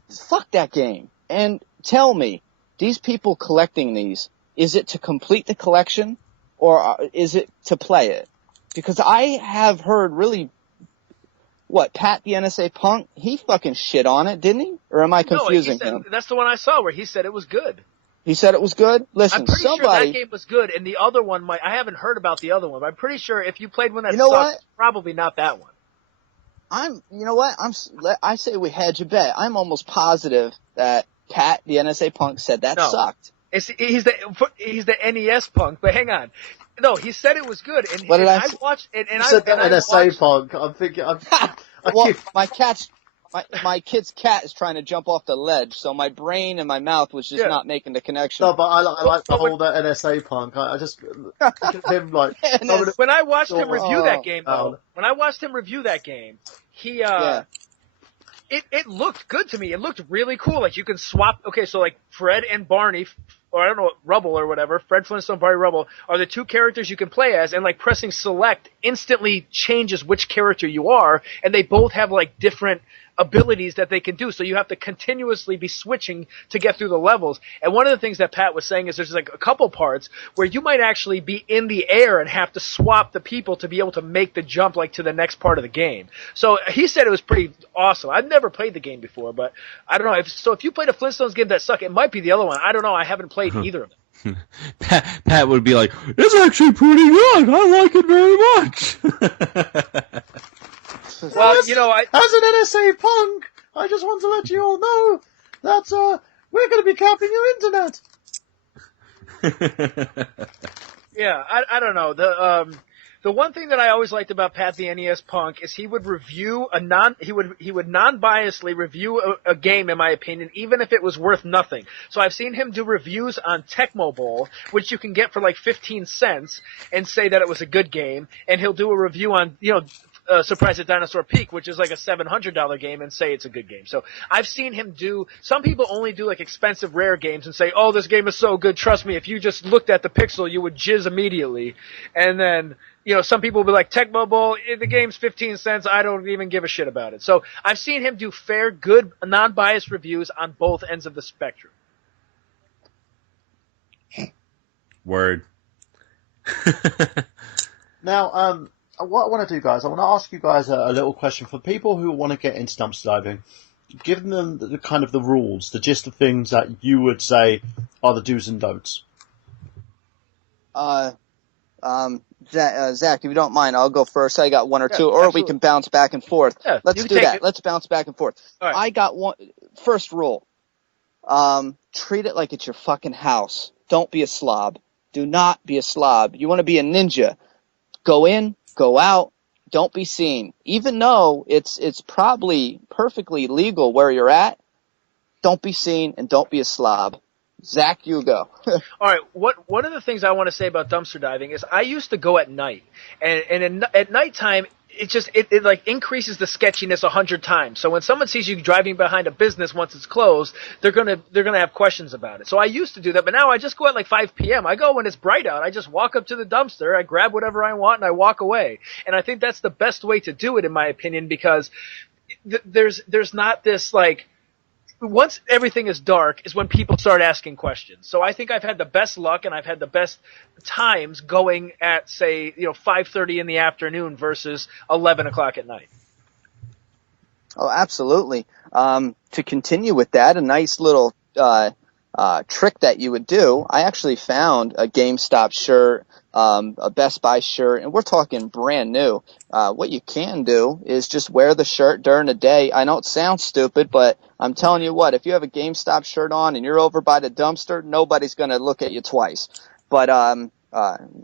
fuck that game. And tell me, these people collecting these, is it to complete the collection or is it to play it? Because I have heard really. Pat the NSA Punk? He fucking shit on it, didn't he? Or am I confusing him? That's the one I saw where he said it was good. He said it was good? Listen, I'm pretty sure that game was good, and the other one I haven't heard about the other one, but I'm pretty sure if you played one that sucked, probably not that one. you know what? I say we hedge a bet. I'm almost positive that Pat, the NSA punk, said that sucked. He's the NES punk, but hang on. No, he said it was good, and, What did I I watched. And You I said the and I NSA watched, punk. I'm thinking. Well, my kid's cat is trying to jump off the ledge, so my brain and my mouth was just not making the connection. No, but I like the whole NSA punk. I just think of him like. When I watched him review that game, Oh. when I watched him review that game, he it looked good to me. It looked really cool. Like you can swap. Okay, so like Fred and Barney, or I don't know, Rubble or whatever. Fred Flintstone, Barney Rubble are the two characters you can play as, and like pressing select instantly changes which character you are, and they both have like different abilities that they can do. So you have to continuously be switching to get through the levels. And one of the things that Pat was saying is there's like a couple parts where you might actually be in the air and have to swap the people to be able to make the jump like to the next part of the game. So he said it was pretty awesome. I've never played the game before, but I don't know. If you played a Flintstones game that sucked, it might be the other one. I don't know. I haven't played either of them. Pat would be like, it's actually pretty good. I like it very much. Well, you know, as an NSA punk, I just want to let you all know that we're going to be capping your internet. Yeah, I don't know. The one thing that I always liked about Pat the NES Punk is he would review he would non-biasedly review a game, in my opinion, even if it was worth nothing. So I've seen him do reviews on Tecmo Bowl, which you can get for like 15 cents, and say that it was a good game, and he'll do a review on, Surprise at Dinosaur Peak, which is like a $700 game, and say it's a good game. So I've seen him some people only do like expensive rare games and say, oh, this game is so good, trust me, if you just looked at the pixel, you would jizz immediately. And then, some people will be like, Tecmo Bowl, the game's 15 cents, I don't even give a shit about it. So I've seen him do fair, good, non-biased reviews on both ends of the spectrum. Word. Now, what I want to do, guys, I want to ask you guys a little question for people who want to get into dumpster diving. Give them the kind of the rules, the gist of things that you would say are the do's and don'ts. Zach, if you don't mind, I'll go first. I got one or two, or absolutely. we can bounce back and forth. Yeah, Let's do that. Let's bounce back and forth. All right. I got one. First rule. Treat it like it's your fucking house. Don't be a slob. Do not be a slob. You want to be a ninja. Go in, go out, don't be seen. Even though it's probably perfectly legal where you're at, don't be seen and don't be a slob. Zach, you go. All right. One of the things I want to say about dumpster diving is I used to go at night, and at nighttime it like increases the sketchiness 100 times. So when someone sees you driving behind a business once it's closed, they're gonna have questions about it. So I used to do that, but now I just go at like 5 p.m. I go when it's bright out. I just walk up to the dumpster, I grab whatever I want, and I walk away. And I think that's the best way to do it, in my opinion, because there's not this like. Once everything is dark is when people start asking questions. So I think I've had the best luck and I've had the best times going at, say, 5:30 in the afternoon versus 11 o'clock at night. Oh, absolutely. To continue with that, a nice little trick that you would do, I actually found a GameStop shirt, a Best Buy shirt, and we're talking brand new. What you can do is just wear the shirt during the day. I know it sounds stupid, but I'm telling you what, if you have a GameStop shirt on and you're over by the dumpster, nobody's going to look at you twice. But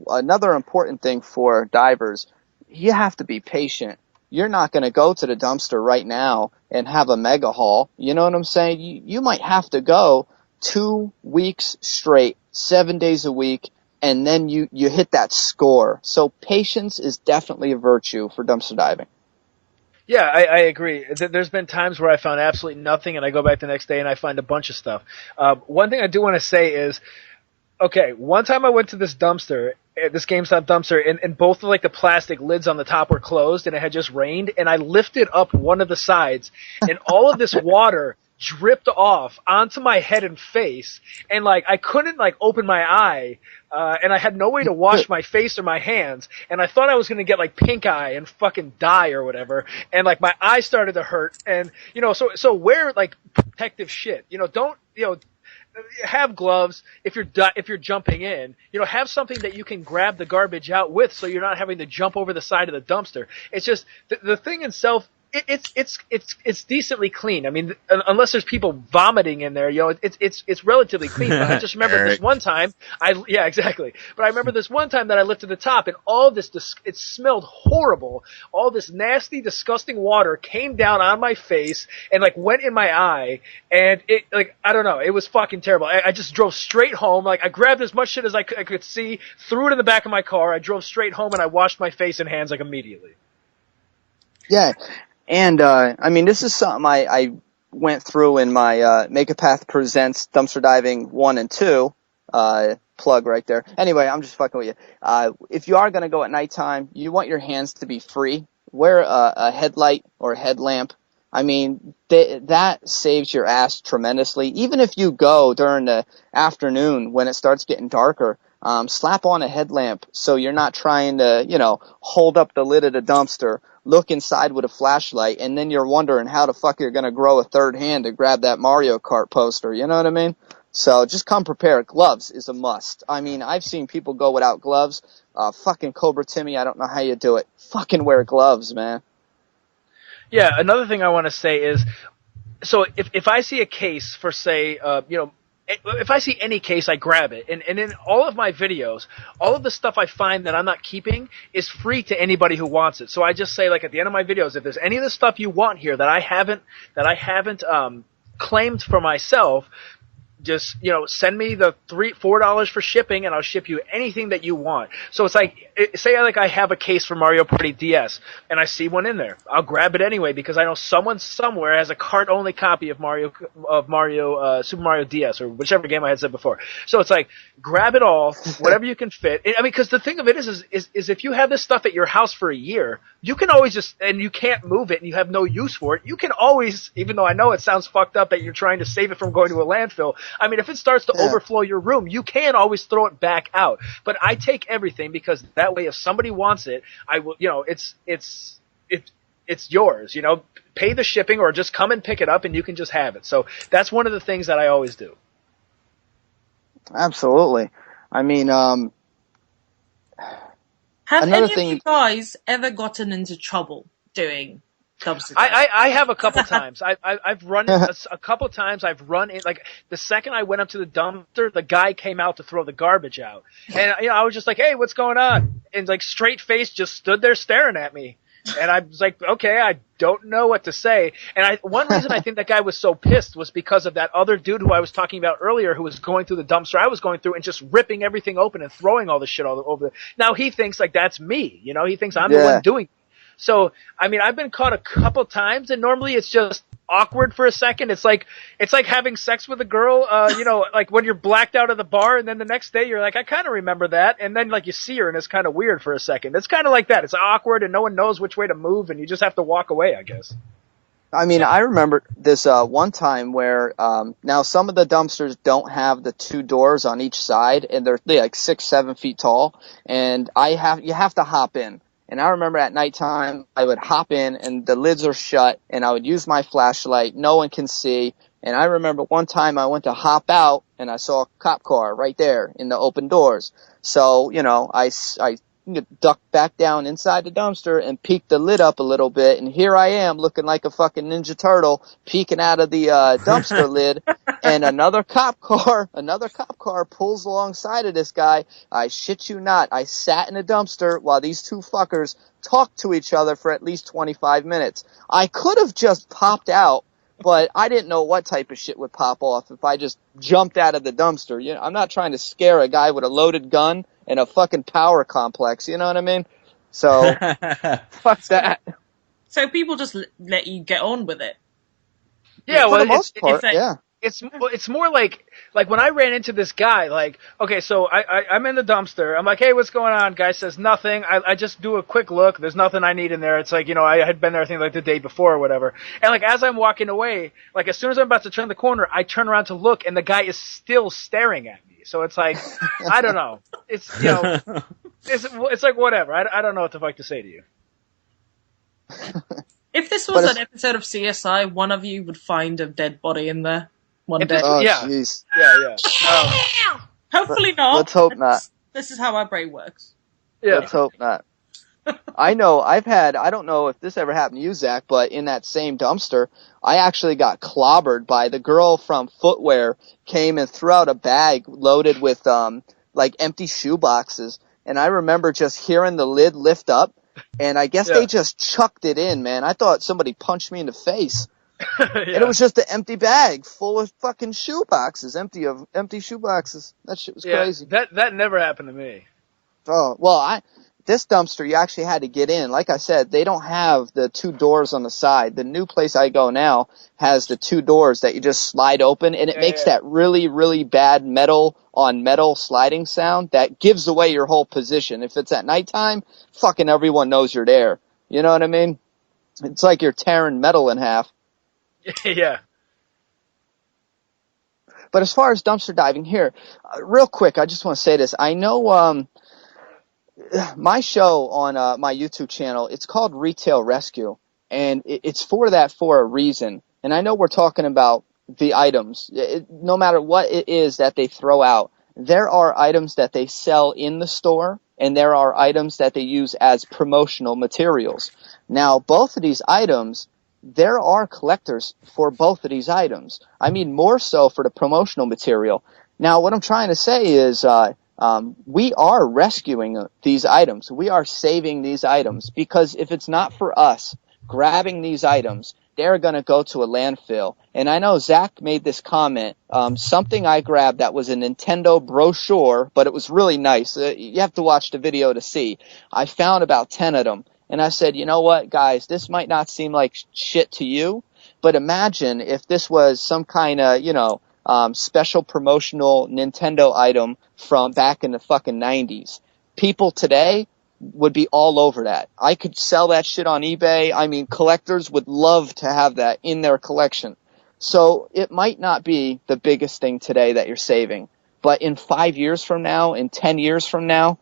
another important thing for divers, you have to be patient. You're not going to go to the dumpster right now and have a mega haul. You know what I'm saying? You might have to go 2 weeks straight, 7 days a week, and then you hit that score. So patience is definitely a virtue for dumpster diving. Yeah, I agree. There's been times where I found absolutely nothing, and I go back the next day and I find a bunch of stuff. One thing I do want to say is, okay, one time I went to this dumpster, this GameStop dumpster, and both of like the plastic lids on the top were closed, and it had just rained, and I lifted up one of the sides, and all of this water dripped off onto my head and face, and like I couldn't like open my eye, and I had no way to wash my face or my hands, and I thought I was gonna get like pink eye and fucking die or whatever, and like my eye started to hurt, and so wear like protective shit, don't have gloves if you're jumping in, have something that you can grab the garbage out with, so you're not having to jump over the side of the dumpster. It's just the thing itself It's decently clean. I mean, unless there's people vomiting in there, it's relatively clean. But I just remember this one time. Yeah, exactly. But I remember this one time that I lifted the top, and all this it smelled horrible. All this nasty, disgusting water came down on my face and like went in my eye, and it like I don't know, it was fucking terrible. I just drove straight home. Like I grabbed as much shit as I could see, threw it in the back of my car. I drove straight home, and I washed my face and hands like immediately. Yeah. And, I mean, this is something I went through in my, Make a Path Presents Dumpster Diving 1 and 2, plug right there. Anyway, I'm just fucking with you. If you are going to go at nighttime, you want your hands to be free. Wear a headlight or a headlamp. I mean, that saves your ass tremendously. Even if you go during the afternoon when it starts getting darker, slap on a headlamp so you're not trying to, hold up the lid of the dumpster, look inside with a flashlight, and then you're wondering how the fuck you're going to grow a third hand to grab that Mario Kart poster. You know what I mean? So just come prepared. Gloves is a must. I mean, I've seen people go without gloves. Fucking Cobra Timmy, I don't know how you do it. Fucking wear gloves, man. Yeah, another thing I want to say is, so if I see a case for, say, if I see any case, I grab it. And in all of my videos, all of the stuff I find that I'm not keeping is free to anybody who wants it. So I just say, like, at the end of my videos, if there's any of the stuff you want here that I haven't claimed for myself, just, send me the $4 for shipping, and I'll ship you anything that you want. So it's like, say I have a case for Mario Party DS, and I see one in there. I'll grab it anyway because I know someone somewhere has a cart-only copy of Super Mario DS, or whichever game I had said before. So it's like, grab it all, whatever you can fit. I mean, because the thing of it is if you have this stuff at your house for a year, you can always and you can't move it, and you have no use for it, you can always, even though I know it sounds fucked up that you're trying to save it from going to a landfill, I mean, if it starts to overflow your room, you can always throw it back out. But I take everything because that way, if somebody wants it, I will. It's yours. Pay the shipping or just come and pick it up, and you can just have it. So that's one of the things that I always do. Absolutely. I mean, have any of you guys ever gotten into trouble doing dumpster diving? I have a couple times. I've run a couple times. I've run in, like, the second I went up to the dumpster, the guy came out to throw the garbage out, and I was just like, "Hey, what's going on?" And like straight face, just stood there staring at me, and I was like, "Okay, I don't know what to say." And one reason I think that guy was so pissed was because of that other dude who I was talking about earlier, who was going through the dumpster I was going through and just ripping everything open and throwing all the shit all over. Now he thinks like that's me. He thinks I'm the one doing it. So, I mean, I've been caught a couple times, and normally it's just awkward for a second. It's like having sex with a girl, like when you're blacked out of the bar, and then the next day you're like, I kind of remember that, and then like you see her, and it's kind of weird for a second. It's kind of like that. It's awkward, and no one knows which way to move, and you just have to walk away, I guess. I mean, I remember this one time where now some of the dumpsters don't have the two doors on each side, and they're like 6-7 feet tall, and you have to hop in. And I remember at nighttime, I would hop in and the lids are shut and I would use my flashlight. No one can see. And I remember one time I went to hop out and I saw a cop car right there in the open doors. So, I ducked back down inside the dumpster and peeked the lid up a little bit. And here I am looking like a fucking Ninja Turtle peeking out of the dumpster lid. And another cop car pulls alongside of this guy. I shit you not. I sat in a dumpster while these two fuckers talked to each other for at least 25 minutes. I could have just popped out, but I didn't know what type of shit would pop off if I just jumped out of the dumpster. I'm not trying to scare a guy with a loaded gun and a fucking power complex. You know what I mean? So, fuck that. So people just let you get on with it? Yeah, for the most part, yeah. It's more like when I ran into this guy, like, okay, so I'm in the dumpster. I'm like, hey, what's going on? Guy says nothing. I just do a quick look. There's nothing I need in there. It's like, I had been there, I think, like the day before or whatever. And like, as I'm walking away, like as soon as I'm about to turn the corner, I turn around to look and the guy is still staring at me. So it's like, I don't know. It's, it's like whatever. I don't know what the fuck to say to you. If this was an episode of CSI, one of you would find a dead body in there one day. Oh, yeah. jeez. Yeah. Hopefully not. Let's hope not. This is how our brain works. Yeah. Let's hope not. I know I don't know if this ever happened to you, Zach, but in that same dumpster, I actually got clobbered by the girl from Footwear came and threw out a bag loaded with, like empty shoe boxes. And I remember just hearing the lid lift up, and I guess Yeah. they just chucked it in, man. I thought somebody punched me in the face. Yeah. And it was just an empty bag full of fucking shoe boxes, empty shoe boxes. That shit was crazy. That never happened to me. Oh, well, this dumpster, you actually had to get in. Like I said, they don't have the two doors on the side. The new place I go now has the two doors that you just slide open, and it makes that really, really bad metal on metal sliding sound that gives away your whole position. If it's at nighttime, fucking everyone knows you're there. You know what I mean? It's like you're tearing metal in half. Yeah. But as far as dumpster diving here, real quick, I just want to say this. I know my show on my YouTube channel, it's called Retail Rescue, and it's for a reason. And I know we're talking about the items. No matter what it is that they throw out, there are items that they sell in the store, and there are items that they use as promotional materials. Now, both of these items, there are collectors for both of these items. I mean, more so for the promotional material. Now, what I'm trying to say is we are rescuing these items. We are saving these items, because if it's not for us grabbing these items, they're going to go to a landfill. And I know Zach made this comment, something I grabbed that was a Nintendo brochure, but it was really nice. You have to watch the video to see. I found about 10 of them. And I said, you know what, guys, this might not seem like shit to you, but imagine if this was some kind of, special promotional Nintendo item from back in the fucking 90s. People today would be all over that. I could sell that shit on eBay. I mean, collectors would love to have that in their collection. So it might not be the biggest thing today that you're saving, but in 5 years from now, in 10 years from now,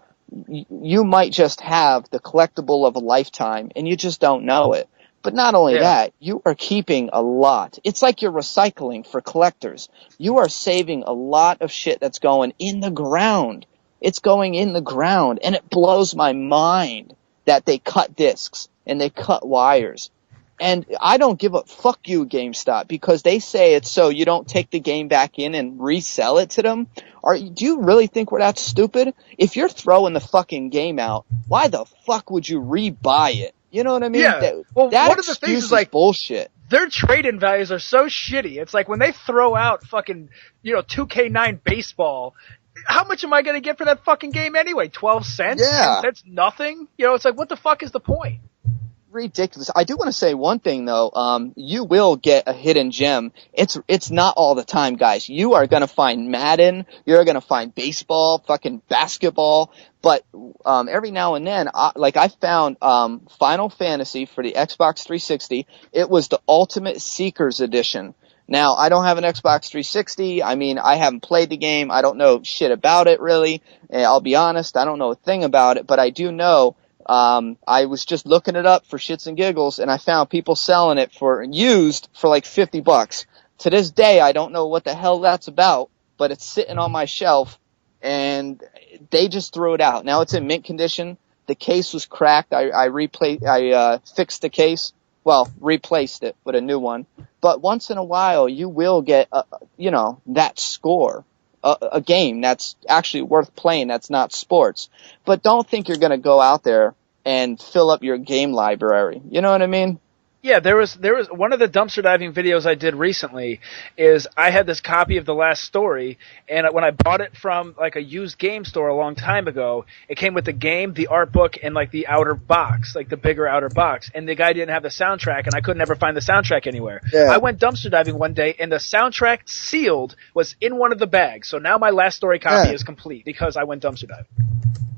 you might just have the collectible of a lifetime, and you just don't know it. But not only that, you are keeping a lot. It's like you're recycling for collectors. You are saving a lot of shit that's going in the ground. It's going in the ground, and it blows my mind that they cut discs and they cut wires. And I don't give a fuck you, GameStop, because they say it's so you don't take the game back in and resell it to them. Do you really think we're that stupid? If you're throwing the fucking game out, why the fuck would you rebuy it? You know what I mean? Yeah. Well, that one of the things is like bullshit. Their trade-in values are so shitty. It's like when they throw out fucking, 2K9 baseball, how much am I going to get for that fucking game anyway? 12 cents? Yeah. That's nothing? It's like, what the fuck is the point? Ridiculous. I do want to say one thing though. You will get a hidden gem. It's not all the time, guys. You are gonna find Madden. You're gonna find baseball, fucking basketball. But every now and then, I found Final Fantasy for the Xbox 360. It was the Ultimate Seekers Edition. Now, I don't have an Xbox 360. I mean, I haven't played the game. I don't know shit about it really. I'll be honest. I don't know a thing about it, but I do know. I was just looking it up for shits and giggles, and I found people selling it used for like $50. To this day, I don't know what the hell that's about, but it's sitting on my shelf, and they just threw it out. Now it's in mint condition. The case was cracked. I fixed the case. Well, replaced it with a new one. But once in a while, you will get, that score. A game that's actually worth playing that's not sports. But don't think you're going to go out there and fill up your game library. You know what I mean? Yeah, there was one of the dumpster diving videos I did recently is I had this copy of The Last Story, and when I bought it from like a used game store a long time ago, it came with the game, the art book, and like the outer box, like the bigger outer box. And the guy didn't have the soundtrack, and I could never find the soundtrack anywhere. Yeah. I went dumpster diving one day, and the soundtrack sealed was in one of the bags. So now my Last Story copy is complete because I went dumpster diving.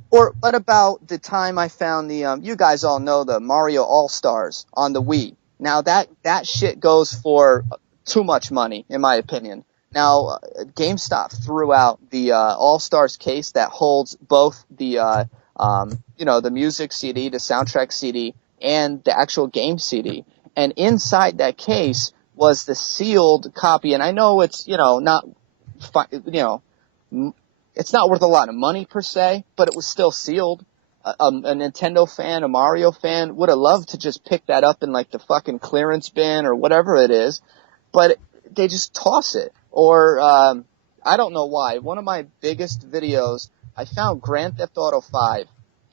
Or what about the time I found the you guys all know the Mario All-Stars on the Wii. Now that shit goes for too much money, in my opinion. Now, GameStop threw out the All-Stars case that holds both the the music CD, the soundtrack CD, and the actual game CD. And inside that case was the sealed copy. And I know it's it's not worth a lot of money per se, but it was still sealed. a Nintendo fan, a Mario fan would have loved to just pick that up in like the fucking clearance bin or whatever it is, but they just toss it. Or I don't know why. One of my biggest videos, I found Grand Theft Auto 5,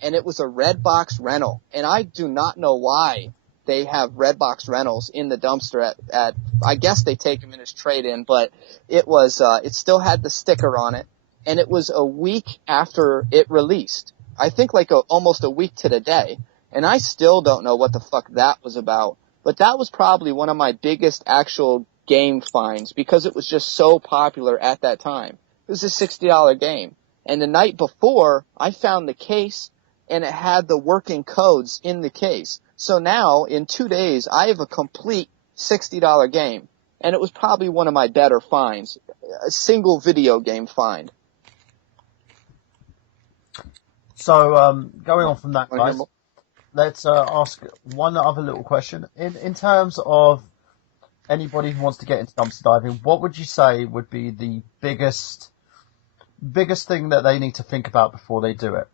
and it was a red box rental, and I do not know why they have red box rentals in the dumpster at I guess they take them in as trade-in, but it was it still had the sticker on it, and it was a week after it released. I think like almost a week to the day, and I still don't know what the fuck that was about. But that was probably one of my biggest actual game finds because it was just so popular at that time. It was a $60 game. And the night before, I found the case, and it had the working codes in the case. So now, in 2 days, I have a complete $60 game. And it was probably one of my better finds. A single video game find. So, going on from that, guys, let's ask one other little question. In terms of anybody who wants to get into dumpster diving, what would you say would be the biggest thing that they need to think about before they do it?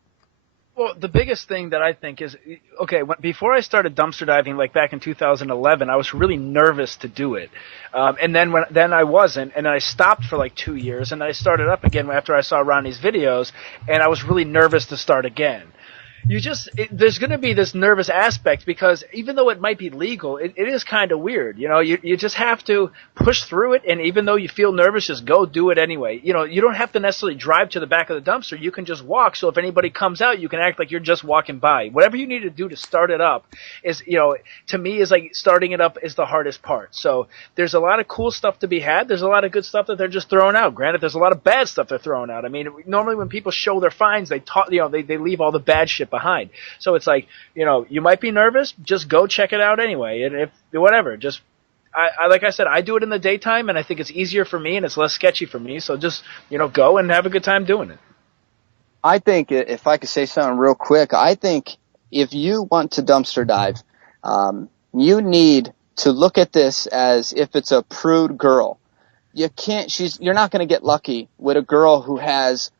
Well, the biggest thing that I think is, okay, before I started dumpster diving, like back in 2011, I was really nervous to do it. And then I wasn't, and I stopped for like 2 years, and I started up again after I saw Ronnie's videos, and I was really nervous to start again. There's going to be this nervous aspect because even though it might be legal, it is kind of weird. You know, you just have to push through it. And even though you feel nervous, just go do it anyway. You know, you don't have to necessarily drive to the back of the dumpster. You can just walk. So if anybody comes out, you can act like you're just walking by. Whatever you need to do to start it up is, you know, to me is like starting it up is the hardest part. So there's a lot of cool stuff to be had. There's a lot of good stuff that they're just throwing out. Granted, there's a lot of bad stuff they're throwing out. I mean, normally when people show their finds, they leave all the bad shit behind. So it's like, you know, you might be nervous, just go check it out anyway. And if whatever, just I like I said, I do it in the daytime, and I think it's easier for me and it's less sketchy for me. So just, you know, go and have a good time doing it. I think if I could say something real quick, I think if you want to dumpster dive, you need to look at this as if it's a prude girl. You're not going to get lucky with a girl who has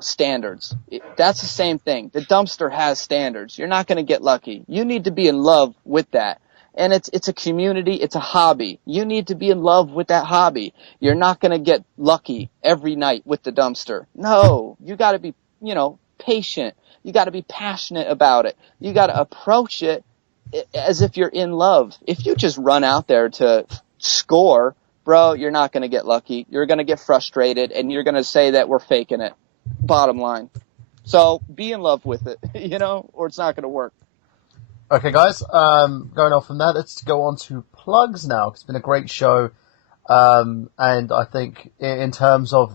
standards. That's the same thing. The dumpster has standards. You're not going to get lucky. You need to be in love with that. And it's a community. It's a hobby. You need to be in love with that hobby. You're not going to get lucky every night with the dumpster. No, you got to be, patient. You got to be passionate about it. You got to approach it as if you're in love. If you just run out there to score, bro, you're not going to get lucky. You're going to get frustrated, and you're going to say that we're faking it. Bottom line. So be in love with it, or it's not going to work. Okay, guys, going off from that, let's go on to plugs now. It's been a great show, and I think in terms of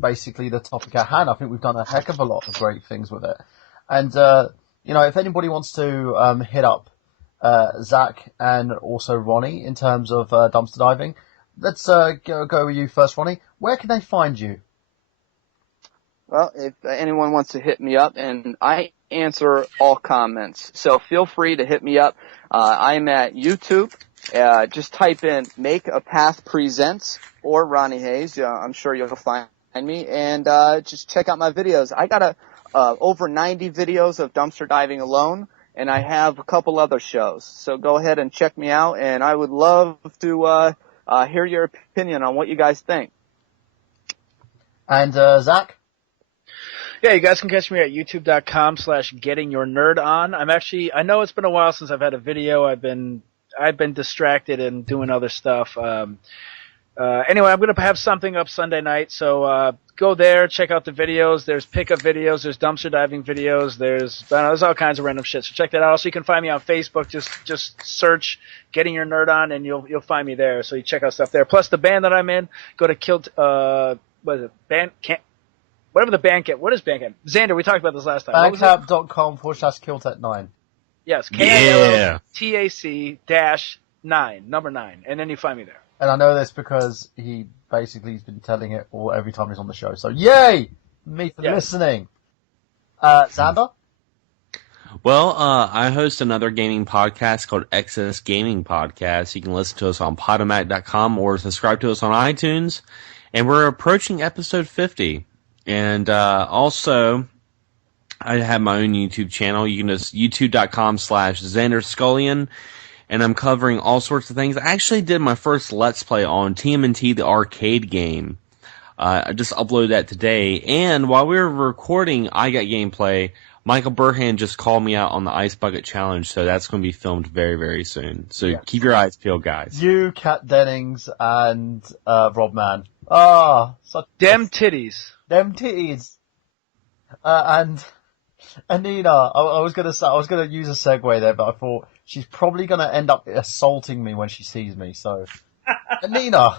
basically the topic at hand, I think we've done a heck of a lot of great things with it. And, if anybody wants to hit up Zach and also Ronnie in terms of dumpster diving. Let's go with you first, Ronnie. Where can they find you? Well, if anyone wants to hit me up, and I answer all comments, so feel free to hit me up. I'm at YouTube. Just type in Make a Path Presents or Ronnie Haze. I'm sure you'll find me. And just check out my videos. I got over 90 videos of dumpster diving alone. And I have a couple other shows. So go ahead and check me out, and I would love to hear your opinion on what you guys think. And Zach? Yeah, you guys can catch me at youtube.com/gettingyournerdon. I know it's been a while since I've had a video. I've been distracted and doing other stuff. Anyway, I'm going to have something up Sunday night, so go there, check out the videos. There's pickup videos, there's dumpster diving videos, there's all kinds of random shit. So check that out. Also, you can find me on Facebook. Just search "Getting Your Nerd On" and you'll find me there. So you check out stuff there. Plus the band that I'm in, go to whatever the band camp. What is Bandcamp? Xander, we talked about this last time. Bandcamp.com/Kiltet9. Yes, KILLTAC-9, number 9, and then you find me there. And I know this because he's been telling it every time he's on the show. So yay! Me for listening. Xander? Well, I host another gaming podcast called Excess Gaming Podcast. You can listen to us on Podomatic.com or subscribe to us on iTunes. And we're approaching episode 50. And also, I have my own YouTube channel. You can just youtube.com/XanderScullion, and I'm covering all sorts of things. I actually did my first Let's Play on TMNT, the arcade game. I just uploaded that today, and while we were recording I Got Gameplay, Michael Burhan just called me out on the Ice Bucket Challenge, so that's going to be filmed very, very soon. So keep your eyes peeled, guys. You, Kat Dennings, and Rob Mann. Such Dem titties. them titties. And Nina, I was gonna use a segue there, but I thought she's probably gonna end up assaulting me when she sees me. So, Nina.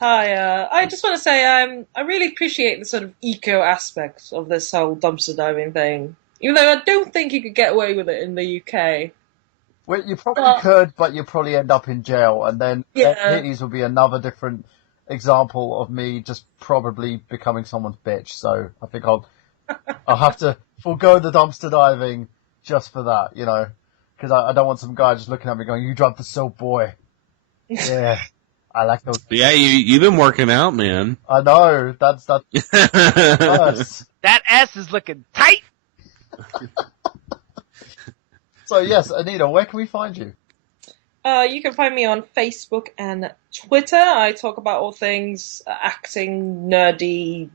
Hi, I just want to say I really appreciate the sort of eco aspect of this whole dumpster diving thing. Even though I don't think you could get away with it in the UK. Well, you probably could, but you'll probably end up in jail, and then titties will be another different example of me just probably becoming someone's bitch. So I think I'll have to forego the dumpster diving just for that, you know, because I don't want some guy just looking at me going, "You dropped the soap, boy." Yeah, I like those. Yeah, you've been working out, man. I know that's worse. That ass is looking tight. So yes, Anita, where can we find you? You can find me on Facebook and Twitter. I talk about all things acting, nerdy,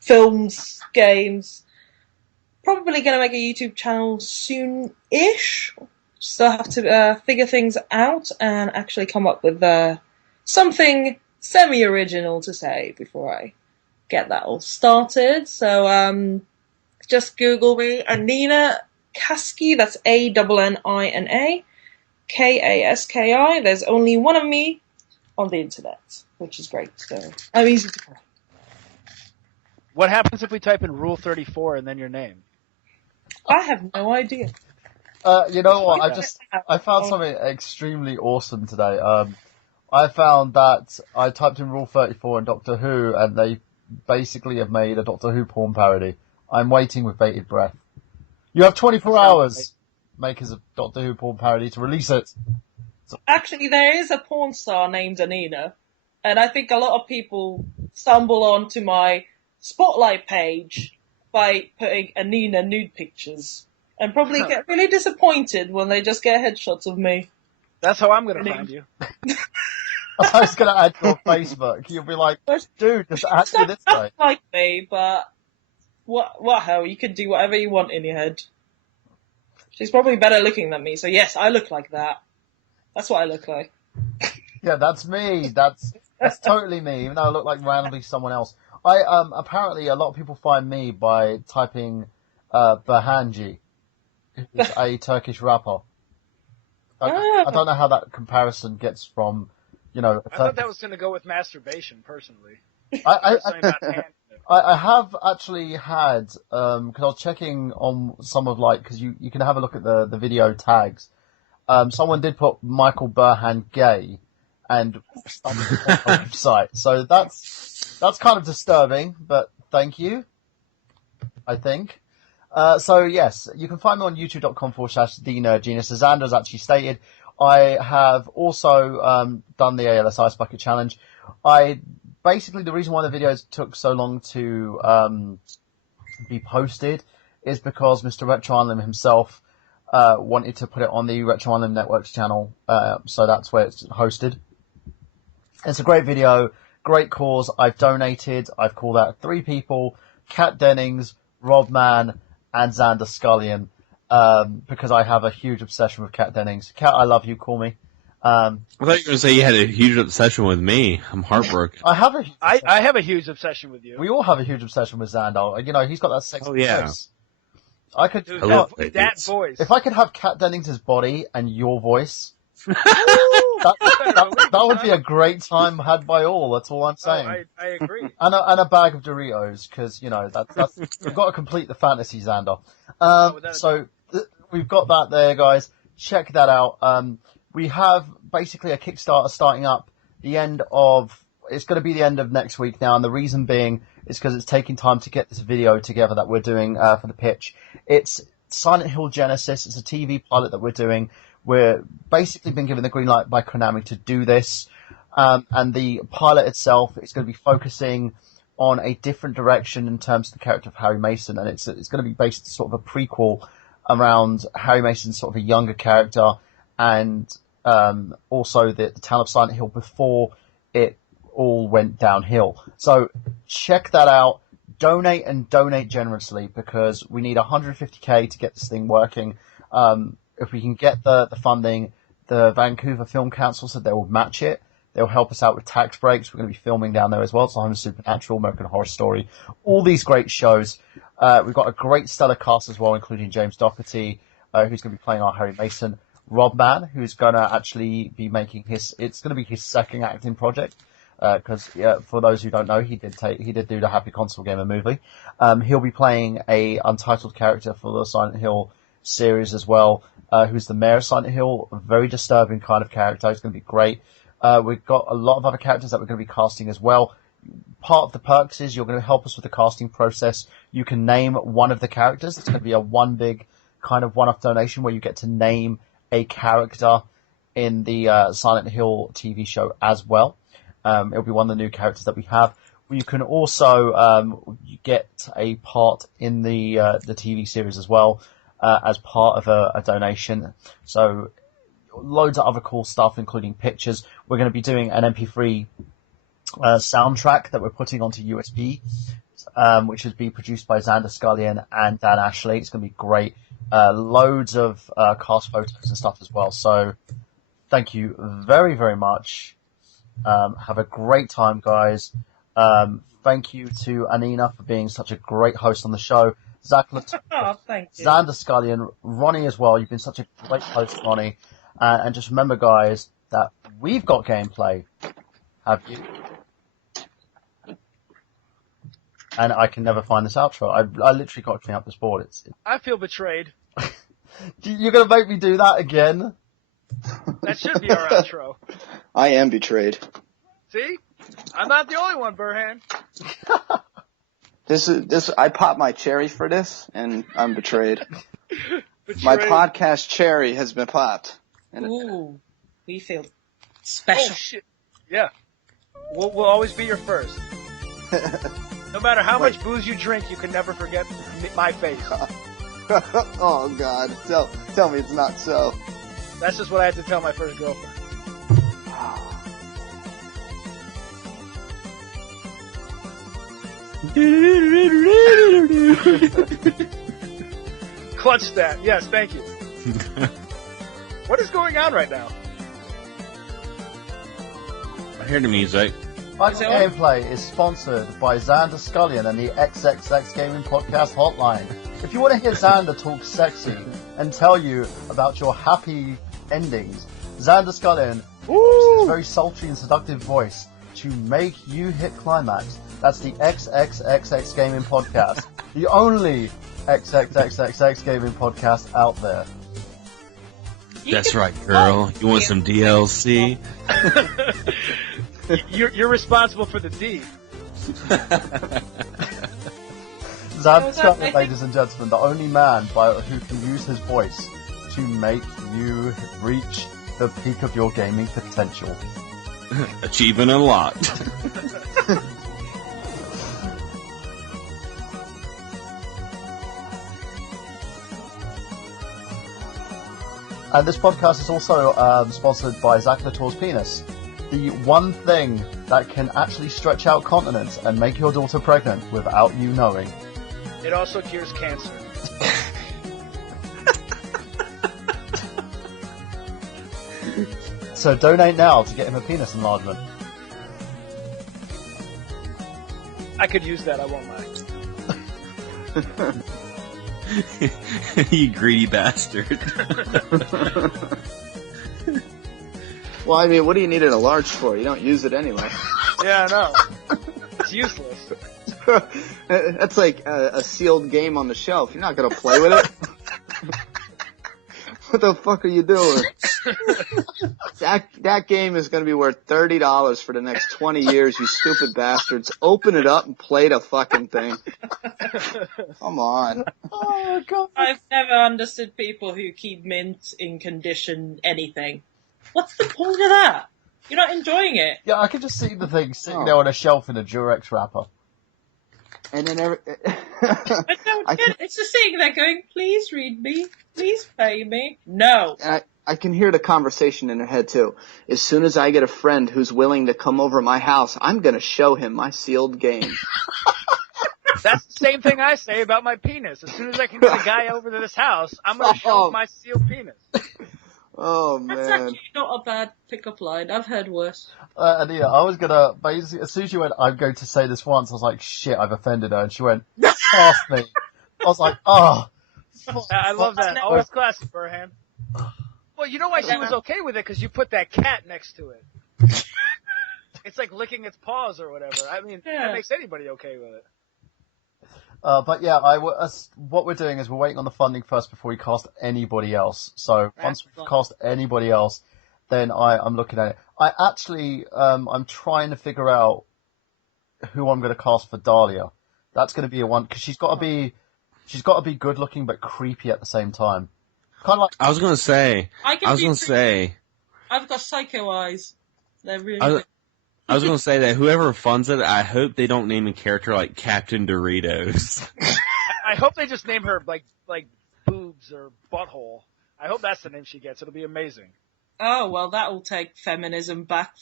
films, games. Probably going to make a YouTube channel soon-ish. Still have to figure things out and actually come up with something semi-original to say before I get that all started. So just Google me, Anina Kaski. That's ANNINA. Kaski. There's only one of me on the internet, which is great. So I'm easy to find. What happens if we type in Rule 34 and then your name? I have no idea. You know what? I found something extremely awesome today. I found that I typed in Rule 34 in Doctor Who, and they basically have made a Doctor Who porn parody. I'm waiting with bated breath. You have 24 hours, makers of Doctor Who porn parody, to release it. So, actually, there is a porn star named Anina, and I think a lot of people stumble onto my Spotlight page by putting Anina nude pictures, and probably get really disappointed when they just get headshots of me. That's how I'm going to find you. I was going to add you on Facebook. You'll be like, dude, just add me this way. Like me, but what hell? You can do whatever you want in your head. She's probably better looking than me, so yes, I look like that. That's what I look like. Yeah, that's me. That's totally me, even though I look like randomly someone else. Apparently a lot of people find me by typing Berhanji, who's a Turkish rapper. I don't know how that comparison gets from, you know. I thought that was going to go with masturbation, personally. I have actually had, because I was checking on some of because you can have a look at the video tags. Someone did put Michael Burhan gay and stumbled on the website. So that's kind of disturbing, but thank you, I think. So yes, you can find me on youtube.com/TheNerdGenius. As Xander's actually stated, I have also done the ALS Ice Bucket Challenge. Basically, the reason why the videos took so long to be posted is because Mr. Retro Island himself wanted to put it on the Retro Island Network's channel, so that's where it's hosted. It's a great video, great cause. I've donated. I've called out 3 people: Kat Dennings, Rob Mann, and Xander Scullion, because I have a huge obsession with Kat Dennings. Kat, I love you. Call me. I thought you were going to say you had a huge obsession with me. I'm heartbroken. I have a huge obsession with you. We all have a huge obsession with Xander. You know, he's got that sexy voice. I could. Dude, that voice. If I could have Kat Dennings' body and your voice, that would be a great time had by all. That's all I'm saying. Oh, I agree. And a bag of Doritos, because you know that's we've got to complete the fantasy, Xander. We've got that there, guys. Check that out. We have basically a Kickstarter starting up it's going to be the end of next week now, and the reason being is because it's taking time to get this video together that we're doing for the pitch. It's Silent Hill Genesis. It's a TV pilot that we're doing. We're basically been given the green light by Konami to do this, and the pilot itself is going to be focusing on a different direction in terms of the character of Harry Mason, and it's going to be based sort of a prequel around Harry Mason's sort of a younger character, and also the town of Silent Hill before it all went downhill. So check that out. Donate and donate generously, because we need 150k to get this thing working. If we can get the funding, the Vancouver Film Council said they will match it. They'll help us out with tax breaks. We're going to be filming down there as well. So I'm Supernatural, American Horror Story, all these great shows. We've got a great stellar cast as well, including James Doherty, who's going to be playing our Harry Mason. Rob Mann, who's going to actually be making it's going to be his second acting project. Because for those who don't know, he did do the Happy Console Gamer movie. He'll be playing a untitled character for the Silent Hill series as well, who's the mayor of Silent Hill. A very disturbing kind of character. It's going to be great. We've got a lot of other characters that we're going to be casting as well. Part of the perks is you're going to help us with the casting process. You can name one of the characters. It's going to be a one big kind of one-off donation where you get to name a character in the Silent Hill TV show as well. It'll be one of the new characters that we have. You can also get a part in the TV series as well as part of a donation. So loads of other cool stuff, including pictures. We're going to be doing an MP3 soundtrack that we're putting onto USB, which is being produced by Xander Scullion and Dan Ashley. It's going to be great. Loads of cast photos and stuff as well. So thank you very, very much. Have a great time, guys. Thank you to Anina for being such a great host on the show. Zach Thank you. Xander Scullion, Ronnie as well. You've been such a great host, Ronnie. And just remember, guys, that we've got gameplay. Have you? And I can never find this outro. I literally got to clean up this board. I feel betrayed. You're going to make me do that again? That should be our outro. I am betrayed. See? I'm not the only one, Burhan. I popped my cherry for this, and I'm betrayed. Betrayed. My podcast cherry has been popped. Ooh, we feel special. Oh, shit. Yeah. We'll always be your first. No matter how much booze you drink, you can never forget my face. Oh, God. Tell me it's not so. That's just what I had to tell my first girlfriend. Clutch that. Yes, thank you. What is going on right now? I hear the music. Michael Gameplay is sponsored by Xander Scullion and the XXX Gaming Podcast Hotline. If you want to hear Xander talk sexy and tell you about your happy endings, Xander Scullion uses his very sultry and seductive voice to make you hit climax. That's the XXXX Gaming Podcast, the only XXXX Gaming Podcast out there. That's right, girl. You want some DLC? You're responsible for the D. Xander Scullion, ladies and gentlemen, the only man who can use his voice to make you reach the peak of your gaming potential. Achievement unlocked. And this podcast is also sponsored by Zach Latour's penis. The one thing that can actually stretch out continents and make your daughter pregnant without you knowing. It also cures cancer. So donate now to get him a penis enlargement. I could use that, I won't lie. You greedy bastard. Well, I mean, what do you need it a large for? You don't use it anyway. Yeah, I know. It's useless. That's like a sealed game on the shelf. You're not gonna play with it. What the fuck are you doing? That game is gonna be worth $30 for the next 20 years, you stupid bastards. Open it up and play the fucking thing. Come on. Oh, God. I've never understood people who keep mint in condition anything. What's the point of that? You're not enjoying it. Yeah, I can just see the thing sitting there on a shelf in a Durex wrapper. And then I don't get it. It's the thing. They're going, please read me. Please pay me. No. I can hear the conversation in her head too. As soon as I get a friend who's willing to come over my house, I'm gonna show him my sealed game. That's the same thing I say about my penis. As soon as I can get a guy over to this house, I'm going to show him my sealed penis. Oh That's man. actually not a bad pickup line. I've heard worse. And yeah, I was gonna basically, as soon as you went, I'm going to say this once, I was like, shit, I've offended her, and she went, past me. I was like, oh. I love that. Always classic, Burhan. Well, you know why she was okay with it? Because you put that cat next to it. It's like licking its paws or whatever. I mean, that makes anybody okay with it. But yeah, what we're doing is we're waiting on the funding first before we cast anybody else. So once we've cast anybody else, then I'm looking at it. I actually, I'm trying to figure out who I'm going to cast for Dahlia. That's going to be a one, because she's got to be good looking but creepy at the same time. Kind of like. I was gonna say. I've got psycho eyes. They're really good. I was gonna say that whoever funds it, I hope they don't name a character like Captain Doritos. I hope they just name her like boobs or butthole. I hope that's the name she gets. It'll be amazing. Oh, well, that will take feminism back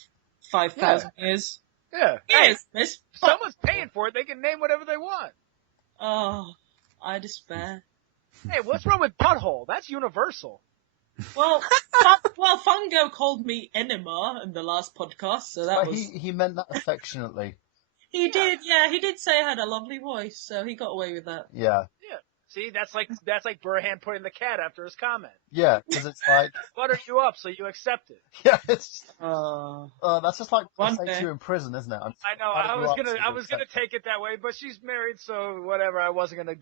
5,000 years. Yeah. Yes, Miss. Someone's paying for it. They can name whatever they want. Oh, I despair. Hey, what's wrong with butthole? That's universal. Well, Fungo called me Enema in the last podcast, so that was... He meant that affectionately. He did, yeah. He did say I had a lovely voice, so he got away with that. Yeah. Yeah. See, that's like Burhan putting the cat after his comment. Yeah, because it's like... Butter you up so you accept it. Yeah, it's... that's just like One what they say to you in prison, isn't it? I know. I was gonna take it that way, but she's married, so whatever. I wasn't gonna,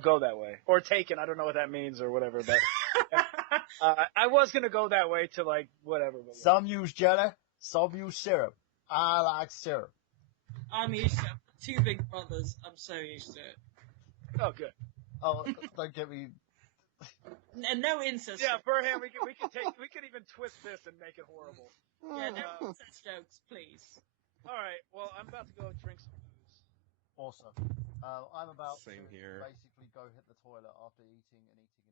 go that way or taken. I don't know what that means or whatever. But I was gonna go that way to like whatever. But some use jelly, some use syrup. I like syrup. I'm used to it. 2 big brothers. I'm so used to it. Oh, good. Oh, don't get me. And no incest. Yeah, Burhan, we could even twist this and make it horrible. Yeah, no incest jokes, please. All right. Well, I'm about to go drink some booze. Awesome. I'm about Same to here. basically go hit the toilet after eating and eating.